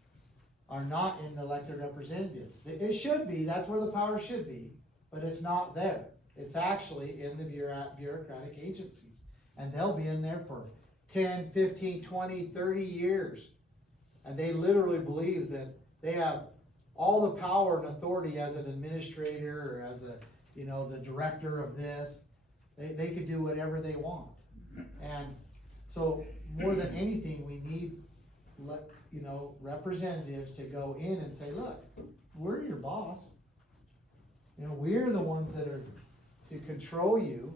are not in elected representatives. It should be, that's where the power should be, but it's not there. It's actually in the bureaucratic agencies. And they'll be in there for 10, 15, 20, 30 years. And they literally believe that they have all the power and authority as an administrator or as the director of this. They could do whatever they want. And so more than anything, we need, representatives to go in and say, look, we're your boss. You know, we're the ones that are to control you.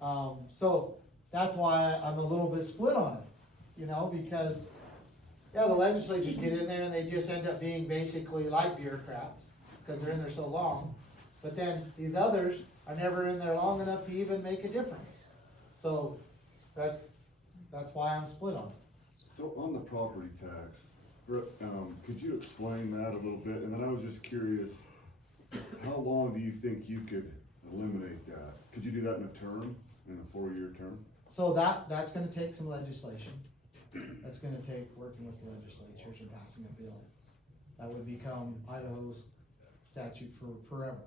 So that's why I'm a little bit split on it, because the legislatures get in there and they just end up being basically like bureaucrats because they're in there so long. But then these others are never in there long enough to even make a difference. So that's why I'm split on it. So on the property tax, Could you explain that a little bit? And then I was just curious, how long do you think you could eliminate that? Could you do that in a term, in a 4-year term? So that's gonna take some legislation. That's gonna take working with the legislatures and passing a bill. That would become Idaho's statute for forever.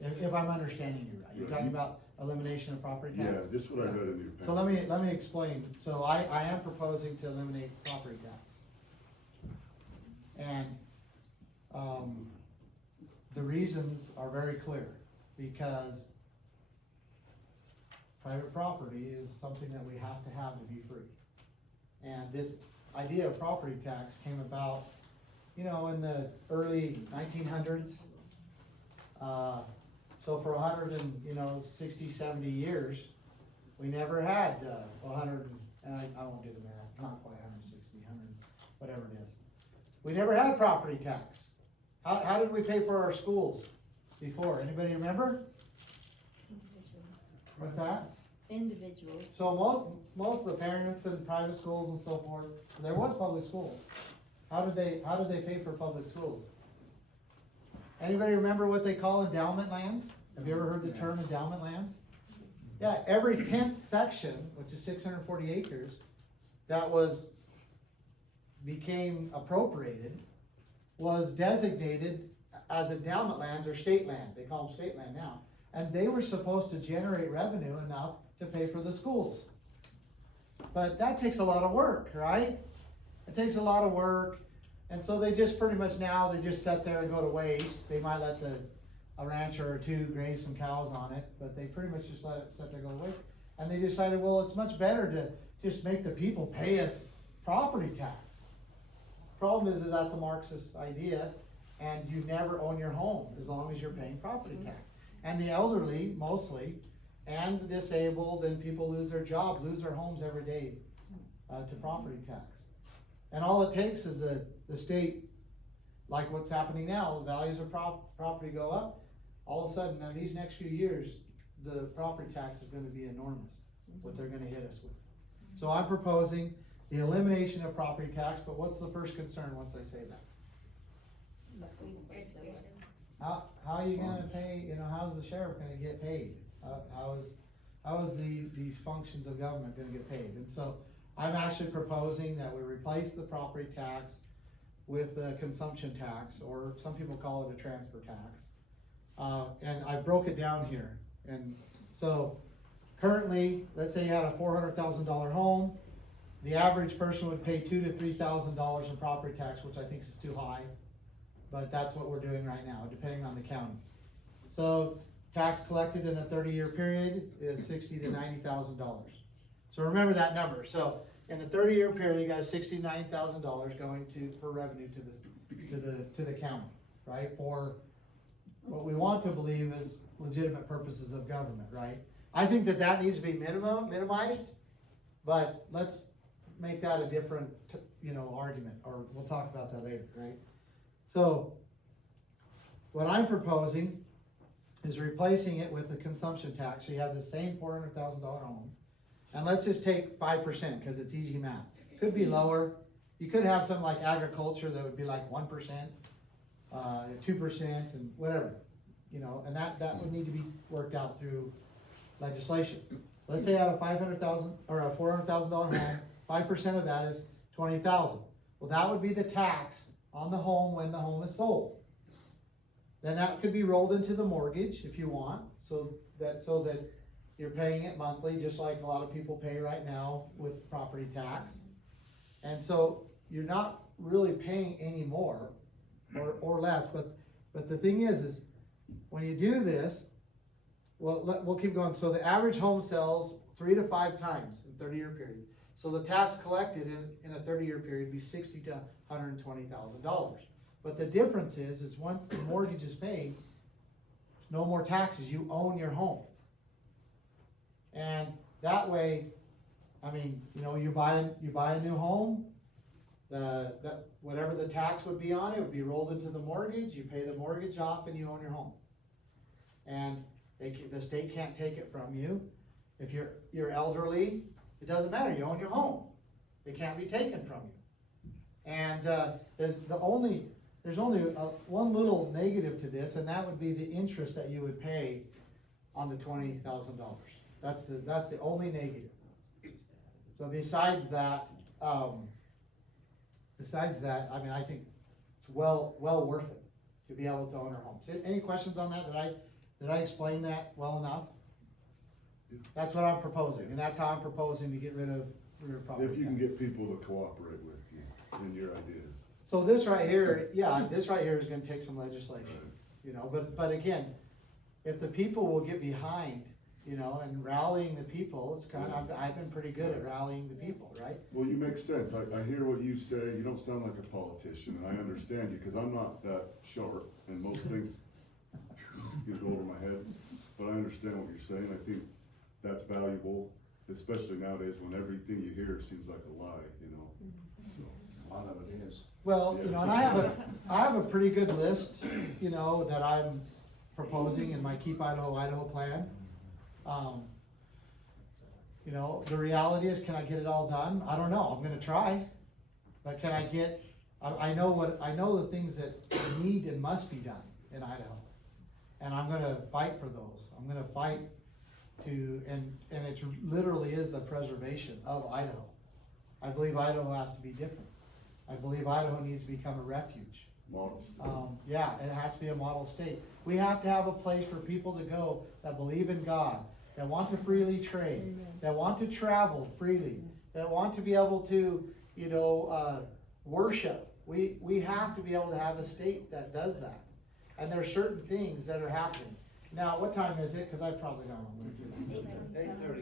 If I'm understanding you right, you're talking about elimination of property tax? Yeah, just what I read in your paper. So let me explain. So I am proposing to eliminate property tax. And, the reasons are very clear, because private property is something that we have to be free. And this idea of property tax came about, in the early 1900s. So for 160, 70 years, we never had, 100, and I won't do the math, not quite 160, 100, whatever it is. We never had property tax. How did we pay for our schools before? Anybody remember? What's that? Individuals. So most of the parents in private schools and so forth, there was public schools. How did they pay for public schools? Anybody remember what they call endowment lands? Have you ever heard the term endowment lands? Yeah, every 10th section, which is 640 acres, that became appropriated, was designated as endowment lands or state land. They call them state land now. And they were supposed to generate revenue enough to pay for the schools. But that takes a lot of work, right? It takes a lot of work. And so they just pretty much now, they just sit there and go to waste. They might let a rancher or two graze some cows on it, but they pretty much just let it sit there and go to waste. And they decided, well, it's much better to just make the people pay us property tax. Problem is that that's a Marxist idea, and you never own your home as long as you're paying property tax. And the elderly, mostly, and the disabled, and people lose their jobs, lose their homes every day to property tax. And all it takes is the state, like what's happening now, the values of property go up. All of a sudden, in these next few years, the property tax is gonna be enormous, what they're gonna hit us with. So I'm proposing the elimination of property tax, but what's the first concern once I say that? How are you gonna pay, how's the sheriff gonna get paid? How is these functions of government gonna get paid? And so I'm actually proposing that we replace the property tax with a consumption tax, or some people call it a transfer tax. And I broke it down here. And so currently, let's say you had a $400,000 home, the average person would pay $2,000 to $3,000 in property tax, which I think is too high, but that's what we're doing right now, depending on the county. So tax collected in a 30-year period is $60,000 to $90,000. So remember that number. So in the 30-year period, you got $60,000 to $90,000 going for revenue to the county, right? For what we want to believe is legitimate purposes of government, right? I think that needs to be minimized, but let's make that a different, argument, or we'll talk about that later, right? So what I'm proposing is replacing it with a consumption tax. So you have the same $400,000 home, and let's just take 5% because it's easy math. Could be lower. You could have something like agriculture that would be like 1%, 2%, and whatever, and that would need to be worked out through legislation. Let's say I have a $500,000 or a $400,000 home. 5% of that is $20,000. Well, that would be the tax on the home when the home is sold. Then that could be rolled into the mortgage if you want, so that you're paying it monthly, just like a lot of people pay right now with property tax. And so you're not really paying any more or less, but the thing is when you do this, we'll keep going. So the average home sells 3 to 5 times in a 30-year period. So the tax collected in a 30-year period would be $60,000 to $120,000. But the difference is once the mortgage is paid, no more taxes. You own your home. And that way, you buy a new home, whatever the tax would be on it would be rolled into the mortgage. You pay the mortgage off, and you own your home. And the state can't take it from you. If you're elderly, it doesn't matter. You own your home. It can't be taken from you. And, there's only one little negative to this, and that would be the interest that you would pay on the $20,000. That's the only negative. So besides that, I mean, I think it's well worth it to be able to own our homes. Any questions on that? Did I explain that well enough? That's what I'm proposing, and that's how I'm proposing to get rid of property If you can tax. get people to cooperate with you in your ideas. So this right here, yeah, this right here is gonna take some legislation, you know, but again, if the people will get behind, you know, and rallying the people, it's kind of, I've been pretty good at rallying the people, right? Well, you make sense. I hear what you say. You don't sound like a politician, and I understand you, because I'm not that sharp, and most things go over my head. But I understand what you're saying. I think that's valuable, especially nowadays when everything you hear seems like a lie, you know? So, A lot of it is. Well, you know, and I have a pretty good list, you know, that I'm proposing in my Keep Idaho plan. You know, the reality is, can I get it all done? I don't know. I'm gonna try. But can I get, I know the things that need and must be done in Idaho. And I'm gonna fight for those. I'm gonna fight to, and it literally is the preservation of Idaho. I believe Idaho has to be different. I believe Idaho needs to become a refuge. Model state. Yeah, it has to be a model state. We have to have a place for people to go that believe in God, that want to freely trade, that want to travel freely, that want to be able to, you know, worship. We have to be able to have a state that does that. And there are certain things that are happening. Now, what time is it? Because I've probably gone on way too long.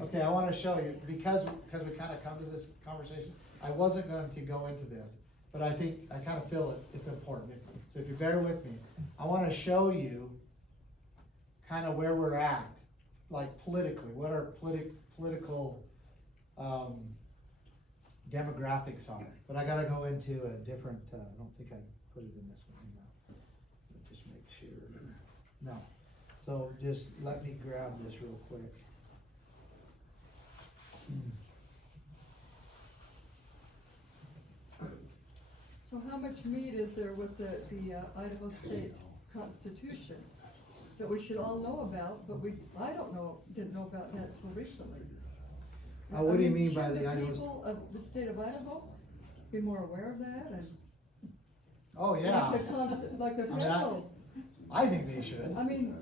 Okay, I want to show you, because we kind of come to this conversation, I wasn't going to go into this, but I think, I kind of feel it's important. So if you bear with me, I want to show you kind of where we're at, like politically, what our political demographics are. But I got to go into a different, I don't think I put it in this one. No. Just make sure. No. So just let me grab this real quick. So how much meat is there with the Idaho State Constitution that we should all know about, but I didn't know about that until recently. What do you mean by the Idaho? Should the people of the state of Idaho be more aware of that and? Oh, yeah. Like the I mean, federal. I think they should. I mean,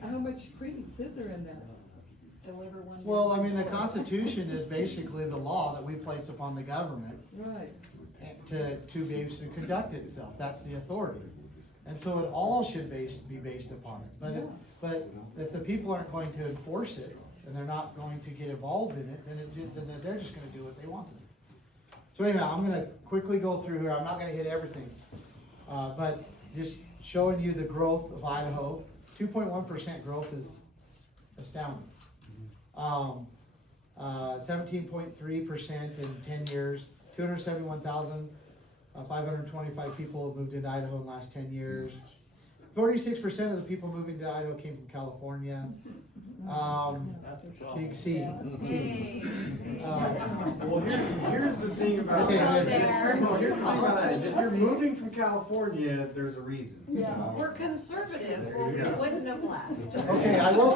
how much credence is there in that? Deliver one. Well, I mean, the Constitution is basically the law that we place upon the government. Right. To be able to conduct itself. That's the authority. And so it all should be based upon it. But if the people aren't going to enforce it, and they're not going to get involved in it, then they're just gonna do what they want to do. So anyway, I'm gonna quickly go through here. I'm not gonna hit everything. But just showing you the growth of Idaho. 2.1% growth is astounding. 17.3% in 10 years. 271,525 people have moved into Idaho in the last 10 years. 46% of the people moving to Idaho came from California. So you can see. Well, here's the thing about Okay, here's the thing about that is if you're moving from California, there's a reason. Yeah. So. We're conservative, There or you we go. wouldn't have left. Okay, I will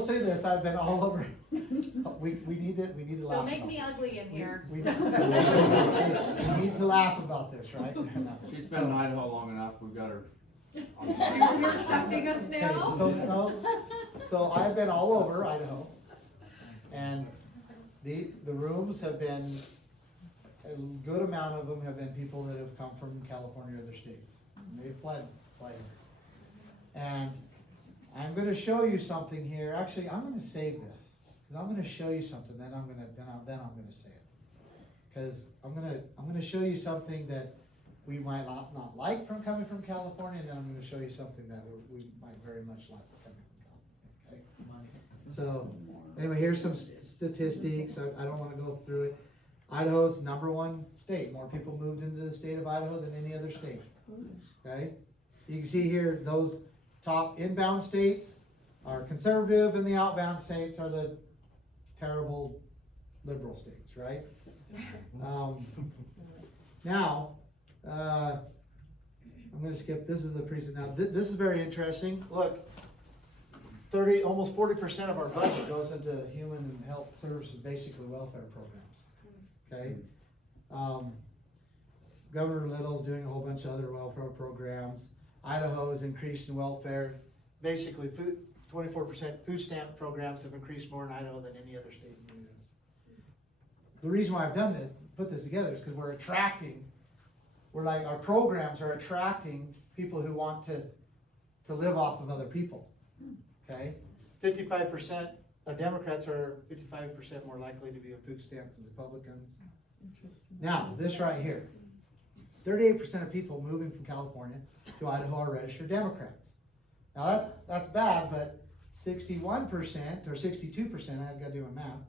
say this, I've been all over, we need to laugh. Don't make about me this. ugly in here. We need to laugh about this, right? She's been in Idaho long enough, we've got her on the You're accepting us Okay, now? so I've been all over Idaho, and the rooms have been, a good amount of them have been people that have come from California or other states. They fled here. And I'm gonna show you something here. Actually, I'm gonna save this, because I'm gonna show you something, then I'm gonna say it. Because I'm gonna show you something that we might not like from coming from California, and then I'm gonna show you something that we might very much like coming from California, okay? So, anyway, here's some statistics. I don't wanna go through it. Idaho's #1 state. More people moved into the state of Idaho than any other state, okay? You can see here, those top inbound states are conservative, and the outbound states are the terrible liberal states, right? Now, I'm gonna skip, this is the present, now, this is very interesting, look, almost 40% of our budget goes into human and health services, basically welfare programs, okay? Governor Little's doing a whole bunch of other welfare programs. Idaho has increased in welfare, basically 24% food stamp programs have increased more in Idaho than any other state in the U.S. The reason why I've done this, put this together, is because our programs are attracting people who want to live off of other people, okay? 55% of Democrats are 55% more likely to be on food stamps than Republicans. Now, this right here, 38% of people moving from California to Idaho are registered Democrats. Now that's bad, but 61% or 62%, I've got to do my math,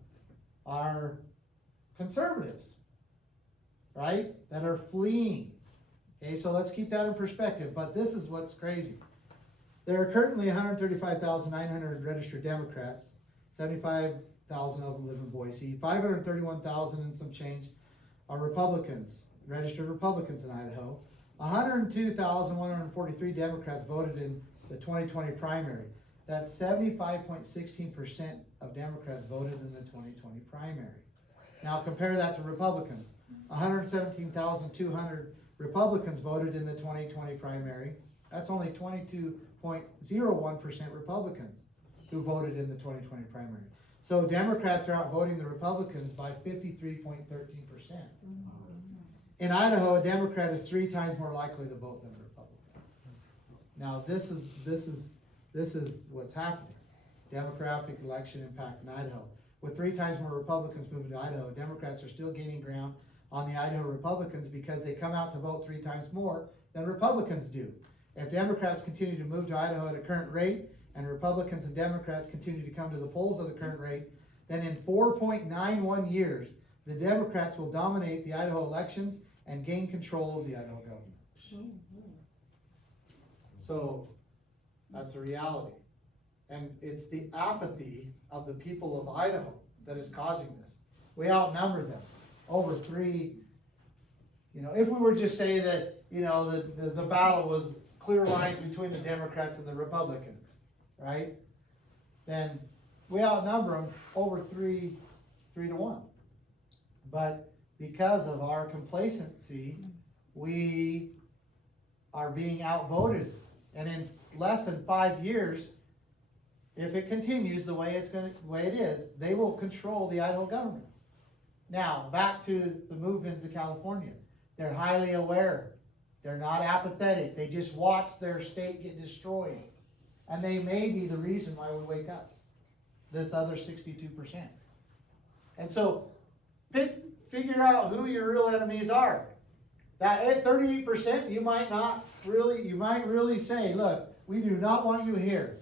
are conservatives, right? That are fleeing. Okay, so let's keep that in perspective, but this is what's crazy. There are currently 135,900 registered Democrats, 75,000 of them live in Boise, 531,000 and some change are Republicans, registered Republicans in Idaho. 102,143 Democrats voted in the 2020 primary. That's 75.16% of Democrats voted in the 2020 primary. Now compare that to Republicans. 117,200 Republicans voted in the 2020 primary. That's only 22.01% Republicans who voted in the 2020 primary. So Democrats are outvoting the Republicans by 53.13%. In Idaho, a Democrat is 3 times more likely to vote than a Republican. Now this is what's happening. Demographic election impact in Idaho. With 3 times more Republicans moving to Idaho, Democrats are still gaining ground on the Idaho Republicans because they come out to vote 3 times more than Republicans do. If Democrats continue to move to Idaho at a current rate, and Republicans and Democrats continue to come to the polls at a current rate, then in 4.91 years, the Democrats will dominate the Idaho elections and gain control of the Idaho government. So, that's a reality. And it's the apathy of the people of Idaho that is causing this. We outnumber them over 3, if we were just say that, the battle was clear lines between the Democrats and the Republicans, right? Then we outnumber them over 3 to 1. But because of our complacency, we are being outvoted. And in less than 5 years, if it continues the way it is, they will control the Idaho government. Now, back to the move into California. They're highly aware. They're not apathetic. They just watch their state get destroyed. And they may be the reason why we wake up. This other 62%. And so, figure out who your real enemies are. That 38%, you might really say, look, we do not want you here.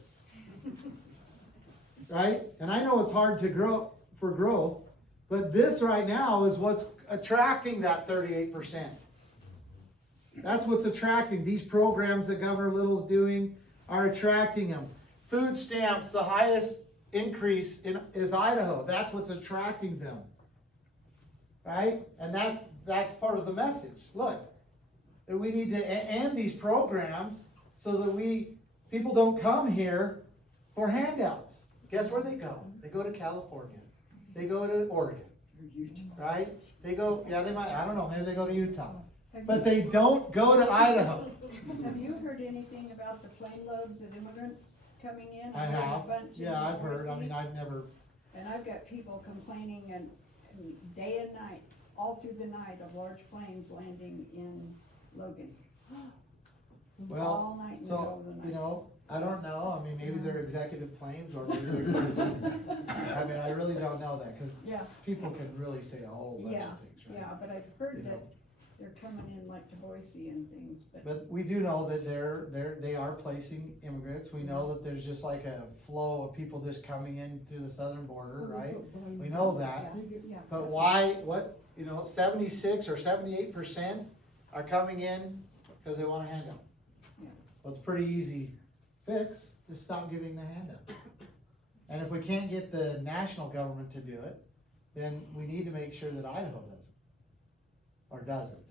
Right? And I know it's hard to grow, but this right now is what's attracting that 38%. That's what's attracting. These programs that Governor Little's doing are attracting them. Food stamps, the highest increase is Idaho. That's what's attracting them. Right? And that's part of the message. Look, we need to end these programs so that people don't come here for handouts. Guess where they go? They go to California. They go to Oregon. Right? They go, they might, I don't know, maybe they go to Utah. But they don't go to Idaho. Have you heard anything about the plane loads of immigrants coming in? I have. Yeah, I've heard. I mean, I've never. And I've got people complaining and day and night, all through the night, of large planes landing in Logan. Well, all night in the middle of the night. I don't know. I mean, maybe they're executive planes or maybe they're I mean, I really don't know that because people can really say a whole bunch of things, right? Yeah, but I've heard that they're coming in like to Boise and things, But we do know that they are placing immigrants. We know that there's just like a flow of people just coming in through the southern border, right? We know that. But why, 76 or 78% are coming in because they want a handout. Well, it's a pretty easy fix. Just stop giving the handout. And if we can't get the national government to do it, then we need to make sure that Idaho doesn't, or doesn't,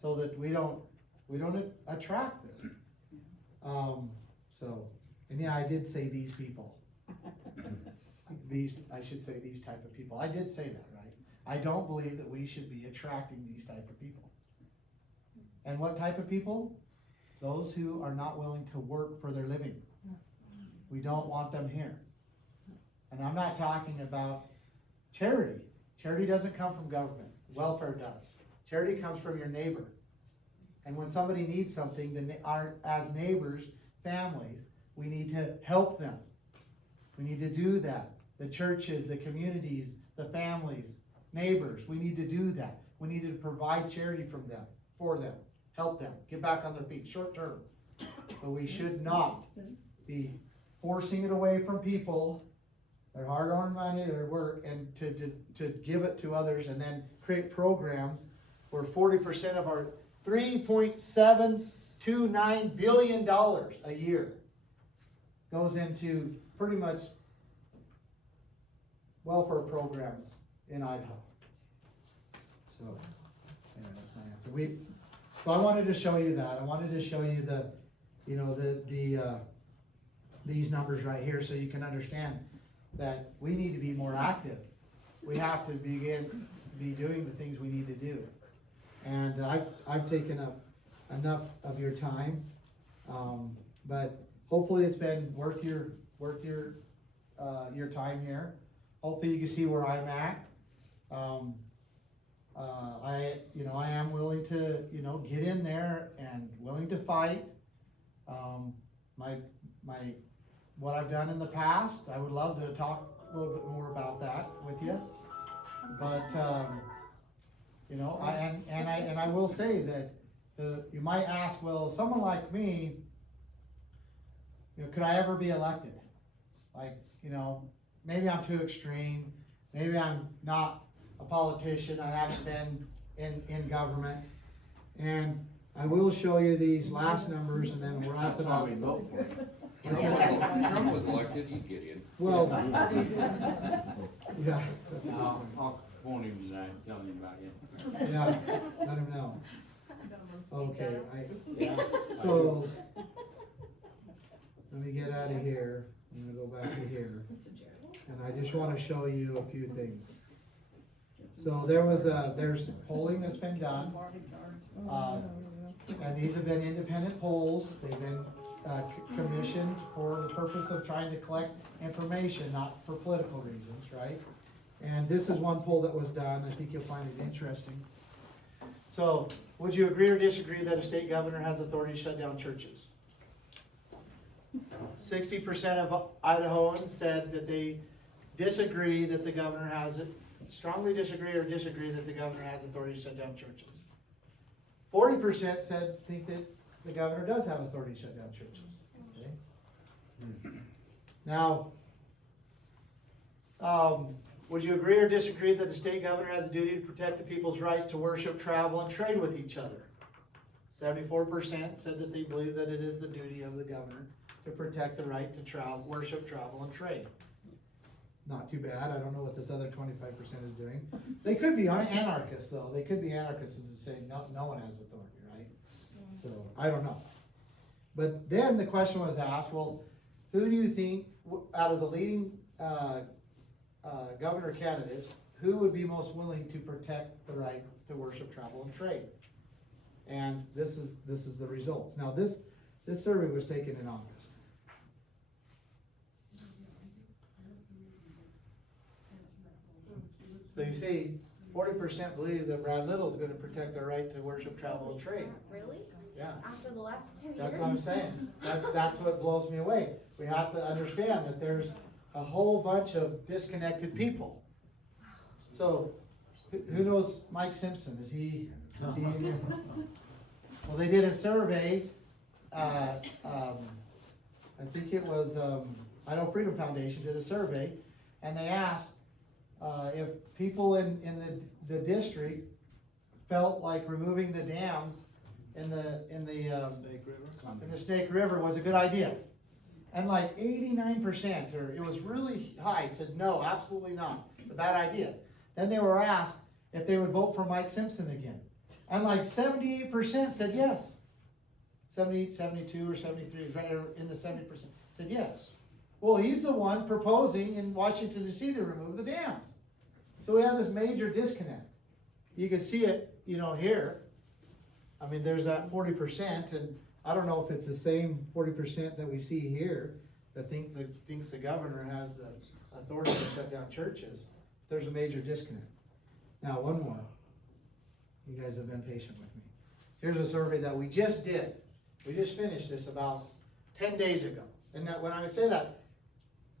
so that we don't attract this. And yeah, I did say these people. I should say these type of people. I did say that, right? I don't believe that we should be attracting these type of people. And what type of people? Those who are not willing to work for their living. We don't want them here. And I'm not talking about charity. Charity doesn't come from government. Welfare does. Charity comes from your neighbor. And when somebody needs something, then as neighbors, families, we need to help them. We need to do that. The churches, the communities, the families, neighbors, we need to do that. We need to provide charity from them, for them, help them, get back on their feet, short term. But we should not be forcing it away from people, their hard-earned money, their work, and to give it to others, and then create programs where 40% of our $3.729 billion a year goes into pretty much welfare programs in Idaho. So, yeah, that's my answer. So I wanted to show you that. I wanted to show you these numbers right here, so you can understand that we need to be more active. We have to be doing the things we need to do. And I've taken up enough of your time, but hopefully it's been worth your time here. Hopefully you can see where I'm at. I am willing to get in there and willing to fight. What I've done in the past, I would love to talk a little bit more about that with you. But I will say that you might ask, well, someone like me, could I ever be elected? Maybe I'm too extreme. Maybe I'm not a politician. I haven't been in government. And I will show you these last numbers and then we'll wrap it up. Vote for it. Trump was elected, you'd get in. Well, yeah. I'll phone him tonight and tell him about you. Yeah, let him know. Okay, so, let me get out of here. I'm gonna go back to here. And I just wanna show you a few things. So there's polling that's been done. And these have been independent polls. They've been commissioned for the purpose of trying to collect information, not for political reasons, right? And this is one poll that was done. I think you'll find it interesting. So, would you agree or disagree that a state governor has authority to shut down churches? 60% of Idahoans said that they disagree that the governor has it, strongly disagree or disagree that the governor has authority to shut down churches. 40% think that the governor does have authority to shut down churches. Okay? Now, would you agree or disagree that the state governor has a duty to protect the people's rights to worship, travel, and trade with each other? 74% said that they believe that it is the duty of the governor to protect the right to worship, travel, and trade. Not too bad. I don't know what this other 25% is doing. They could be anarchists, though. They could be anarchists and just say no one has authority, right? So, I don't know. But then the question was asked, well, who do you think, out of the leading governor candidates, who would be most willing to protect the right to worship, travel, and trade? And this is the results. Now, this survey was taken in August. So you see, 40% believe that Brad Little is going to protect their right to worship, travel, and trade. Really? Yeah. After the last 2 years? That's what I'm saying. That's what blows me away. We have to understand that there's a whole bunch of disconnected people. So, who knows Mike Simpson? Is he well, they did a survey. I think it was Idaho Freedom Foundation did a survey, and they asked if people in the district felt like removing the dams in the Snake River was a good idea. And like 89%, or it was really high, said no, absolutely not. It's a bad idea. Then they were asked if they would vote for Mike Simpson again. And like 78% said yes. 78, 72, or 73, right in the 70% said yes. Well, he's the one proposing in Washington DC to remove the dams. So we have this major disconnect. You can see it, here. I mean, there's that 40%, and I don't know if it's the same 40% that we see here that thinks the governor has the authority to shut down churches. There's a major disconnect. Now, one more. You guys have been patient with me. Here's a survey that we just did. We just finished this about 10 days ago. And that when I say that,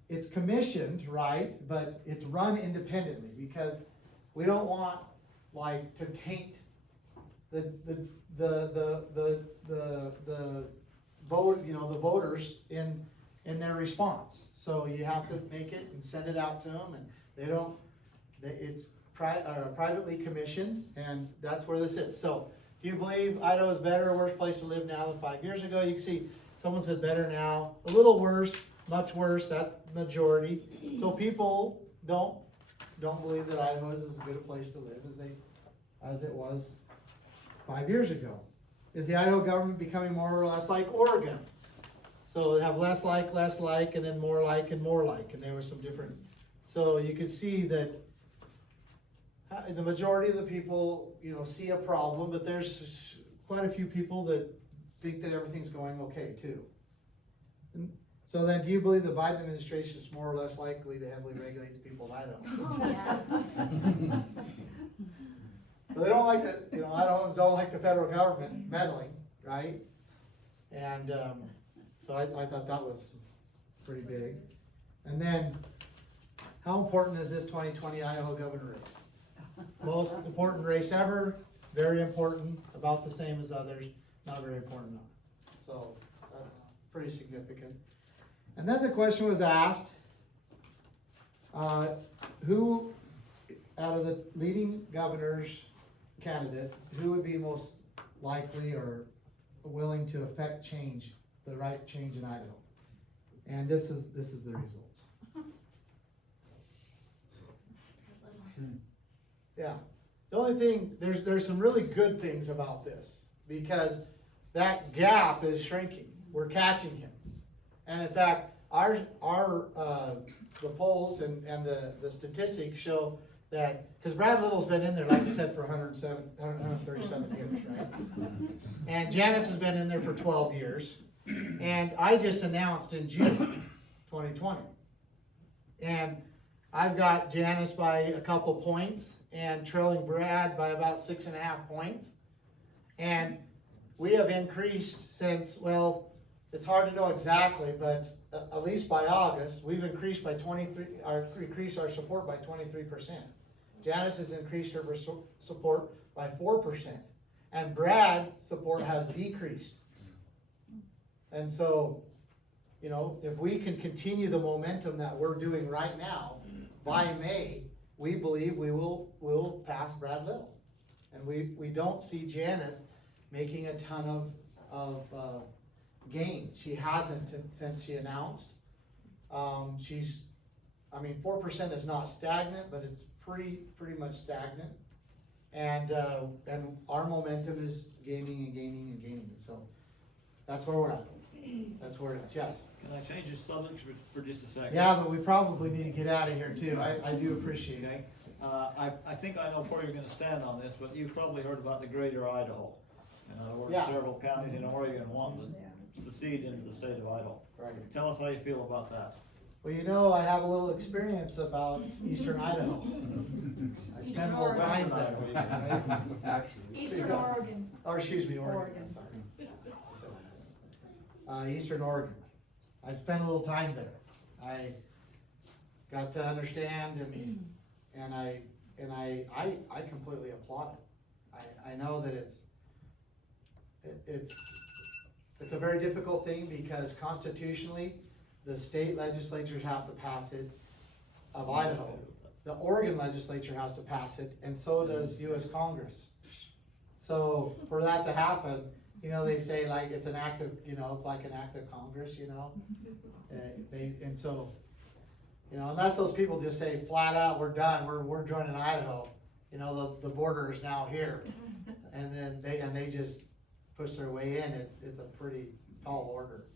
it's commissioned, right? But it's run independently because we don't want to taint the vote, the voters in their response. So you have to make it and send it out to them, and it's privately commissioned, and that's where this is. So, do you believe Idaho is better or worse place to live now than 5 years ago? You can see someone said better now, a little worse, much worse, that majority. So people don't believe that Idaho is as good a place to live as it was 5 years ago. Is the Idaho government becoming more or less like Oregon? So they have less like, and then more like, and more like, and there were some different. So you could see that the majority of the people, see a problem, but there's quite a few people that think that everything's going okay too. And so then, do you believe the Biden administration is more or less likely to heavily regulate the people of Idaho? Oh, yeah. So they don't like I don't like the federal government meddling, right? And so I thought that was pretty big. And then, how important is this 2020 Idaho governor race? Most important race ever, very important, about the same as others, not very important enough. So that's pretty significant. And then the question was asked, who out of the leading governors candidate, who would be most likely or willing to affect change, the right change in Idaho? And this is the results. Yeah. The only thing, there's some really good things about this because that gap is shrinking. We're catching him. And in fact, the polls and the statistics show that, because Brad Little's been in there, like I said, for 137 years, right? And Janice has been in there for 12 years. And I just announced in June 2020. And I've got Janice by a couple points and trailing Brad by about 6.5 points. And we have increased since, well, it's hard to know exactly, but at least by August, we've increased by increased our support by 23%. Janice has increased her support by 4%. And Brad's support has decreased. And so, if we can continue the momentum that we're doing right now, by May, we believe we'll pass Brad Little. And we don't see Janice making a ton of gain. She hasn't since she announced. 4% is not stagnant, but it's pretty much stagnant. And our momentum is gaining and gaining and gaining. So that's where we're at. That's where it is. Yes. Can I change the subject for just a second? Yeah, but we probably need to get out of here too. I do appreciate it. I think I know where you're gonna stand on this, but you've probably heard about the greater Idaho. In other words, Yeah. several counties in Oregon want to secede into the state of Idaho. Right. Tell us how you feel about that. Well, I have a little experience about eastern Idaho. I spent a little time there. Right? Eastern Oregon. Or excuse me, Oregon. Sorry. Eastern Oregon. I spent a little time there. I got to understand and I completely applaud it. I know that it's a very difficult thing because constitutionally the state legislatures have to pass it of Idaho. The Oregon legislature has to pass it, and so does U.S. Congress. So for that to happen, they say like it's an act of, it's like an act of Congress, and so You know, unless those people just say flat out, we're done, we're joining Idaho, you know, the border is now here. And then they just push their way in, it's a pretty tall order.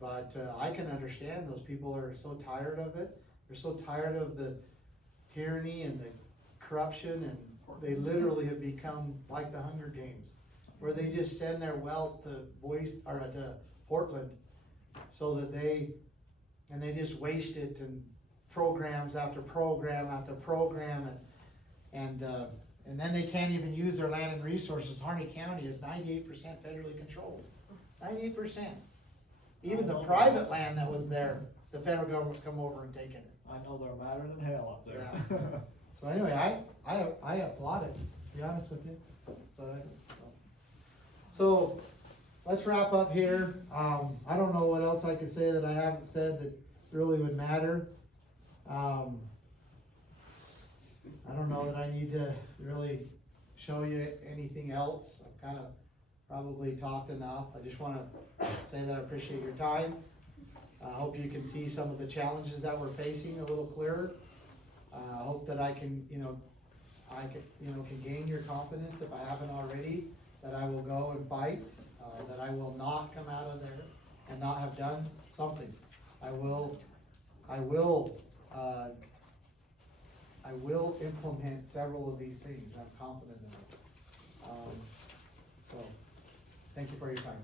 But, I can understand those people are so tired of it, they're so tired of the tyranny and the corruption, and they literally have become like the Hunger Games, where they just send their wealth to to Portland, so that they just waste it in programs after program after program, and then they can't even use their land and resources. Harney County is 98% federally controlled, 98%. Even the private land that was there, the federal government's come over and taken it. I know they're madder than hell up there. Yeah. So anyway, I applaud it, to be honest with you. So let's wrap up here. I don't know what else I could say that I haven't said that really would matter. I don't know that I need to really show you anything else. I've kind of probably talked enough. I just want to say that I appreciate your time. I hope you can see some of the challenges that we're facing a little clearer. I hope that I can, can gain your confidence if I haven't already, that I will go and fight, that I will not come out of there and not have done something. I will implement several of these things. I'm confident in it. So, thank you for your time.